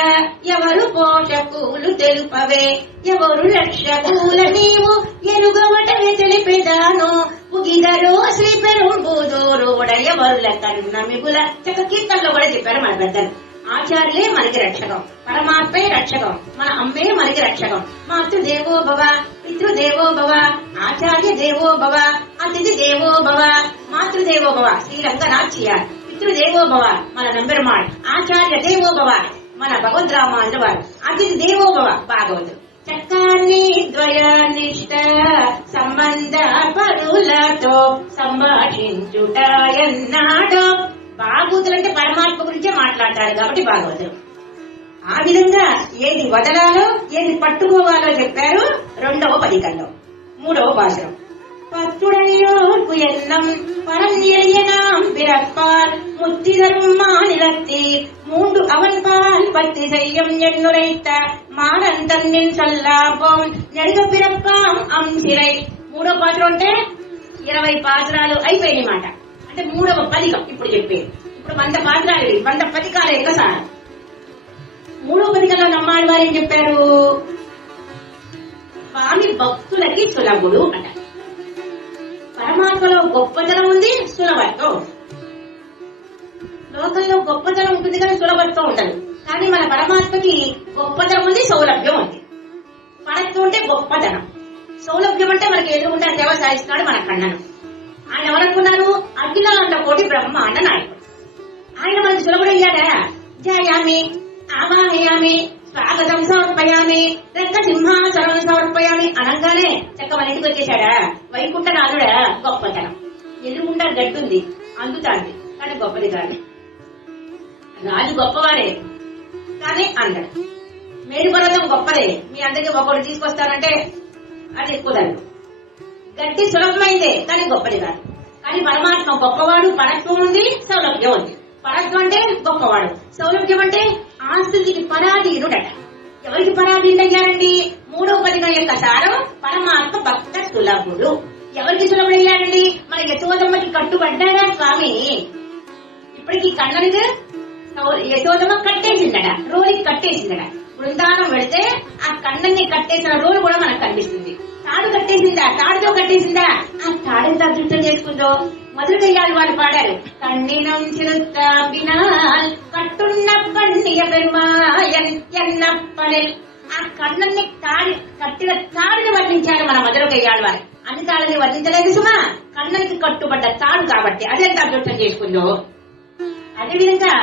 ఎవరు పోషకులు తెలుపవే, ఎవరు రక్షకుల నీవు ఎరుగవటమే తెలిపేదాను, ఉగిదరు శ్రీ పెరుంబూదూరు ఎవరుల కన్న మిగుల. చక్క కీర్తనలో కూడా చెప్పారు మన పెద్దలు. ఆచార్యులే మనకి రక్షకం, పరమాత్మే రక్షకం, మన అమ్మే మనకి రక్షకం. మాతృదేవో భవ, పితృదేవో భవ, ఆచార్య దేవో భవ, అతిథి దేవో భవ. మాతృదేవో భవ శ్రీలంక నాట్యార్, పితృదేవో భవ మన నంబెరమాళ్, ఆచార్య దేవో భవ మన భగవద్రామానుల వారు, అతిథి దేవో భవ భాగవతుడు. చక్కాన్ని ద్వయానిష్ట సంబంధ పరులతో సంభాషించుట ఎన్నాడో. భాగవతులంటే పరమాత్మ గురించే మాట్లాడతాడు కాబట్టి భాగవతులు. ఆ విధంగా ఏది వదలాలో ఏది పట్టుకోవాలో చెప్పారు 2వ పదికంలో. 3వ భాషలో பத்துடையோர்க்கு எண்ணம் பரஞ்செழியனாம் பிறப்பால் முத்திதரும் மாநிலத்தில் 3 அவன் பால் பத்தி செய்யும் என்னுரைத்த మానం తన్నిన్ సల్లాపం నడిగ పిరప్పాం అంశిరై. 3వ పాత్ర అంటే 20 పాత్రాలు అయిపోయినాయి మాట. అంటే 3వ పదికం ఇప్పుడు చెప్పేది. ఇప్పుడు 100 పాత్రాలు, 100 పదికాల యొక్క సారం. 3వ పదికంలో నమ్మాడు వారు ఏం చెప్పారు? స్వామి భక్తులకి సులభుడు అంట. పరమాత్మలో గొప్పతనం ఉంది, సులభత్వం. లోకంలో గొప్పతనం ఉంటుంది కానీ సులభత్వం ఉండదు. కానీ మన పరమాత్మకి గొప్పతనం ఉంది, సౌలభ్యం ఉంది. పడత్వం అంటే గొప్పతనం, సౌలభ్యం అంటే మనకి ఎదురుకుంటే సేవ సాధిస్తున్నాడు మన కన్నను. ఆయన ఎవరనుకున్నాను? అఖిలాండ కోటి బ్రహ్మాండ నాయకుడు. ఆయన మనకి సులభుడయ్యాడా? జయామి ఆవాహయామి స్వాగతం సమర్పయామి రక్త సింహాసనం సమర్పయామి అనగానే చక్క మన ఇంటికి వచ్చేసాడా? వైకుంఠనాథుడా గొప్పతనం. ఎదురుకుంటా గట్టుంది, అందుతాంది కానీ గొప్పది కాదు. రాజు గొప్పవాడే కానీ అందడు. మేరు పర్వతం గొప్పదే, మీ అందరికి ఒకటి తీసుకొస్తానంటే అది కుదరదు. గట్టి సులభమైందే కానీ గొప్పది కాదు. కానీ పరమాత్మ గొప్పవాడు, పరత్వం ఉంది, సౌలభ్యం ఉంది. పరత్వం అంటే గొప్పవాడు, సౌలభ్యం అంటే ఆస్తులకి పరాధీనుడట. ఎవరికి పరాధీనుడు అయ్యారండి? 3వ పదికం యొక్క సారం పరమాత్మ భక్త సులభుడు. ఎవరికి సులభుడయ్యారండి? మన యశోదమ్మకి కట్టుబడ్డాడా స్వామి? ఇప్పటికి కన్ననికి యశోదమ్మ కట్టేసిందట, రోలికి కట్టేసిందట. బృందానం వెళితే ఆ కన్నన్ని కట్టేసిన రోలు కూడా మనకు కనిపిస్తుంది. తాడు కట్టేసిందా? తాడుతో కట్టేసిందా? ఆ తాడుతో అదృష్టం చేసుకుందో మధురకయ్యాలు వాళ్ళు పాడారు. కన్నినం చిరుత్తాపినాల్ కట్టున్న పన్నియ పెరుమాయన్ ఎన్నప్పనిల్. ఆ కన్నన్ని కట్టిన తాడుని వర్ణించారు మన మధురకయ్యాలు వారు. అన్ని తాళని వర్ణించలేదు సుమా, కన్ననికి కట్టుబడ్డ తాడు కాబట్టి అదెంత అదృష్టం చేసుకుందో. అదేవిధంగా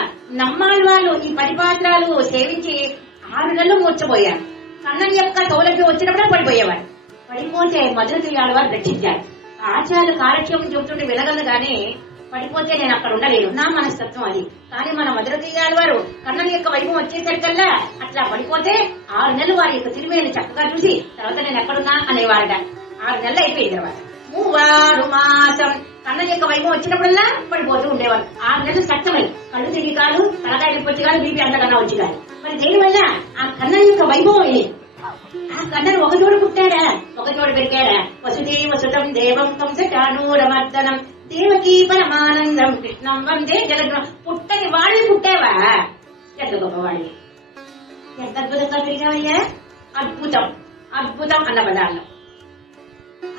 నమ్మాళ్ళ వాళ్ళు ఈ 10 పాత్రాలు సేవించి 6 నెలలు మూర్చబోయారు. కన్నం యొక్క సౌలభ్యం వచ్చినప్పుడే పడిపోయేవారు. పడిపోతే మధురకయ్యాల వారు రక్షించారు. ఆచార్యులు కాలక్షేమం చెబుతుంటే వినగలను గానీ పడిపోతే నేను అక్కడ ఉండలేను, నా మనస్తత్వం అది. కానీ మన మధురకయ్యాల వారు కన్నం యొక్క వైభవం వచ్చేసరికల్లా అట్లా పడిపోతే 6 నెలలు వారి యొక్క తిరిమేని చక్కగా చూసి తర్వాత నేను ఎక్కడున్నా అనేవారట. 6 నెలలు అయిపోయిన తర్వాత 3 మాసం కన్నం యొక్క వైభవం వచ్చినప్పుడల్లా పడిపోతూ ఉండేవారు. 6 నెలలు సత్తమై కళ్ళు తిరిగి కాదు, తలకాయ వచ్చి కాదు, బీపీ అంతకన్నా వచ్చి కాదు. మరి దేనివల్ల? ఆ కన్నం యొక్క వైభవం ఇది. ఆ కన్నను ఒక చోట పుట్టాడా, ఒక చోట పెరిగాడా? వసుదేవ వసుతం దేవం కంసచానూరమర్దనం దేవకీ పరమానందం కృష్ణం వందే జలగ్రం. పుట్టని వాడిని పుట్టావా? ఎంత గొప్పవాడి, ఎంత అద్భుతంగా పెరిగావయ్యా. అద్భుతం అద్భుతం అన్న పదాల్లో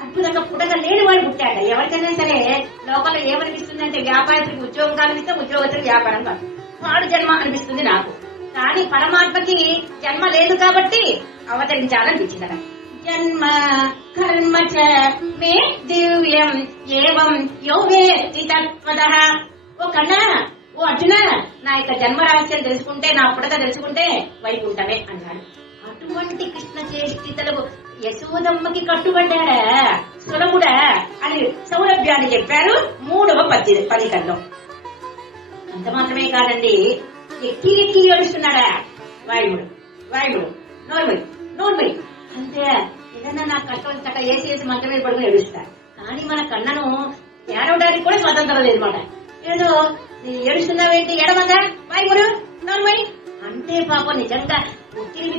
అద్భుతంగా పుట్టగా లేని వాడు పుట్టాడ. ఎవరికైనా సరే లోపల ఏమనిపిస్తుందంటే వ్యాపారస్తుడికి ఉద్యోగం కనిపిస్తే ఉద్యోగస్తుడికి వ్యాపారం కాదు, వాడు జన్మ అనిపిస్తుంది నాకు. కానీ పరమాత్మకి జన్మ లేదు కాబట్టి అవతరించాలనిపించిందట. జన్మ కర్మ చ మే దివ్యం ఏవం యో వేత్తి తత్వదః. ఓ కన్నా, ఓ అర్జున, నా యొక్క జన్మ రహస్యం తెలుసుకుంటే, నా పుడక తెలుసుకుంటే వైకుంఠమే అన్నాడు. అటువంటి కృష్ణ చేష్టితలు యశోదమ్మకి కట్టుబడ్డాడా సులభుడా అని సౌలభ్యాన్ని చెప్పారు 3వ పదికంలో. అంత మాత్రమే కాదండి, ఎక్కి ఎక్కి ఏడుస్తున్నాడా వాయుడు నోర్మై అంతే. ఏదన్నా నా కష్టం చక్క వేసి మంట మీద పడుకుని ఏడుస్తా. కానీ మన కన్నను ఏడవడానికి కూడా స్వతంత్రం లేదు మాట. ఏదో ఏడుస్తున్నావేంటి, ఏడవగా వాయుడు నోర్మై అంటే పాపం నిజంగా ఉక్కిరి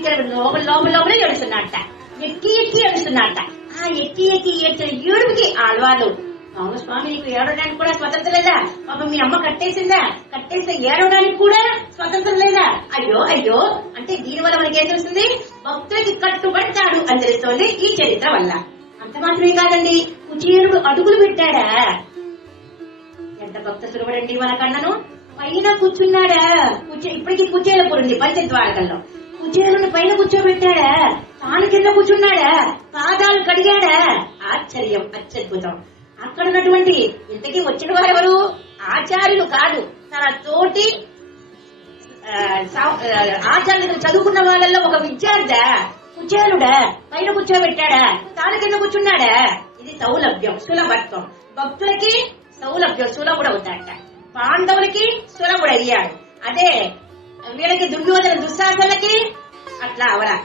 లోపలే ఏడుస్తున్నట్ట, ఎక్కి ఎక్కి ఏడుస్తున్నట్ట. ఆ ఎక్కి ఎక్కి ఏడ్చిన ఏడుపుకి ఆళ్వాళ్ళు, అవును స్వామి నీకు ఏడవడానికి కూడా స్వతంత్రం లేదా, పాపం మీ అమ్మ కట్టేస్తే ఏడవడానికి కూడా స్వతంత్రం లేదా, అయ్యో అయ్యో అంటే దీనివల్ల మనకి ఏం తెలుస్తుంది, భక్తులకి కట్టుబడతాడు అని తెలుస్తోంది ఈ చరిత్ర వల్ల. అంత మాత్రమే కాదండి, కుచేరుడు అడుగులు పెట్టాడా, ఎంత భక్త సులభడండి మన కన్నను. పైన కూర్చున్నాడా, ఇప్పటికీ కుచేలపురుంది పంచద్వారకల్లో, కుచేరుని పైన కూర్చోబెట్టాడా, తాను కింద కూర్చున్నాడా, పాదాలు కడిగాడా. ఆశ్చర్యం, అత్యద్భుతం. అక్కడ ఉన్నటువంటి ఇంతకీ వచ్చిన వారెవరు, ఆచార్యులు కాదు, తన తోటి ఆచార్యులు చదువుకున్న వాళ్ళల్లో ఒక విద్యార్థి కుచేలుడా పైన కూర్చోబెట్టాడా, తాను కింద కూర్చున్నాడా. ఇది సౌలభ్యం, సులభత్వం. భక్తులకి సౌలభ్యం, సులభుడు అవుతాడట. పాండవులకి సులభుడు అయ్యాడు. అదే వీళ్ళకి దుర్యోధన దుశ్శాసనకి అట్లా అవరా.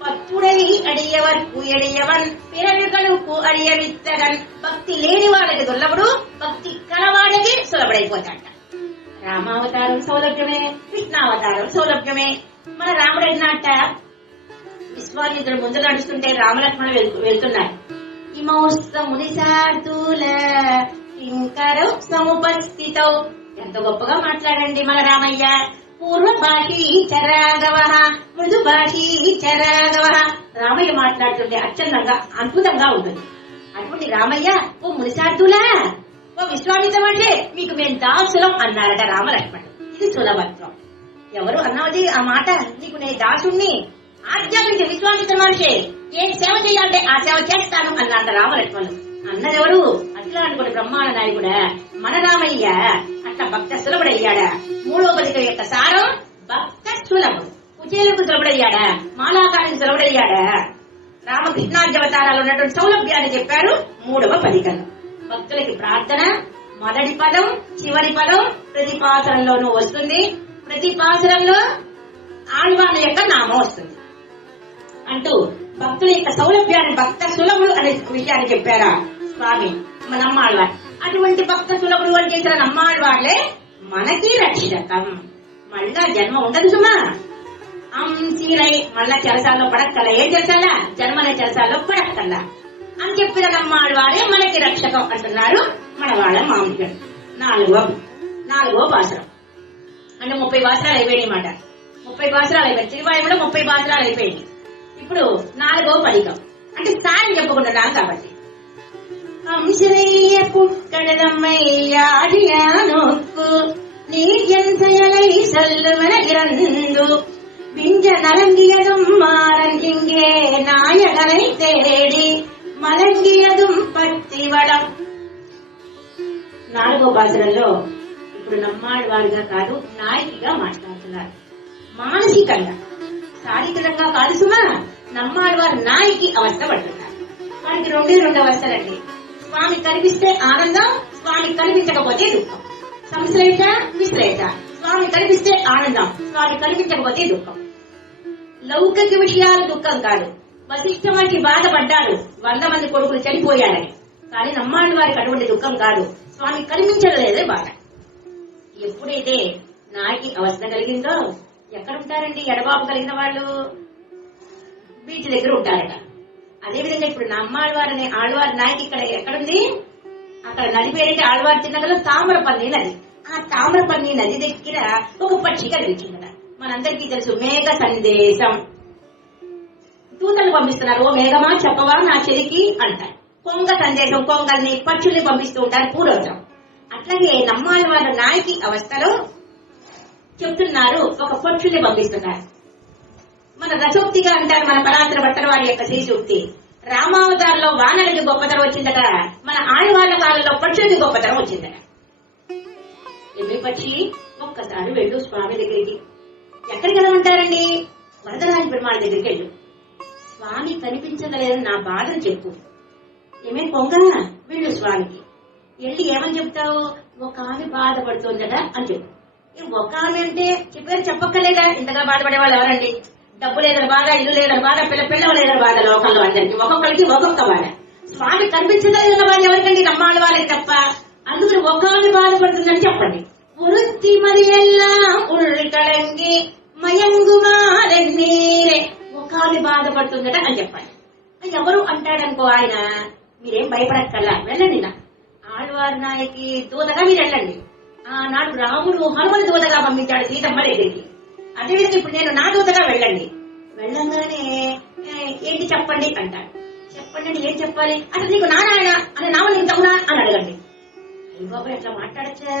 పత్తుడై అడియవర్కు ఎడియవన్ పిరవికలుకు అడియవిత్తగన్. భక్తి లేని వాళ్ళకి దుర్లభుడు, భక్తి కలవాడికి సులభుడైపోతాడట. రామావతారం సౌలభ్యమే, కృష్ణావతారం సౌలభ్యమే. మన రాముడు అన్నట్ట, విశ్వామిత్రుడు ముందు నడుస్తుంటే రామలక్ష్మణుడు వెళ్తున్నారు. ఇమౌస్త మునిసార్దూల కింకరౌ సముపస్థితౌ. ఎంత గొప్పగా మాట్లాడండి మన రామయ్య. పూర్వ భాషీ చరాగవ మృదు భాషీ చరాగవ. రామయ్య మాట్లాడుతుంటే అత్యంతంగా అద్భుతంగా ఉంటుంది. అటువంటి రామయ్య, ఓ మునిసార్దులా, ఓ విశ్వామిత్రం అంటే మీకు మేము దాసులం అన్నారట రామలక్ష్మణుడు. ఇది సులభత్వం. ఎవరు అన్నది ఆ మాట, నీకు నేను దాసుణ్ణి ఆజ్ఞాపించి విశ్వామిత్ర మనిషి ఏం సేవ చేయాలంటే ఆ సేవ చేస్తాను అన్నారట రామలక్ష్మణుడు. అన్నదెవరు, అట్లా అనుకుని బ్రహ్మాండ నాయకుడా మన రామయ్య. అట్లా భక్త సులభుడయ్యాడా. 3వ పదికం యొక్క సారం భక్త సులభుడు. కుచేలకు సులభుడయ్యాడా, మాలాకానికి సులభుడయ్యాడా. రామకృష్ణాద్యవతారాలు ఉన్నటువంటి సౌలభ్యాన్ని చెప్పారు 3వ పదికంలో. భక్తులకి ప్రార్థన మొదటి పదం, చివరి పదం ప్రతి పాసరంలోనూ వస్తుంది. ప్రతి పాసరంలో ఆళ్వాళ్ళ యొక్క నామం వస్తుంది అంటూ భక్తుల యొక్క సౌలభ్యాన్ని భక్త సులభుడు అనే విషయాన్ని చెప్పారా స్వామి నమ్మాళ్వారు. అటువంటి భక్త సులభుడు అని చేసిన నమ్మాళ్వాళ్లే మనకి రక్షకం. మళ్ళా జన్మ ఉండదు సుమా. అంశీరై మళ్ళా చెరసాల్లో పడక్కల్లా. ఏం చెరసాలా, జన్మనే చెరసాల్లో పడక్కల్లా అని చెప్పిన నమ్మాళ్వారే మనకి రక్షకం అంటున్నారు మన వాళ్ళ మామూలు. 4వ పాసరం అంటే 30 పాసరాలు అయిపోయినాయి మాట. 30 పాసరాలు అయిపోయింది. తిరువాయులో 30 పాసరాలు అయిపోయింది. ఇప్పుడు 4వ పదికం అంటే స్థానం చెప్పుకుంటున్నాను కాబట్టి. అంశరయ్య పుక్కడదమ్మయ్యాడియానొక్కు நீர்ஜென்சயலை செல்லுவன இறந்து விஞ்ச நலங்கியதும் மாறன் இங்கே நாயகனை தேடி మలంగియదుం పత్తివడం. 4వ పాసరంలో ఇప్పుడు నమ్మాళ్వారుగా కాదు, నాయకిగా మాట్లాడుతున్నారు. మానసికంగా, శారీరకంగా కాదు సుమా. నమ్మాళ్వారు నాయకి అవస్థ పడుతున్నారు. వారికి 2 అవస్థలండి. స్వామి కనిపిస్తే ఆనందం, స్వామి కనిపించకపోతే దుఃఖం. సంశ్లేష విశ్లేష. స్వామి కనిపిస్తే ఆనందం, స్వామి కనిపించకపోతే దుఃఖం. లౌకిక విషయాలు దుఃఖం కాదు. వశిష్ఠ మహర్షి బాధపడ్డాడు 100 మంది కొడుకులు చనిపోయాడని. కానీ నమ్మాళ్ళ వారికి అటువంటి దుఃఖం కాదు, స్వామి కనిపించలేదే బాధ. ఎప్పుడైతే నాకి అవస్థ కలిగిందో, ఎక్కడుంటారండి ఎడబాబు కలిగిన వాళ్ళు? బీచ్ దగ్గర ఉంటారట. అదేవిధంగా ఇప్పుడు నమ్మాళ్ళవారు అనే ఆళ్వారి నాయకి ఇక్కడ ఎక్కడుంది? అక్కడ నది పేరంటే ఆళ్వారి చిన్నగలో తామ్రపల్లి నది. ఆ తామ్రపల్లి నది దగ్గర ఒక పక్షి కనిపించిందట. మనందరికీ తెలుసు మేఘ సందేశం. దూతలు పంపిస్తున్నారు, ఓ మేఘమా చెప్పవా నా చెలికి అంటారు. కొంగ సందేశం, కొంగల్ని పక్షుల్ని పంపిస్తూ ఉంటారు పూర్వజం. అట్లాగే నమ్మాళ్ళ వాళ్ళ నాయకి అవస్థలో చెప్తున్నారు, ఒక పక్షుల్ని పంపిస్తున్నారు. మన రసోక్తిగా అంటారు మన పరాత్ర భట్టర్ వారి యొక్క శ్రీసూక్తి. రామావతారంలో వానలకి గొప్పతనం వచ్చిందట, మన ఆళ్వార్ల కాలంలో పక్షులకి గొప్పతనం వచ్చిందట. ఎన్ని పక్షి ఒక్కసారి వెళ్ళు స్వామి దగ్గరికి. ఎక్కడికి వెళ్ళమంటారండి? వరదరాజ పెరుమాళ దగ్గరికి వెళ్ళు. స్వామి కనిపించగలేదని నా బాధను చెప్పు. ఏమే పొంగ వెళ్ళు స్వామికి. వెళ్ళి ఏమని చెప్తావు? ఒక ఆమె బాధపడుతుందట అని చెప్పు. ఒక ఆమె అంటే చెప్పారు చెప్పక్కర్లేదా? ఇంతగా బాధపడే వాళ్ళు ఎవరండి? డబ్బు లేదని బాధ, ఇల్లు లేదని బాధ, పిల్లలు లేదని బాధ, లోకంలో అందరికి ఒక్కొక్కరికి ఒక్కొక్క బాధ. స్వామి కనిపించగలిగిన బాధ ఎవరికండి? నమ్మాళ్ళ వాళ్ళకి తప్ప. అందుకని ఒక ఆమె బాధపడుతుందని చెప్పండి. వృత్తి మరి ఎల్లా ఉళ్ళి కడంగి మయంగుమాలెన్నీరే, ఒక ఆమె బాధపడుతుందట అని చెప్పండి. ఎవరు అంటాడనుకో ఆయన, మీరేం భయపడక్కల్లా, వెళ్ళండి. నా ఆళ్వారి నాయకి దూతగా మీరు వెళ్ళండి. ఆనాడు రాముడు హనుమని దూతగా పంపించాడు సీతమ్మ దగ్గరికి. అదేవిధంగా ఇప్పుడు నేను నా దూతగా వెళ్ళండి. వెళ్ళంగానే ఏంటి చెప్పండి అంటాడు. చెప్పండి అంటే ఏం చెప్పాలి? అసలు నీకు నారాయణ అనే నామం నీకు తగునా అని అడగండి. అయ్య బాబు ఎట్లా మాట్లాడచ్చా?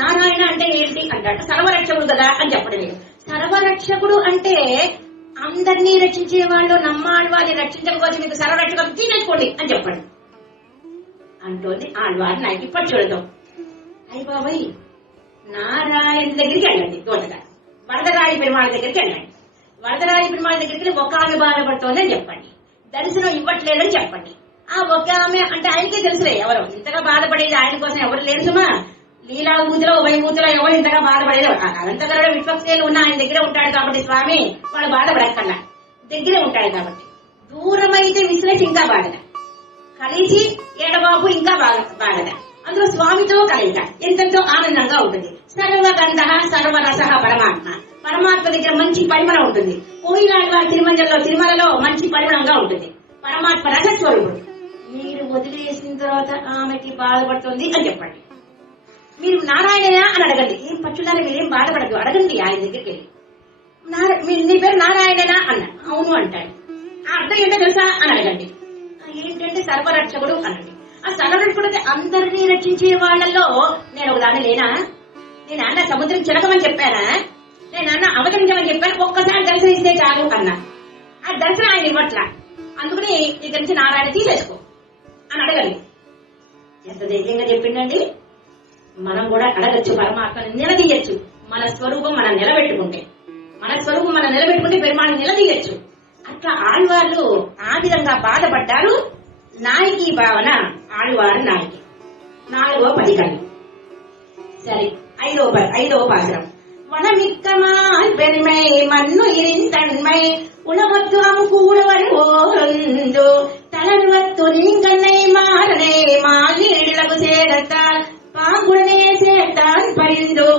నారాయణ అంటే ఏంటి అంటాడు. సర్వరక్షకుడు కదా అని చెప్పండి. మీరు సర్వరక్షకుడు అంటే అందరినీ రక్షించే వాళ్ళు, నమ్మాడు వారిని రక్షించకపోతే మీకు సర్వరక్షకుడు తీసేసుకోండి అని చెప్పండి అంటోంది ఆళ్వారి నాయకి పక్షులతో. అయ్య బాబాయ్ నారాయణ దగ్గరికి వెళ్ళండి దూతగా. వరదరాయి పెరుమాళ దగ్గరికి వెళ్ళండి. వరదరాయి పెరుమాళ దగ్గరికి ఒక ఆమె బాధపడుతోందని చెప్పండి. దర్శనం ఇవ్వట్లేదని చెప్పండి. ఆ ఒక ఆమె అంటే ఆయనకే తెలుసులే ఎవరు ఇంతగా బాధపడేది. ఆయన కోసం ఎవరు లేరు సుమా. లీలా ఊతిలో వైభూతిలో ఎవరు ఇంతగా బాధపడేది? అనంతకరణ విశ్వక్సేలు ఉన్న ఆయన దగ్గరే ఉంటాడు కాబట్టి స్వామి వాళ్ళు బాధపడక్కల్లా, దగ్గరే ఉంటాడు కాబట్టి. దూరం అయితే విశ్లేష ఇంకా బాధన, కలిసి ఏడబాబు ఇంకా బాధన. అందులో స్వామితో కలయిక ఎంతో ఆనందంగా ఉంటుంది. సర్వగంధ సర్వరస పరమాత్మ, పరమాత్మ దగ్గర మంచి పరిమళం ఉంటుంది. కోయిలాంటి వారి తిరుమలలో మంచి పరిమళంగా ఉంటుంది. పరమాత్మ రసస్వరూపుడు. మీరు వదిలేసిన తర్వాత ఆమెకి బాధపడుతుంది అని చెప్పండి. మీరు నారాయణ అని అడగండి. ఏం పచ్చున్నారా? మీరేం బాధపడదు, అడగండి ఆయన దగ్గరికి వెళ్ళి. మీ పేరు నారాయణనా అన్న. అవును అంటాడు. ఆ అర్థం ఏంటో తెలుసా అని అడగండి. ఏంటంటే సర్వరక్షకుడు అనండి. ఆ సర్వరక్షకుడు అందరినీ రక్షించే వాళ్ళల్లో నేను ఒకదాన్ని లేనా? నేను అన్న సముద్రం చిలకమని చెప్పానా? నేను అన్న అవతరించమని చెప్పాను. ఒక్కసారి దర్శనిస్తే చాలు అన్నా. ఆ దర్శనం ఆయన ఇవ్వట్లా. అందుకని ఇక్కడి నుంచి నారాయణ తీసేసుకో అని అడగండి. ఎంత ధైర్యంగా చెప్పిండండి. మనం కూడా అడగచ్చు, పరమాత్మని నిలదీయచ్చు. మన స్వరూపం మనం నిలబెట్టుకుంటే పెరుమాళని నిలదీయచ్చు. అట్లా ఆళ్వార్లు ఆ విధంగా బాధపడ్డారు. నాయకి భావన ఆళ్వారు నాయకి. 4వ పదికన్ను. సరే, 5వ పాత్రం. వనమిక్కమాల్ పెరుమై మన్ను ఇరింతన్మై உணவத்து அமுகூடவர் ஓரந்து தளர்வத்து நீங்கன்னை மாறனே மாலி ఇళ్లకు చేరతాల్ పాంగుడనే చేతాన్ పరిందు.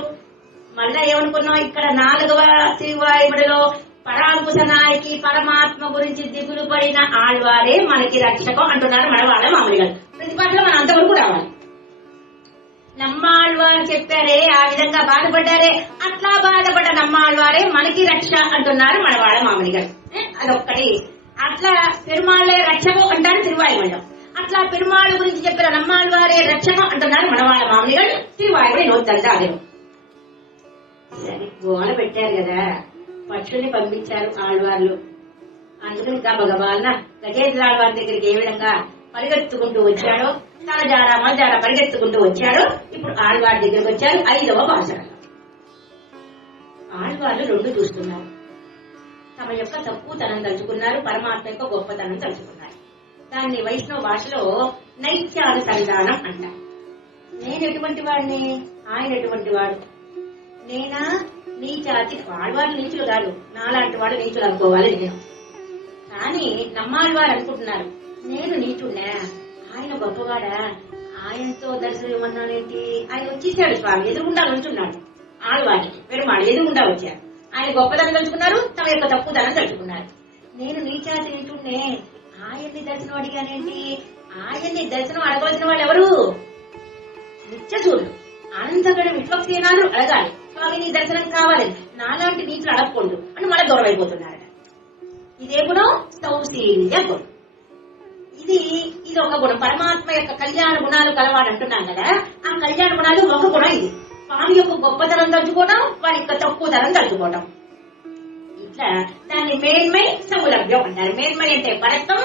మళ్ళా ఏమనుకున్నాం? ఇక్కడ 4వ తిరువాయుడిలో పరాంకుశ నాయకి పరమాత్మ గురించి దిగులు పడిన ఆళ్వారే మనకి రక్షకం అంటున్నారు మన వాళ్ళ మామూలు గారు. ప్రతిపాటలో మన అంతవరకు రావాలి. నమ్మాళ్వారు చెప్పారే, ఆ విధంగా బాధపడ్డారే, అట్లా బాధపడ్డ నమ్మాళ్వారే మనకి రక్ష అంటున్నారు మన వాళ్ళ మామూలు గారు. అదొక్కటి. అట్లా పెరుమాళ్లే రక్షకం అంటారు తిరువాయుడు. అట్లా పెరుమాళ్ గురించి చెప్పిన నమ్మాళ్వారే రక్షకం అంటున్నారు మన వాళ్ళ మామూలు గారు. తిరువాయుడు నోద్దంతా అదేను. సరే, గోల పెట్టారు కదా, పక్షుల్ని పంపించారు ఆళ్వార్లు. అందుకని గబగబాలన గజేంద్రాళ్వారి దగ్గరికి ఏ విధంగా పరిగెత్తుకుంటూ వచ్చాడో, తలజారా మలజారా పరిగెత్తుకుంటూ వచ్చాడో, ఇప్పుడు ఆళ్వారి దగ్గరికి వచ్చారు. 5వ పాశరంలో ఆళ్వార్లు 2 చూస్తున్నారు. తమ యొక్క తక్కువతనం తలుచుకున్నారు, పరమాత్మ యొక్క గొప్పతనం తలుచుకున్నారు. దాన్ని వైష్ణవ భాషలో నైత్యానుసంధానం అంటారు. నేను ఎటువంటి వాడిని, ఆయన ఎటువంటి వాడు? నేనా నీచాతి? ఆళ్వారు నీచులు కాదు, నాలాంటి వాడు నీచులు అనుకోవాలి నేను. కానీ నమ్మాళ్వారు అనుకుంటున్నారు నేను నీచున్నా, ఆయన గొప్పవాడా, ఆయనతో దర్శనం ఇవ్వమన్నానేంటి? ఆయన వచ్చేసాడు స్వామి, ఎదురుగుండా నుంచున్నాడు. ఆళ్వారికి పెరుమాళ్ ఎదురుగుండా వచ్చారు. ఆయన గొప్పదనం తలుచుకున్నారు, తమ యొక్క తక్కువదనం తలుచుకున్నారు. నేను నీచాతి నీచున్నే, ఆయన్ని దర్శనం అడిగానేంటి? ఆయన్ని దర్శనం అడగవలసిన వాళ్ళు ఎవరు? నిత్యసూరుడు అనంతగడ విశ్వక్సేనాలు అడగాలి, స్వామి నీ దర్శనం కావాలి, నాలాంటి నీచులు అడగకూడదు అని మళ్ళీ దూరం అయిపోతున్నారట. ఇదే గుణం సౌశీల్య గుణం. ఇది ఒక గుణం. పరమాత్మ యొక్క కళ్యాణ గుణాలు కలవాడు అంటున్నాం కదా, ఆ కళ్యాణ గుణాలు ఒక గుణం. ఇది స్వామి యొక్క గొప్పతనం తలుచుకోవడం, వారి యొక్క తక్కువతనం తలుచుకోవడం. ఇట్లా దాన్ని దాన్ని మేన్మై సౌలభ్యం అంటారు. మేన్మై అంటే పరత్వం,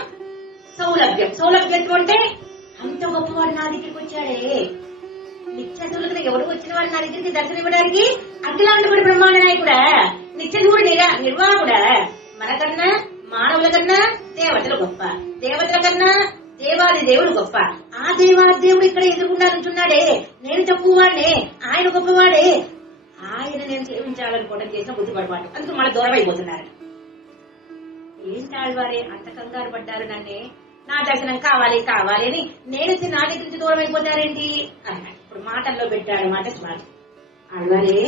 సౌలభ్యం. సౌలభ్యత్వం అంటే అంత గొప్పవాడు నా దగ్గరికి వచ్చాడే, నిత్యదూరుడు ఎవరు వచ్చిన వాడు నా దగ్గరికి దర్శనం ఇవ్వడానికి, అఖిలాండపురి బ్రహ్మాండ నాయకుడా, నిత్యదూరుడు నిర్వాహకుడా, మనకన్నా మానవుల కన్నా దేవతలు గొప్ప, దేవతల కన్నా దేవాది దేవుడు గొప్ప. ఆ దేవాది దేవుడు ఇక్కడ ఎదురుకుండా నుంచున్నాడే, నేను తక్కువవాడే, ఆయన గొప్పవాడే, ఆయన నేను సేవించాలనుకోవడం చేసిన బుద్ధిపడవాడు. అందుకు మన దూరం అయిపోతున్నారు. ఏంటి ఆళ్వారే అంత కంగారు పడ్డారు, నన్నే నా దర్శనం కావాలి కావాలి అని నేను నా దగ్గర నుంచి దూరం అయిపోతారేంటి అన్నాడు. ఇప్పుడు మాటల్లో పెట్టాడు మాట స్వామి. ఆళ్వారే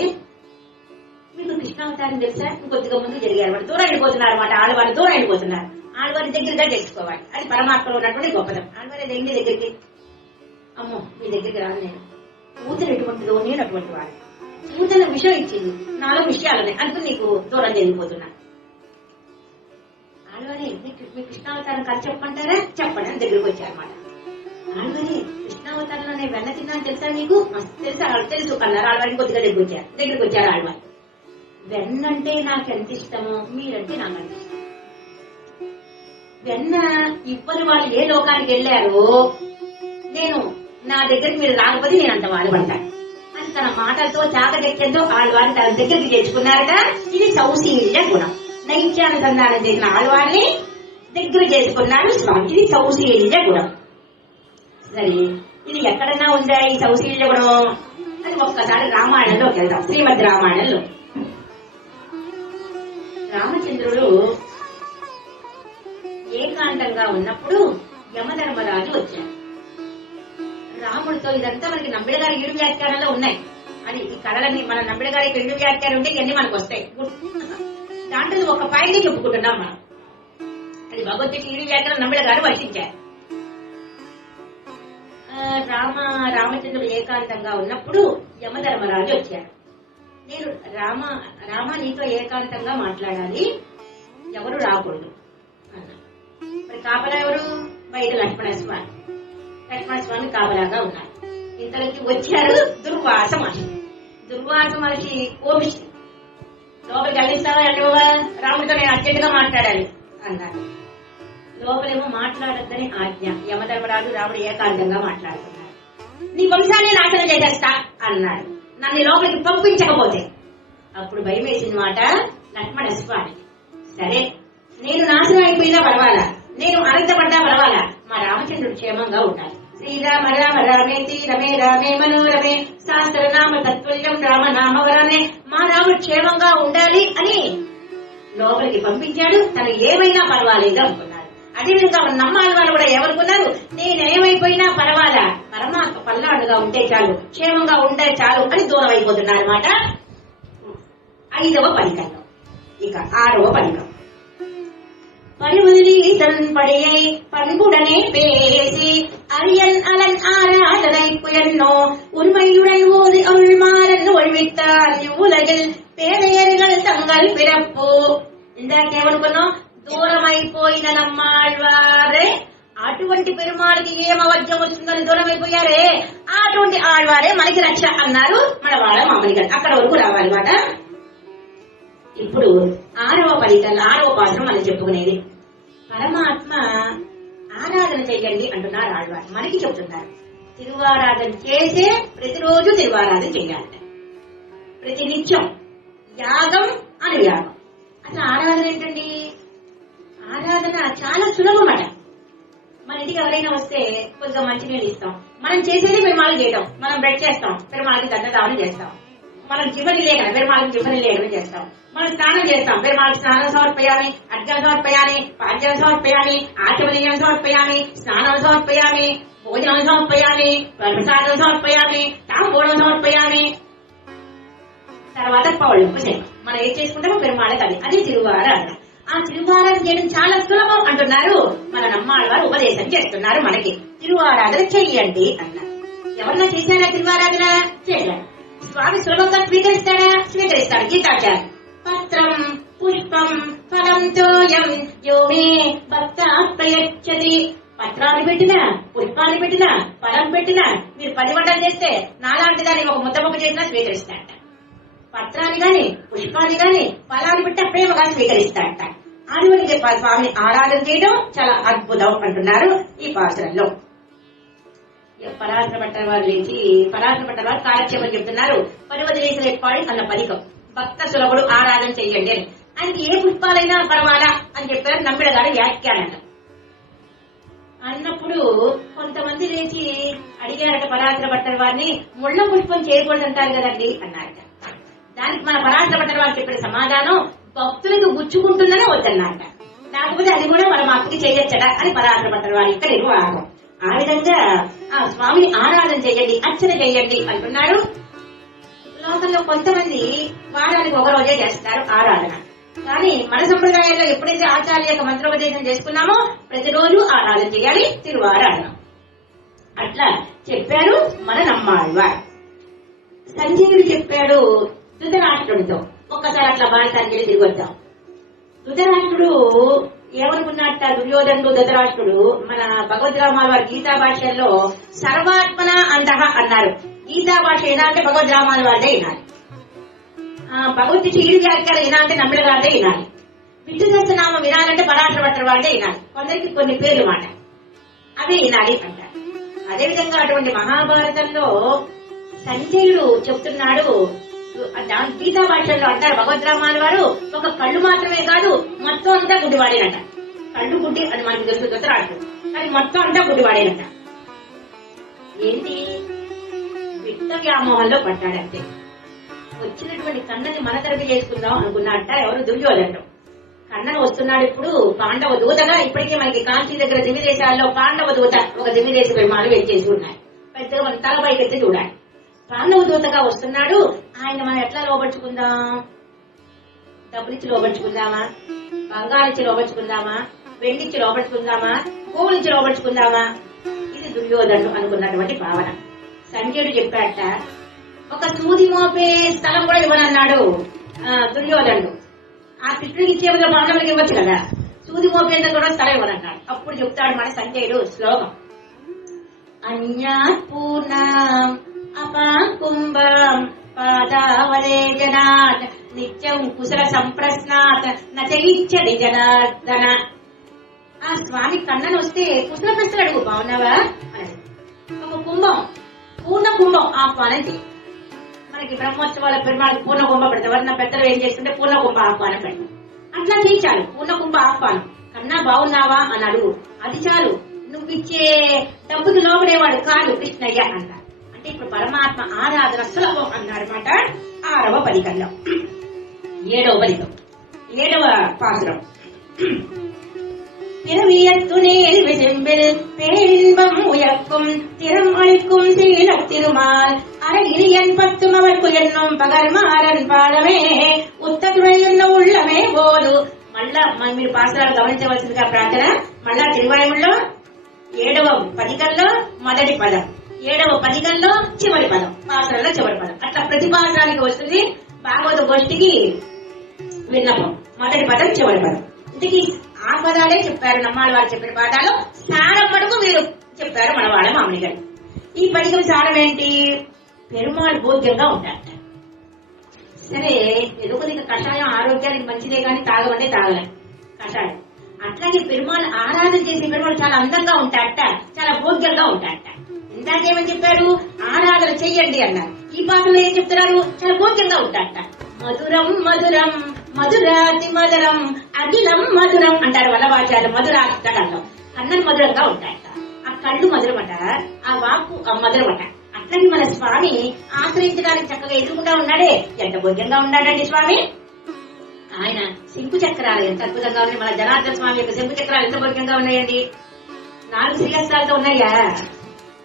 మీకు కృష్ణావతారం తెలుసా? ఇంకొద్దిగా ముందు జరిగారు, వాడు దూరం అయిపోతున్నారు అన్నమాట. ఆళ్వారు దూరం అయిపోతున్నారు. ఆళ్వారి దగ్గరగా తెలుసుకోవాలి, అది పరమాత్మలో ఉన్నటువంటి గొప్పదం. ఆళ్వారి దగ్గర దగ్గరికి, అమ్మో మీ దగ్గరికి రాను, నేను కూతురు ఎటువంటిదో నేను అటువంటి వాడు, కూతురు విషయం ఇచ్చింది, నాలో విషయాలున్నాయి అందుకు నీకు దూరం జరిగిపోతున్నా. ఆళ్వారి మీ కృష్ణావతారం కథ చెప్పమంటారా? చెప్పండి అని దగ్గరికి వచ్చారన్నమాట. ఆళ్వారి కృష్ణావతారంలో నేను వెన్న తిన్నాను తెలుసా నీకు? తెలుసా? తెలుసు అన్నారు. ఆళ్వారిని కొద్దిగా దగ్గరికి వచ్చారు ఆళ్వారి. వెన్నంటే నాకు ఎంత ఇష్టమో మీరంటే నాకు అంత ఇష్టం. వెన్న ఇవ్వని వాళ్ళు ఏ లోకానికి వెళ్ళారో నేను నా దగ్గరికి మీరు రాకపోతే నేను అంత బాధపడతాను అని తన మాటలతో చాకటెక్కేంతో ఆళ్వారిని తన దగ్గరికి తెచ్చుకున్నారట. ఇది సౌశీల్య గుణం. నైత్యానుసంధానం చేసిన ఆళ్వారిని దగ్గర చేసుకున్నాడు స్వామి. ఇది సౌశీల్య గుణం. సరే, ఇది ఎక్కడన్నా ఉందా ఈ సౌశీల్య గుణం అని ఒక్కసారి రామాయణంలోకి వెళ్దాం. శ్రీమద్ రామాయణంలో రామచంద్రుడు ఏకాంతంగా ఉన్నప్పుడు యమధర్మరాజు వచ్చాడు. రాముడితో ఇదంతా మనకి నంబిడ గారి 7 వ్యాఖ్యానాల్లో ఉన్నాయి. అది ఈ కళలన్నీ మన నంబిడ గారి 2 వ్యాఖ్యానం ఉంటే ఇవన్నీ మనకు వస్తాయి. దాంట్లో ఒక పాయింట్ చెప్పుకుంటున్నాం మనం. అది భగవద్గీత 7 వ్యాఖ్యానం నంబిడ గారు వర్షించారు. రామచంద్రుడు ఏకాంతంగా ఉన్నప్పుడు యమధర్మరాజు వచ్చాడు. నేను రామ నీతో ఏకాంతంగా మాట్లాడాలి, ఎవరు రాకూడదు అన్నా. మరి కాపలా ఎవరు? బయట లక్ష్మణస్వామి కాపలాగా ఉన్నారు. ఇంతలోకి వచ్చారు దుర్వాస మహర్షి. దుర్వాస మహర్షి కోపిష్టి. లోపలికి వెళ్ళిస్తావా వెళ్ళవా? రాముడితో నేను అర్జెంటుగా మాట్లాడాలి అన్నారు. లోపలేమో మాట్లాడద్దని ఆజ్ఞ. యమధర్మరాజు రాముడు ఏకాంతంగా మాట్లాడుతున్నారు. నీ వంశాన్ని నాశనం చేసేస్తా అన్నాడు, నన్ను లోపలికి పంపించకపోతే. అప్పుడు భయం వేసిన మాట లక్ష్మణస్వామి. సరే, నేను నాశనం అయిపోయినా పర్వాలా, నేను అనంతపడ్డా పర్వాలా, మా రామచంద్రుడు క్షేమంగా ఉండాలి. శ్రీరామ రామ రామేతి రమే రామే మనోరమే శాస్త్రనామ తత్తుల్యం రామనామవరానే, మా రాముడు క్షేమంగా ఉండాలి అని లోపలికి పంపించాడు. తను ఏమైనా పర్వాలేదు అనుకున్నాడు. అదేవిధంగా నమ్మాలి వాళ్ళు కూడా ఏమనుకున్నారు? నేనేమైపోయినా పర్వాలా, పరమాత్మ పల్నాడుగా ఉంటే చాలు, క్షేమంగా ఉంటే చాలు అని దూరం అయిపోతున్నారు అన్నమాట. 5వ పలికంలో ఇక 6వ పలికం. பருவலி தன் படையை பண்புடனே பேசி அரியன் அலன் ஆராதனை புயன்னோ உண்மையுடன் ஓதி அருள்மாறன் ஒழிவித்தார் இவ்வுலகில் பேதையர்கள் தங்கள் பிறப்பு. ఇందాకేమనుకున్నాం? దూరమైపోయిన నమ్మాళ్వారే అటువంటి పెరుమాళకి ఏం అవధ్యం వస్తుందని దూరం అయిపోయారే, అటువంటి ఆళ్వారే మనకి రక్ష అన్నారు మన వాళ్ళ మామూలుగా. అక్కడ వరకు రావాలన్నమాట. ఇప్పుడు 6వ పలికం 6వ పాఠం మనం చెప్పుకునేది. పరమాత్మ ఆరాధన చెయ్యండి అంటున్నారు ఆళ్వారు, మనకి చెప్తున్నారు. తిరువారాధన చేసే ప్రతిరోజు తిరువారాధన చెయ్యాలి, ప్రతి నిత్యం యాగం అనుయాగం. అసలు ఆరాధన ఏంటండి? ఆరాధన చాలా సులభమట. మన ఇంటికి ఎవరైనా వస్తే కొద్దిగా మంచినీళ్ళు ఇస్తాం. మనం చేసేది పెరుమాళి చేయడం. మనం బ్రెడ్ చేస్తాం, పెరుమాళికి దండదావనం చేస్తాం. మనం జివ్వని లేఖన, పెరుమాళికి జివ్వని లేఖన చేస్తాం. మనం స్నానం చేస్తాం, పెరుమాళికి స్నానం సమర్పయామి, అర్ఘ్యం సమర్పయామి, పాద్యం సమర్పయామి, ఆచమనీయం సమర్పయామి, స్నానం సమర్పయామి, భోజనం సమర్పయామి, ప్రసాదం సమర్పయామి, తాంబూలం సమర్పయామి. తర్వాత పౌళ్ళకు చేయం. మనం ఏం చేసుకుంటామో పెరుమాళకి అది తిరువారాధన. ఆ తిరువారాధన చేయడం చాలా సులభం అంటున్నారు మన నమ్మాళ్వారు, ఉపదేశం చేస్తున్నారు మనకి. తిరువారాధన చెయ్యండి అన్నారు. ఎవరన్నా చేశారా తిరువారాధన? చేయాలి. స్వామి సులభంగా స్వీకరిస్తాడా? స్వీకరిస్తాడు. గీతాచార్య పత్రం పుష్పం ఫలం తోయం యోమే భక్త ప్రయచ్చతి. పత్రాలు పెట్టినా, పుష్పాలు పెట్టినా, ఫలం పెట్టినా, మీరు 10 వంటలు చేస్తే నాలాంటి దాన్ని ఒక ముద్ద చేసినా స్వీకరిస్తాడట. పత్రాన్ని గాని, పుష్పాన్ని గాని, ఫలాన్ని పెట్టా ప్రేమగా స్వీకరిస్తాడట. అటువంటి స్వామిని ఆరాధన చేయడం చాలా అద్భుతం అంటున్నారు ఈ పాసురంలో. పరాశర భట్టర్ వారు లేచి పరాశర భట్టర్ వారు కాలక్షేమం చెప్తున్నారు. పరివదిలేసిన ఎప్పాడి అన్న పదికం భక్త సులభుడు ఆరాధన చెయ్యండి అని. ఆయనకి ఏ పుష్పాలైనా పర్వాలా అని చెప్పారు నమ్మిడ గారు వ్యాఖ్యానంట. అన్నప్పుడు కొంతమంది లేచి అడిగారట పరాశర భట్టర్ వారిని, ముళ్ళ పుష్పం చేయకూడదు అంటారు కదండి అన్నారట. దానికి మన పరాశర భట్టర్ వారు చెప్పిన సమాధానం, భక్తులకు గుచ్చుకుంటుందని వద్దన్నారట. లేకపోతే అది కూడా మన మాతకి చేయొచ్చట అని పరాశర భట్టర్ వారి యొక్క నిర్వాహం. ఆ విధంగా ఆ స్వామిని ఆరాధన చేయండి, అర్చన చేయండి అంటున్నారు. లోకంలో కొంతమంది వారానికి ఒక రోజే చేస్తారు ఆరాధన. కానీ మన సంప్రదాయంలో ఎప్పుడైతే ఆచార్య యొక్క మంత్రోపదేశం చేసుకున్నామో ప్రతిరోజు ఆరాధన చేయాలి, తిరువారాధన. అట్లా చెప్పారు మన నమ్మాళ్వారు. సంజయుడు చెప్పాడు ధృతరాష్ట్రుడితో. ఒక్కసారి అట్లా భారతానికి తిరిగి వద్దాం. ధృతరాష్ట్రుడు ఏమనుకున్నట్ట, దుర్యోధనుడు ధృతరాష్ట్రుడు మన భగవద్రామాల వారి గీతా భాషల్లో సర్వాత్మన అంతః అన్నారు. గీతా భాష ఏనాలంటే భగవద్రామాల వారిదే వినాలి. భగవద్గీత ఈడు వ్యాఖ్యాలు వినాలంటే నమ్మిడ గారిదే వినాలి. విష్ణు సహస్రనామం వినాలంటే పరాశర భట్టర్ వారిదే వినాలి. కొందరికి కొన్ని పేర్లు మాట అవి వినాలి అంటారు. అదేవిధంగా అటువంటి మహాభారతంలో సంజయుడు చెప్తున్నాడు, గీతా భాషల్లో అంటారు భగవద్రామాల వారు ఒక కళ్ళు మాత్రమే కాదు మొత్తం అంతా గుడ్డివాడేనట. కళ్ళు గుడ్డి అని మనకు తెలుసు ధృతరాష్ట్రుడు, కానీ మొత్తం అంతా గుడ్డివాడేనట. ఏంటి, విత్త వ్యామోహంలో పడ్డాడంతే. వచ్చినటువంటి కన్నని మన తరపు చేసుకుందాం అనుకున్నట్ట ఎవరు, దుర్యోధనుడు. కన్నను వస్తున్నాడు ఇప్పుడు పాండవ దూతగా. ఇప్పటికే మనకి కాంచీ దగ్గర దివిదేశాల్లో పాండవ దూత ఒక దివిదేశ పెరుమాలు వేచేసి ఉన్నాయి. పెద్దగా మన తలపైకి ఎత్తి చూడాలి. పాండవ దూతగా వస్తున్నాడు. ఆయన మనం ఎట్లా లోపరుచుకుందాం? డబ్బులిచ్చి లోపరుచుకుందామా, బంగారిచ్చి లోపరుచుకుందామా, వెండిచ్చి లోపరుచుకుందామా, గోవులిచ్చి లోపరుచుకుందామా? ఇది దుర్యోధనుడు అనుకున్నటువంటి భావన. సంజయుడు చెప్పాట, ఒక సూది మోపే స్థలం కూడా ఇవ్వనన్నాడు దుర్యోధనుడు. ఆ కృష్ణుడికి ఇచ్చే బదులు పాండవులకి ఇవ్వచ్చు కదా, సూది మోపేంత కూడా స్థలం ఇవ్వనన్నాడు. అప్పుడు చెప్తాడు మన సంజయుడు శ్లోకం, అన్యాత్ పూర్ణం అపాకుంభం పాదావలే జనాత్ నిత్యం కుశల సంప్రశ్నాత్ నచయిచ్చడి జనార్దన. ఆ స్వామి కన్నను వస్తే కుశల ప్రశ్నలు అడుగు, బాగున్నావా అని. ఒక కుంభం, పూర్ణ కుంభం ఆహ్వానం. మనకి బ్రహ్మోత్సవాల పెరుమాళకి పూర్ణ కుంభ పెడతారు. ఎవరన్నా పెద్దలు ఏం చేస్తుంటే పూర్ణ కుంభ ఆహ్వానం పెడతాం. అట్లా చేయించాలి పూర్ణ కుంభ ఆహ్వానం. కన్నా బాగున్నావా అని అడుగు, అది చాలు. నువ్విచ్చే డబ్బుకి లోపడేవాడు కాదు కృష్ణయ్య అంటారు. అంటే ఇప్పుడు పరమాత్మ ఆరాధన సులభం అన్నారన్నమాట. 6వ పదికంలో 7వ పదికం 7వ పాసురం. பிறவியத்துணேல் விசிம்பில் பேரின்பம் உயர்க்கும் திறம் அளிக்கும் சீலத் திருமால் அறகிரியன் பத்தும் அவர்க்கு என்னும் పగర్మారన్ పాదమే ఉత్తతుడైన உள்ளమే బోలు. మళ్ళా మీరు పాసురాలు గమనించవలసిందిగా ప్రార్థన. మళ్ళా తిరువాయుల్లో 7వ పదికంలో మొదటి పదం, 7వ పదికంలో చివరి పదం, పాసురంలో చివరి పదం. అట్లా ప్రతి పాసురానికి వస్తుంది. భాగవత గోష్ఠికి విన్నపం మొదటి పదం చివరి పదం. ఇందుకు ఆ పదాలే చెప్పారు నమ్మాళ్ళ వారు చెప్పిన పాదాలు. సారం మటుకు వీరు చెప్పారు మన వాళ్ళ మామిడి గారు. ఈ పదికం సారం ఏంటి? పెరుమాళ్ భోగ్యంగా ఉంటారట. సరే ఏదో కొద్దిగా కషాయం ఆరోగ్యానికి మంచిదే కానీ తాగమంటే తాగలే కషాయం. అట్లాగే పెరుమాళ్ ఆరాధన చేసే పెరుమాళ్ చాలా అందంగా ఉంటారట, చాలా భోగ్యంగా ఉంటారట. ఇందాకేమని చెప్పారు? ఆరాధన చెయ్యండి అన్నారు. ఈ పాటలో ఏం చెప్తున్నారు? చాలా భోగ్యంగా ఉంటారట. మధురం మధురం మధురాతి మధురం అఖిలం మధురం అంటారు వల్లభాచార్య. మధురాష్టకంలో కన్నలు మధురంగా ఉంటాయట, ఆ కళ్ళు మధురమట, ఆ వాక్కు మధురమట. అట్లాగే మన స్వామి ఆశ్రయించడానికి చక్కగా ఎదురుకుండా ఉన్నాడే, ఎంత భోగ్యంగా ఉన్నాడండి స్వామి. ఆయన శంకు చక్రాలు ఎంత అద్భుతంగా ఉన్నాయి. మన జనార్దన స్వామి యొక్క శంకు చక్రాలు ఎంత భోగ్యంగా ఉన్నాయండి. 4 శ్రీహస్తాలతో ఉన్నాయా?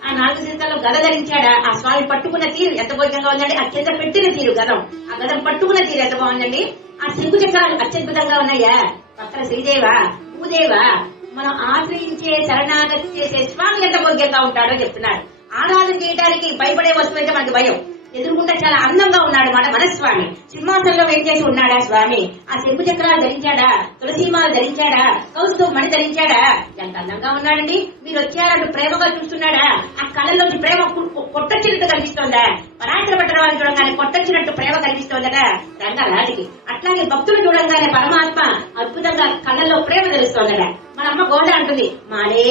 ఆ 4 శ్రీహస్తాల్లో గద ధరించాడా? ఆ స్వామి పట్టుకున్న తీరు ఎంత భోగ్యంగా ఉందండి. ఆ కింద పెట్టిన తీరు గదం, ఆ గదం పట్టుకున్న తీరు ఎంత బాగుందండి. ఆ శంకు చక్రాలు అత్యద్భుతంగా ఉన్నాయా? పక్కన శ్రీదేవ భూదేవ మనం ఆశ్రయించే శరణాగతి చేసే స్వామి ఎంత భోగ్యంగా ఉంటాడో చెప్తున్నాడు. ఆరాధన చేయడానికి భయపడే వస్తువు అయితే మనకి భయం. ఎదురుకుంటే చాలా అందంగా ఉన్నాడు మన మనస్వామి. సింహాసనంలో ఏం చేసి ఉన్నాడా స్వామి? ఆ శంకు చక్రాలు ధరించాడా, తులసీమాలు ధరించాడా, కౌస్తుభ మణి ధరించాడా? ఎంత అందంగా ఉన్నాడండి. మీరు వచ్చారంటూ ప్రేమగా చూస్తున్నాడా? ఆ కళ్ళలోంచి ప్రేమ కొట్టొచ్చినట్టు కనిపిస్తోందా? పరాశర భట్టర్ వారిని చూడంగానే కొట్టొచ్చినట్టు ప్రేమ కనిపిస్తోందట రంగరాజుకి. అట్లాగే భక్తులు చూడంగానే పరమాత్మ అద్భుతంగా కళ్ళల్లో ప్రేమ తెలుస్తోందట. మన అమ్మ గోడ అంటుంది, మాలే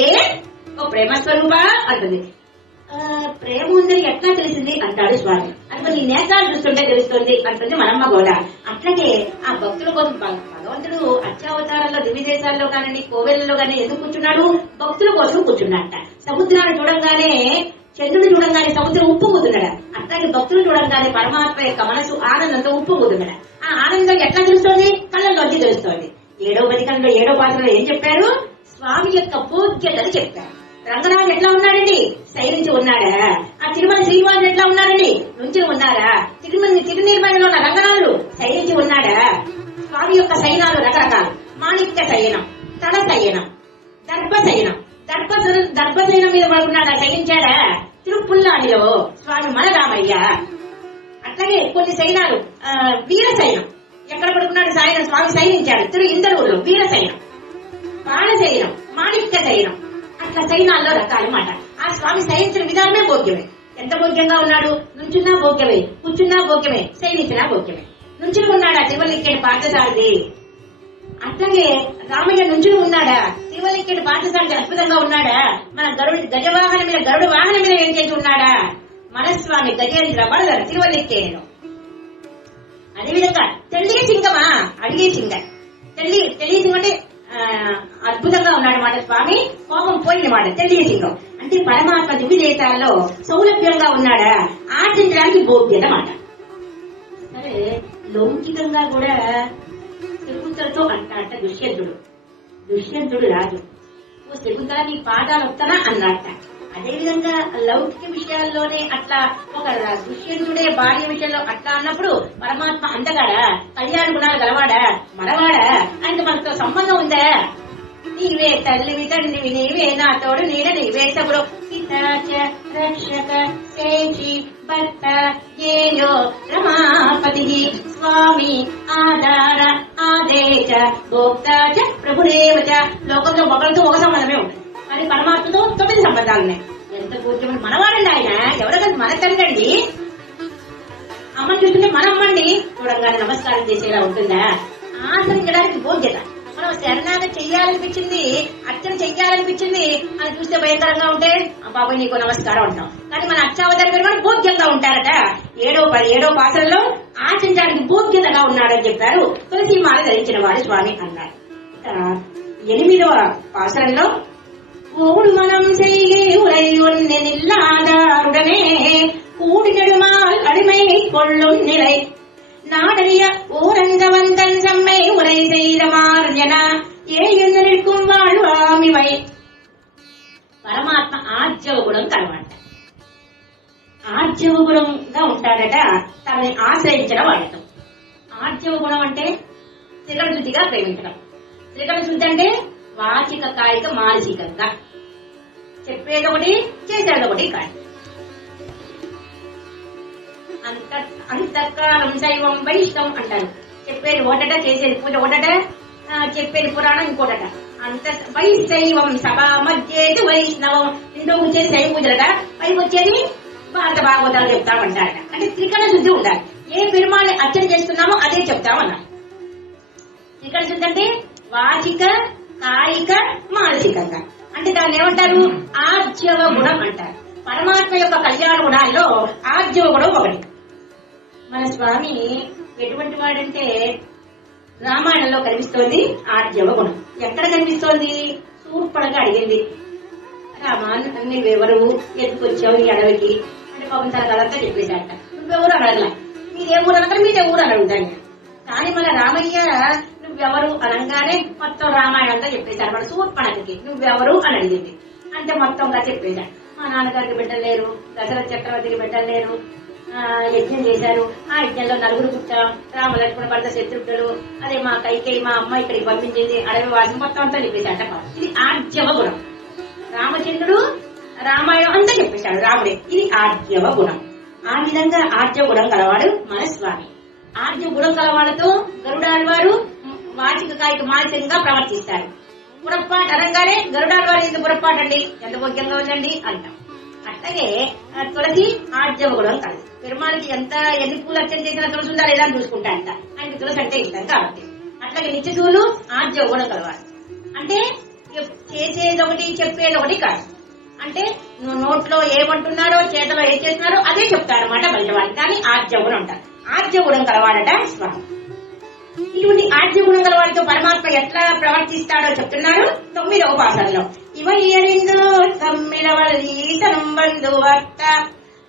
ఓ ప్రేమ స్వరూప అంటుంది. ప్రేమ ఉందని ఎట్లా తెలిసింది అంటాడు స్వామి. అది నీ నేత్రాలు చూస్తుంటే తెలుస్తుంది అంటుంది మనమ్మ గోడ. అట్లాగే ఆ భక్తుల కోసం భగవంతుడు అత్యావతారాల్లో దివ్య దేశాల్లో కానివ్వండి, కోవెళ్లలో కానీ ఎందుకు కూర్చున్నాడు? భక్తుల కోసం కూర్చున్నాడట. సముద్రాన్ని చూడంగానే, చంద్రుడు చూడంగానే సముద్రం ఉప్పొంగుతున్నాడు. అట్లాగే భక్తులు చూడంగానే పరమాత్మ యొక్క మనసు ఆనందంతో ఉప్పొంగుతున్నాడు. ఆ ఆనందం ఎట్లా తెలుస్తోంది? కళ్ళల్లోంచి తెలుస్తోంది. 7వ పదికంలో 7వ పాత్రలో ఏం చెప్పారు? స్వామి యొక్క పూజ్యతలు చెప్పారు. రంగనాథ్ ఎట్లా ఉన్నాడండి? శైలించి ఉన్నాడా? ఆ తిరుమల శ్రీనివాసుడు ఎట్లా ఉన్నాడండి? నుంచి ఉన్నారా? తిరునిర్మలలో ఉన్న రంగనాథుడు శైలించి ఉన్నాడా? స్వామి యొక్క శయనాలు రకరకాలు. మాణిక్య శయనం, తల శయనం, దర్భ శయనం. దర్భ శయనం మీద పడుకున్నాడా? శయనించాడా? తిరుపుల్లానిలో స్వామి మన రామయ్య. అట్లాగే కొన్ని శయనాలు, వీర శయనం ఎక్కడ పడుకున్నాడు? స్వామి శయనించాడు తిరు ఇందరూరులో వీర శయనం, బాణ శయనం, మాణిక్య శయనం. అట్లా శయనాల్లో రకాలన్నమాట. ఆ స్వామి శయించిన విధానమే భోగ్యమే. ఎంత భోగ్యంగా ఉన్నాడు? నుంచున్నా భోగ్యమే, కూర్చున్నా భోగ్యమే, శయనించినా భోగ్యమే. నుంచుని ఉన్నాడా? తిరువల్లిక్కేటి పార్థసారథి. అట్లాగే రామయ్య నుంచుని ఉన్నాడా? తిరువల్లిక్కేటి పార్థసారథి అద్భుతంగా ఉన్నాడా? మన గరుడు వాహనం మీద ఏం చేసి ఉన్నాడా? మనస్వామి గజేంద్ర బలధర తిరువల్లిక్కేను. అదేవిధంగా తెల్లి సింగమా? అడిగే సింగ. తెల్లి సింగం అంటే అద్భుతంగా ఉన్నాడు మాట స్వామి. కోపం పోయిన మాట తెల్లి సింగం అంటే పరమాత్మ దివ్య దేశాల్లో సౌలభ్యంగా ఉన్నాడా? ఆర్జించడానికి భోగ్యత మాట. సరే, లౌకికంగా కూడా శకుంతలతో అంటాట దుష్యంతుడు రాజు. ఓ శకుంతల, నీ పాదాలు వస్తానా అన్నట్ట. అదేవిధంగా లౌకిక విషయాల్లోనే అట్లా ఒక దుష్యంతుడే భార్య విషయంలో అట్లా అన్నప్పుడు పరమాత్మ అందగాడా? కళ్యాణ గుణాలు గలవాడా? మనవాడా? ఆయనతో మనతో సంబంధం ఉందా? నీవే తల్లివి తండ్రివి, నీవే నా తోడు నీడ, నీవే సగుడు పితాచ రక్షక సేచి భర్త ఏయో రమాపతి స్వామి ఆధార ఆదేశ భోక్తాచ ప్రభుదేవచ. లోకంలో ఒకరితో ఒక సంబంధమే ఉంటుంది, కానీ పరమాత్మతో 9 సంబంధాలున్నాయి. ఎంత పూజ్యమని మనవాడండి ఆయన. ఎవరికైనా మన తండ్రి అమ్మని చూస్తుంటే మన అమ్మండి చూడంగానే నమస్కారం చేసేలా ఉంటుందా? ఆచరించడానికి భోగ్యత. మనం శరణాగతి చెయ్యాలనిపించింది, అర్చన చెయ్యాలనిపించింది అని చూస్తే భయంకరంగా ఉంటే బాబాయ్ నీకు నమస్కారం అంటాం. కానీ మన అర్చావతారి పెరుగు భోగ్యంగా ఉంటారట. 7వ పాత్రలో ఆచరించడానికి భోగ్యతగా ఉన్నాడని చెప్పారు. తులసి మాల ధరించిన వాడు స్వామి అన్నారు. 8వ పాత్రలో ஓடு மனம் செய்கே உரை ஒன்னு நில்லாதாருடனே கூடி நெடுமால் அடிமை கொள்ளும் நிலை நாடறிய ஊரங்கவந்தன் செம்மை உரை செய்த மார்ஜனா ஏன்னு நிற்கும் வாழ்வாமிவை. పరమాత్మ ఆర్జవ గుణం కనబడ్డ. ఆర్జవ గుణంగా ఉంటాడట తనని ఆశ్రయించిన వాళ్ళతో. ఆర్జవ గుణం అంటే త్రికరణ శుద్ధిగా ప్రేమించడం. త్రికరణ శుద్ధి అంటే వాచిక కాయిక మానసికంగా చెప్పేదొకటి చేసేదొకటి కాదు. అంతఃకాలం శైవం వైష్ణవం అంటారు. చెప్పేది ఒకటట, చేసేది పూజ ఒకటట, చెప్పేది పురాణం ఇంకోటట. అంత వైశైవం సభా మధ్యేది వైష్ణవం. ఇంట్లో వచ్చేది శైవ పూజలట, పైకి వచ్చేది భారత భాగవతాలు చెప్తామంటారట. అంటే త్రికరణ శుద్ధి ఉండాలి. ఏ పెరుమాళ్ళని అర్చన చేస్తున్నామో అదే చెప్తామన్నారు. త్రికరణ శుద్ధి అంటే వాచిక కాయిక మానసికంగా. అంటే దాన్ని ఏమంటారు? ఆర్జవ గుణం అంటారు. పరమాత్మ యొక్క కళ్యాణ గుణాల్లో ఆర్జవ గుణం ఒకటి. మన స్వామి ఎటువంటి వాడంటే రామాయణంలో కనిపిస్తోంది ఆర్జవ గుణం. ఎక్కడ కనిపిస్తోంది? శూర్పణగా అడిగింది, రామా నువ్వెవరు, ఎందుకు వచ్చావు ఈ అడవికి అంటే పాపం తన కథంతా చెప్పేశాట. నువ్వెవరు అని అడగల, మీదే ఊరు అనగా మీదే ఊరు అని అడుగుతాను. కానీ మన రామయ్య నువ్వెవరు అనగానే మొత్తం రామాయణం అంతా చెప్పేశాడు. మన శూర్పణకి నువ్వెవరు అని అడిగింది. అంటే మొత్తంగా చెప్పేశాడు. మా నాన్నగారికి బిడ్డలు లేరు, దశరథ చక్రవర్తికి బిడ్డలు లేరు, యజ్ఞం చేశారు, ఆ యజ్ఞంలో 4 పుట్టాం, రామ లక్ష్మణ భరత శత్రుఘ్నుడు, అదే మా కైకేయి మా అమ్మ ఇక్కడికి పంపించింది, అడవి వాసి మొత్తం అంతా చెప్పేశాట. ఇది ఆర్జవ గుణం. రామచంద్రుడు రామాయణం అంతా చెప్పేశాడు రాముడే. ఇది ఆర్జవ గుణం. ఆ విధంగా ఆర్జవ గుణం కలవాడు మన స్వామి. ఆర్జవ గుణం కలవాళ్ళతో గరుడారి వారు వాచిక కాయిక మానసికంగా ప్రవర్తిస్తారు. పురపాటు అనగానే గరుడారి వారు ఎందుకు పురపాటు అండి, ఎంత భోగ్యంగా ఉందండి అంటాం. అట్లాగే తులసి ఆర్జవ గుణం కాదు. పెరుమాళికి ఎన్ని పూలు అర్చన చేసినా తులసి ఉందా లేదా అని చూసుకుంటా అంట. ఆయనకి తులసి అంటే ఇష్టం కాబట్టి. అట్లా అట్లాగే నిత్యశూలు ఆర్జవ గుణం కలవాలి. అంటే చేసేది ఒకటి చెప్పేది ఒకటి కాదు. అంటే నువ్వు నోట్లో ఏమంటున్నారో చేతలో ఏం చేస్తున్నారో అదే చెప్తారన్నమాట బయట వాళ్ళకి. కానీ ఆర్జవ గుణం అంటారు. ఆర్జవ గుణం కలవాడట స్వామి. ఇటువంటి ఆర్జవ గుణం కలవాడితో పరమాత్మ ఎట్లా ప్రవర్తిస్తాడో చెప్తున్నారు 9వ పాఠంలో. ఇవయ్యరిందో తమ్మిలవల్లీతనం బంధువర్త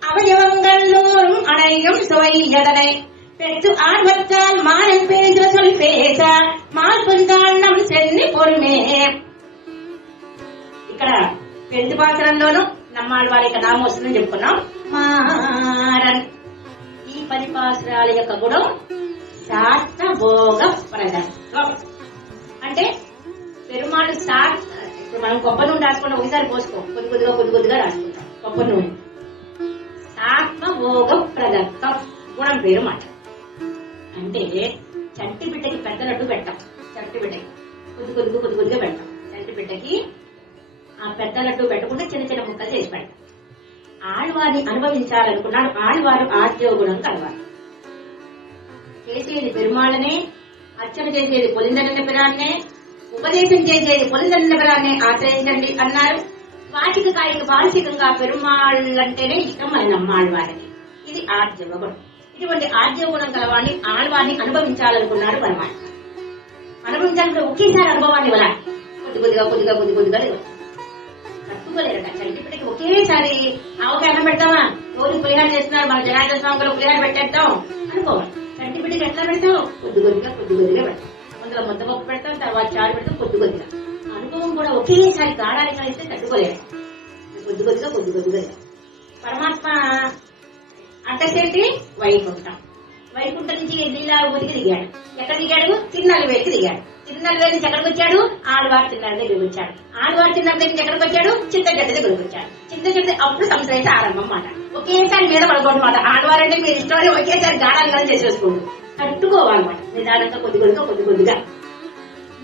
அவயவங்கள்லோறும் அணையும் சுவையதனை பெற்று ஆர்வத்தால் மாறன் பேச சொல் பேச மார்புந்தாள் நம் செన్ని పొరుమే. ఇక్కడ పెద్ద పాత్రలోనూ నమ్మాళ్ళ వాళ్ళ యొక్క నామం వస్తుందని చెప్పుకున్నాం. మారన్ ఈ 10 పాత్రాల యొక్క గుణం శాస్త్ర భోగ ప్రదత్వం. అంటే పెరుమాళ్ళు ఇప్పుడు మనం కొబ్బరి నూనె రాసుకుంటాం, ఒకసారి పోసుకో కొద్ది కొద్దిగా రాసుకుంటాం కొబ్బరి నూనె. ఆత్మభోగ ప్రదత్తం గుణం పేరు మాట. అంటే చంటి బిడ్డకి పెద్ద లడ్డు పెట్టాం, చంటి బిడ్డకి కొద్దిగా పెట్టాం. చంటి బిడ్డకి ఆ పెద్ద లడ్డు పెట్టకుండా చిన్న చిన్న ముక్కలు చేసి పెట్టాం. ఆళ్వారిని అనుభవించాలనుకున్నాడు. ఆళ్వారు ఆర్జవ గుణం కలవాలి. చేసేది పెరుమాళ్ళనే, అర్చన చేసేది పొలిందన్న పిరాన్నే, ఉపదేశం చేసేది పొలిందన్న పిరాన్నే ఆశ్రయించండి అన్నారు. వాచిక కాయిక వార్షికంగా పెరుమాళ్ళంటేనే ఇష్టం మన నమ్మాళ్ళ వారికి. ఇది ఆర్జవ గుణం. ఇటువంటి ఆర్జవ గుణం కలవాడిని ఆళ్వారిని అనుభవించాలనుకున్నాడు పరమాత్మ. అనుభవించాలంటే ఒకేసారి అనుభవాన్ని ఇవ్వాలి. కొద్దిగా తట్టుకోలేరట. చంటిపిడికి ఒకేసారి ఆవకాయ అన్నం పెడతామా, రోజు పులిహార చేస్తున్నారు మన జనార్దన స్వామి పులిహార పెట్టేద్దాం అనుకోవాలి. చంటిపిడికి ఎట్లా పెడతాం? కొద్దిగా పెడతాం. అందులో ముద్దపప్పు పెడతాం, తర్వాత చారు పెడతాం కొద్దిగా. అనుభవం కూడా ఒకేసారి గాఢాన్ని కలిస్తే తట్టుకోలేదు. కొద్దిగా పరమాత్మ అడ్డసేటి వైకుంఠం. వైకుంఠం నుంచి లీలావతికి దిగాడు. ఎక్కడ దిగాడు? తిరునల్వేలికి దిగాడు. తిరునల్వేలి నుంచి ఎక్కడికి వచ్చాడు? ఆళ్వారు తిరునల్ దగ్గరికి వచ్చాడు. ఆళ్వారు తిరునల్ దగ్గర ఎక్కడికి వచ్చాడు? చింతగడ్డ దగ్గరికి వచ్చాడు. చింతగడ్డ అప్పుడు సంశ్రయిత ఆరంభం మాట. ఒకేసారి మీద పడుకోవడం మాట. ఆళ్వారంటే మీరు ఇష్టం ఒకేసారి గాఢాలు కలిసి చేసేసుకోండి. తట్టుకోవాలన్నమాట. నిదానంగా కొద్దిగా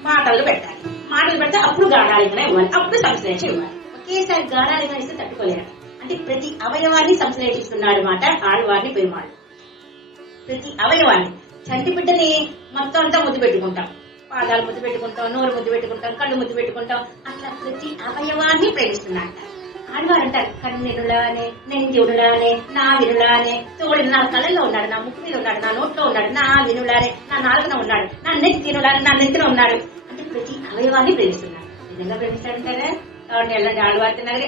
మాటలు పెట్టాలి. మాటలు పెడితే అప్పుడు గాఢాలికనే ఇవ్వాలి, అప్పుడు సంశ్లేషణ ఇవ్వాలి. ఒకేసారి గాఢాలికన ఇస్తే తట్టుకోలేరు. అంటే ప్రతి అవయవాన్ని సంశ్లేషిస్తున్నాడు మాట ఆళ్వారిని పెరుమాళ్ళు. ప్రతి అవయవాన్ని. చంటి బిడ్డని మొత్తం అంతా ముద్దు పెట్టుకుంటాం, పాదాలు ముద్దు పెట్టుకుంటాం, నోరు ముద్దు పెట్టుకుంటాం, కళ్ళు ముద్దు పెట్టుకుంటాం. అట్లా ప్రతి అవయవాన్ని ప్రేమిస్తున్నాడు. ఆళ్వారు అంటారు కన్నెనులానే, నెంజుడులానే, నా వినులానే, తోడు నా కళ్ళలో ఉన్నాడు, నా ముక్కు మీద ఉన్నాడు, నా నోట్లో ఉన్నాడు, నా వినులానే, నా నాలుగున ఉన్నాడు, నా నెత్తినులానే, నా నెత్తిన ఉన్నాడు. అంటే ప్రతి అవయవాన్ని ప్రేమిస్తున్నాడు. నిజంగా ప్రేమిస్తాడంటారా? కాబట్టి వెళ్ళండి ఆళ్వారి నగరి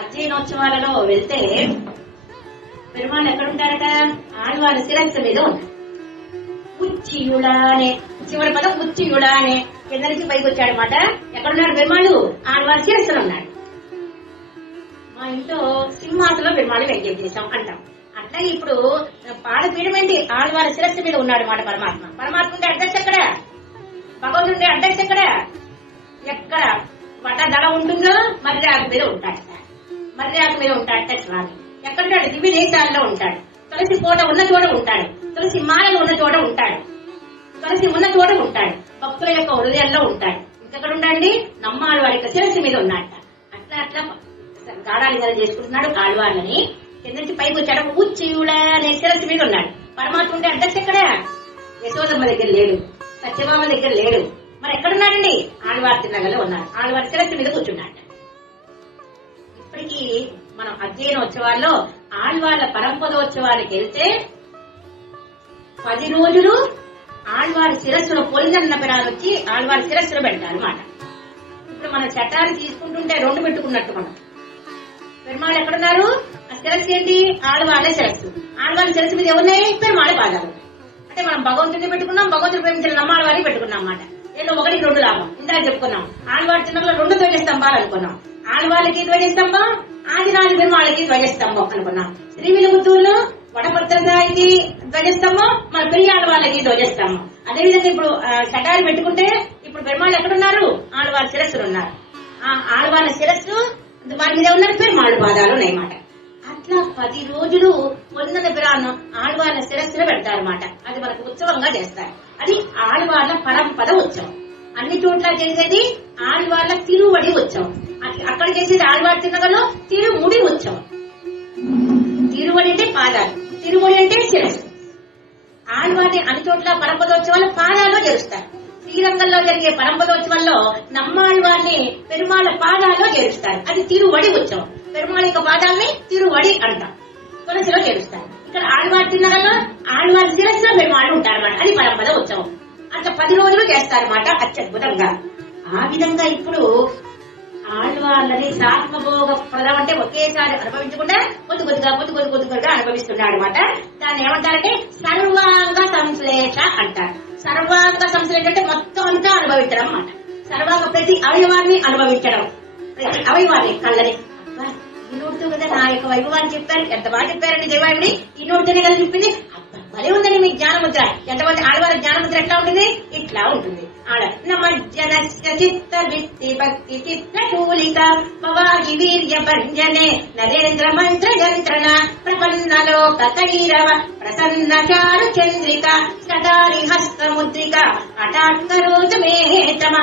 అధ్యయనోత్సవాలలో వెళ్తే పెరుమాళ్ళు ఎక్కడుంటారట? ఆళ్వారి శిరస్సు మీద ఉన్నాడు. ఉచ్చియుడానే, చివరి పదం ఉచ్చియుడానే, కింద నుంచి పైకి వచ్చాడనమాట. ఎక్కడున్నాడు పెరుమాళ్ళు? ఆళ్వారి శిరస్సులో ఉన్నాడు. మా ఇంట్లో సింహాసనంలో పెరుమాళ్ళు వెంకటేశ్వర చేశాం అంటాం. అట్లా ఇప్పుడు పాదపీఠం ఏంటి? ఆళ్వారి శిరస్సు మీద ఉన్నాడు మాట పరమాత్మ. పరమాత్మ ఉండే అడ్రస్ ఎక్కడ? భగవంతుడే అడ్రస్ ఎక్కడ? ఎక్కడ వట దడ ఉంటుందో మర్యాద మీద ఉంటాడట. స్వామి ఎక్కడుంటాడు? దివ్య దేశాల్లో ఉంటాడు. తులసి పూట ఉన్న చోట ఉంటాడు. తులసి మాలలు ఉన్న చోట ఉంటాడు. తులసి ఉన్న చోట ఉంటాడు. భక్తుల యొక్క హృదయాల్లో ఉంటాడు. ఇంకెక్కడ ఉండండి? నమ్మాళ్ళ వారి యొక్క శిరస్సు మీద ఉన్నాడట. అట్లా గాఢాలింగన చేసుకుంటున్నాడు ఆళ్వార్లని. కింద నుంచి పైకి వచ్చాడు. ఉచ్చియుడా అనే శిరస్సు మీద ఉన్నాడు. పరమాత్మ ఉంటే అడ్రస్ ఎక్కడ? యశోదమ్మ దగ్గర లేడు, సత్యభామ దగ్గర లేడు. మరి ఎక్కడున్నాడండి? ఆళ్వారి తిరునగర్లో ఉన్నాడు. ఆళ్వారి శిరస్సు మీద కూర్చున్నాడు. ఇప్పటికీ మనం అధ్యయనోత్సవాల్లో ఆళ్వార్ల పరంపదోత్సవానికి వెళ్తే 10 రోజులు ఆళ్వారి శిరస్సులో పొలిందన్న పిరాలు వచ్చి ఆళ్వారి శిరస్సులో పెడతారు అన్నమాట. ఇప్పుడు మనం చట్టాలు తీసుకుంటుంటే 2 పెట్టుకున్నట్టు మనం. పెరుమాళ్ళు ఎక్కడున్నారు? ఆ శిరస్సు ఏంటి? ఆళ్వార్ల శిరస్సు. ఆళ్వారి శిరస్సు మీద ఎవరున్నాయి? పెరుమాళ్ళ పాదాలు. అంటే మనం భగవంతుడిని పెట్టుకున్నాం, భగవంతుడు ప్రేమించిన నమ్మాళ్ళ వారిని పెట్టుకున్నాం అన్నమాట. ఏదో 1కి 2 లాభం. ఇందాక చెప్పుకున్నాం. ఆళ్వారి చిన్నలో 2 ధ్వజస్తంభాలు అనుకున్నాం. ఆళ్వార్లకి ధ్వజస్తంభం, ఆదినాథ పెరుమాళ్ళకి ధ్వజస్తంభం అనుకున్నాం. శ్రీవిల్లిపుత్తూరులో వడపత్రసాయికి ధ్వజస్తంభం, మన పెరియాళ్ళ వాళ్ళకి ధ్వజస్తంభం. అదేవిధంగా ఇప్పుడు చటాలు పెట్టుకుంటే ఇప్పుడు పెరుమాళ్ళు ఎక్కడున్నారు? ఆళ్వారి శిరస్సులు ఉన్నారు. ఆ ఆళ్వార్ల శిరస్సు వారి మీద ఉన్నారు, పెరుమాళ్ళు పాదాలు ఉన్నాయన్నమాట. అట్లా 10 రోజులు పొందిన పిరాను ఆళ్వార్ల శిరస్సులో పెడతారన్నమాట. అది మనకు ఉత్సవంగా చేస్తారు. అది ఆళ్వార్ల పరంపద ఉత్సవం. అన్ని చోట్ల చేసేది ఆళ్వార్ల తిరువడి ఉత్సవం. అక్కడ చేసేది ఆళ్వారి తిరునగర్లో తిరుముడి ఉత్సవం. తిరువడి అంటే పాదాలు, తిరుముడి అంటే శిరస్సు. ఆళ్వారిని అన్ని చోట్ల పరంపదోత్సవాలు పాదాల్లో చేరుస్తారు. శ్రీరంగంలో జరిగే పరంపదోత్సవంలో నమ్మాళ్వారిని పెరుమాళ పాదాల్లో చేరుస్తారు. అది తిరువడి ఉత్సవం. పెరుమాళ యొక్క పాదాలని తిరువడి అంటాం. తులసిలో చేరుస్తారు. ఇక్కడ ఆళ్వారి తిన్నగల్లో ఆళ్వారి శిరస్సులో పెరుమాళ్ళు ఉంటారన్నమాట. అది పరంపద ఉత్సవం. అట్లా 10 రోజులు చేస్తారన్నమాట అత్యద్భుతంగా. ఆ విధంగా ఇప్పుడు ఆళ్వార్లని సాత్మభోగ ప్రదం అంటే ఒకేసారి అనుభవించకుండా కొద్దిగా అనుభవిస్తున్నాడు అనమాట. దాన్ని ఏమంటారంటే సర్వాంగ సంశ్లేష అంటారు. సర్వాంగ సంశ్లేష అంటే మొత్తం అంతా అనుభవించడం అన్నమాట. సర్వాంగ ప్రతి అవయవాన్ని అనుభవించడం. ప్రతి అవయవాన్ని కళ్ళని ఈ నోటితో కదా నా యొక్క వైభవాన్ని చెప్పారు. ఎంత బాగా చెప్పారండి దేవాయుడి. ఈ నోటితోనే కదా చెప్పింది. భలే ఉందండి మీ జ్ఞానముద్ర. ఎంతమంది ఆడవారి జ్ఞానముద్ర ఎట్లా ఉంటుంది? ఇట్లా ఉంటుంది. చిత్త విత్తి భక్తి చిత్త కూలిక పవాజి వీర్య భంజనే నరేంద్ర మంత్ర యంత్రణ ప్రపన్నలోక కైరవ ప్రసన్న చారు చంద్రిక సదారి హస్త ముద్రిక హఠాత్కరోజు మే తమ.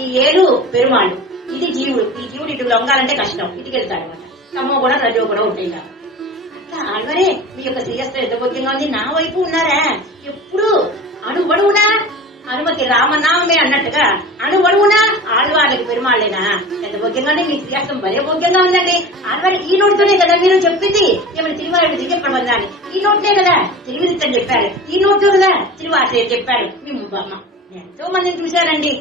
ఈ 7 పెరుమాళ్ళు. ఇది జీవుడు. ఈ జీవుడు ఇటు లొంగాలంటే కష్టం. ఇటుకి వెళ్తాడు అనమాట. తమో కూడా రజో కూడా ఉంటాయి. ఆళ్వరే మీ యొక్క శ్రీయస్త్రం ఎంత భోగ్యంగా ఉంది. నా వైపు ఉన్నారా? ఎప్పుడు అణువడువునా హనుమతి రామనామే అన్నట్టుగా అణువడువునా ఆళ్వారికి పెరుమాళ్ళేనా? ఎంత భోగ్యంగా మీ శ్రీయస్త్రం భలే భోగ్యంగా ఉందండి. ఆళ్వారి ఈ నోటితోనే కదా మీరు చెప్పింది. ఏమైనా తిరువారి దివ్య ప్రబంధాన్ని ఈ నోటినే కదా తిరువిదిత్తని చెప్పారు. ఈ నోటితో కదా తిరువాసే చెప్పారు. మీ అమ్మ ఎంతో మందిని చూశారండి.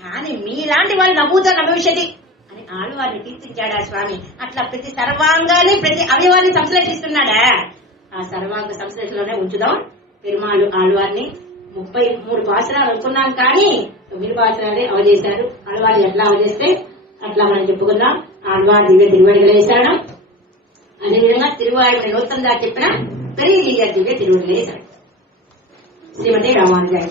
కానీ మీలాంటి వాళ్ళు నవ్వుతో నభవిష్యతి అని ఆళ్వారిని కీర్తించాడా స్వామి. అట్లా ప్రతి సర్వాంగాన్ని ప్రతి అవయవాన్ని సంశ్లేషిస్తున్నాడా. ఆ సర్వాంగ సంశ్లేషలోనే ఉంచుదాం పెరుమాళ్ళు ఆళ్వారిని. 33 పాసరాలు అనుకున్నాం కానీ 9 పాసరాలే అవజేశారు. ఆళ్వారిని ఎట్లా అవజేస్తే అట్లా మనం చెప్పుకుందాం. ఆళ్వారి దివ్య తిరువడిగలు వేశాడు. అదేవిధంగా తిరువాయుడు నూతనంగా చెప్పిన పెరిగి దివ్య తిరువడిగలు వేశాడు. శ్రీమతి రామానుజాయ.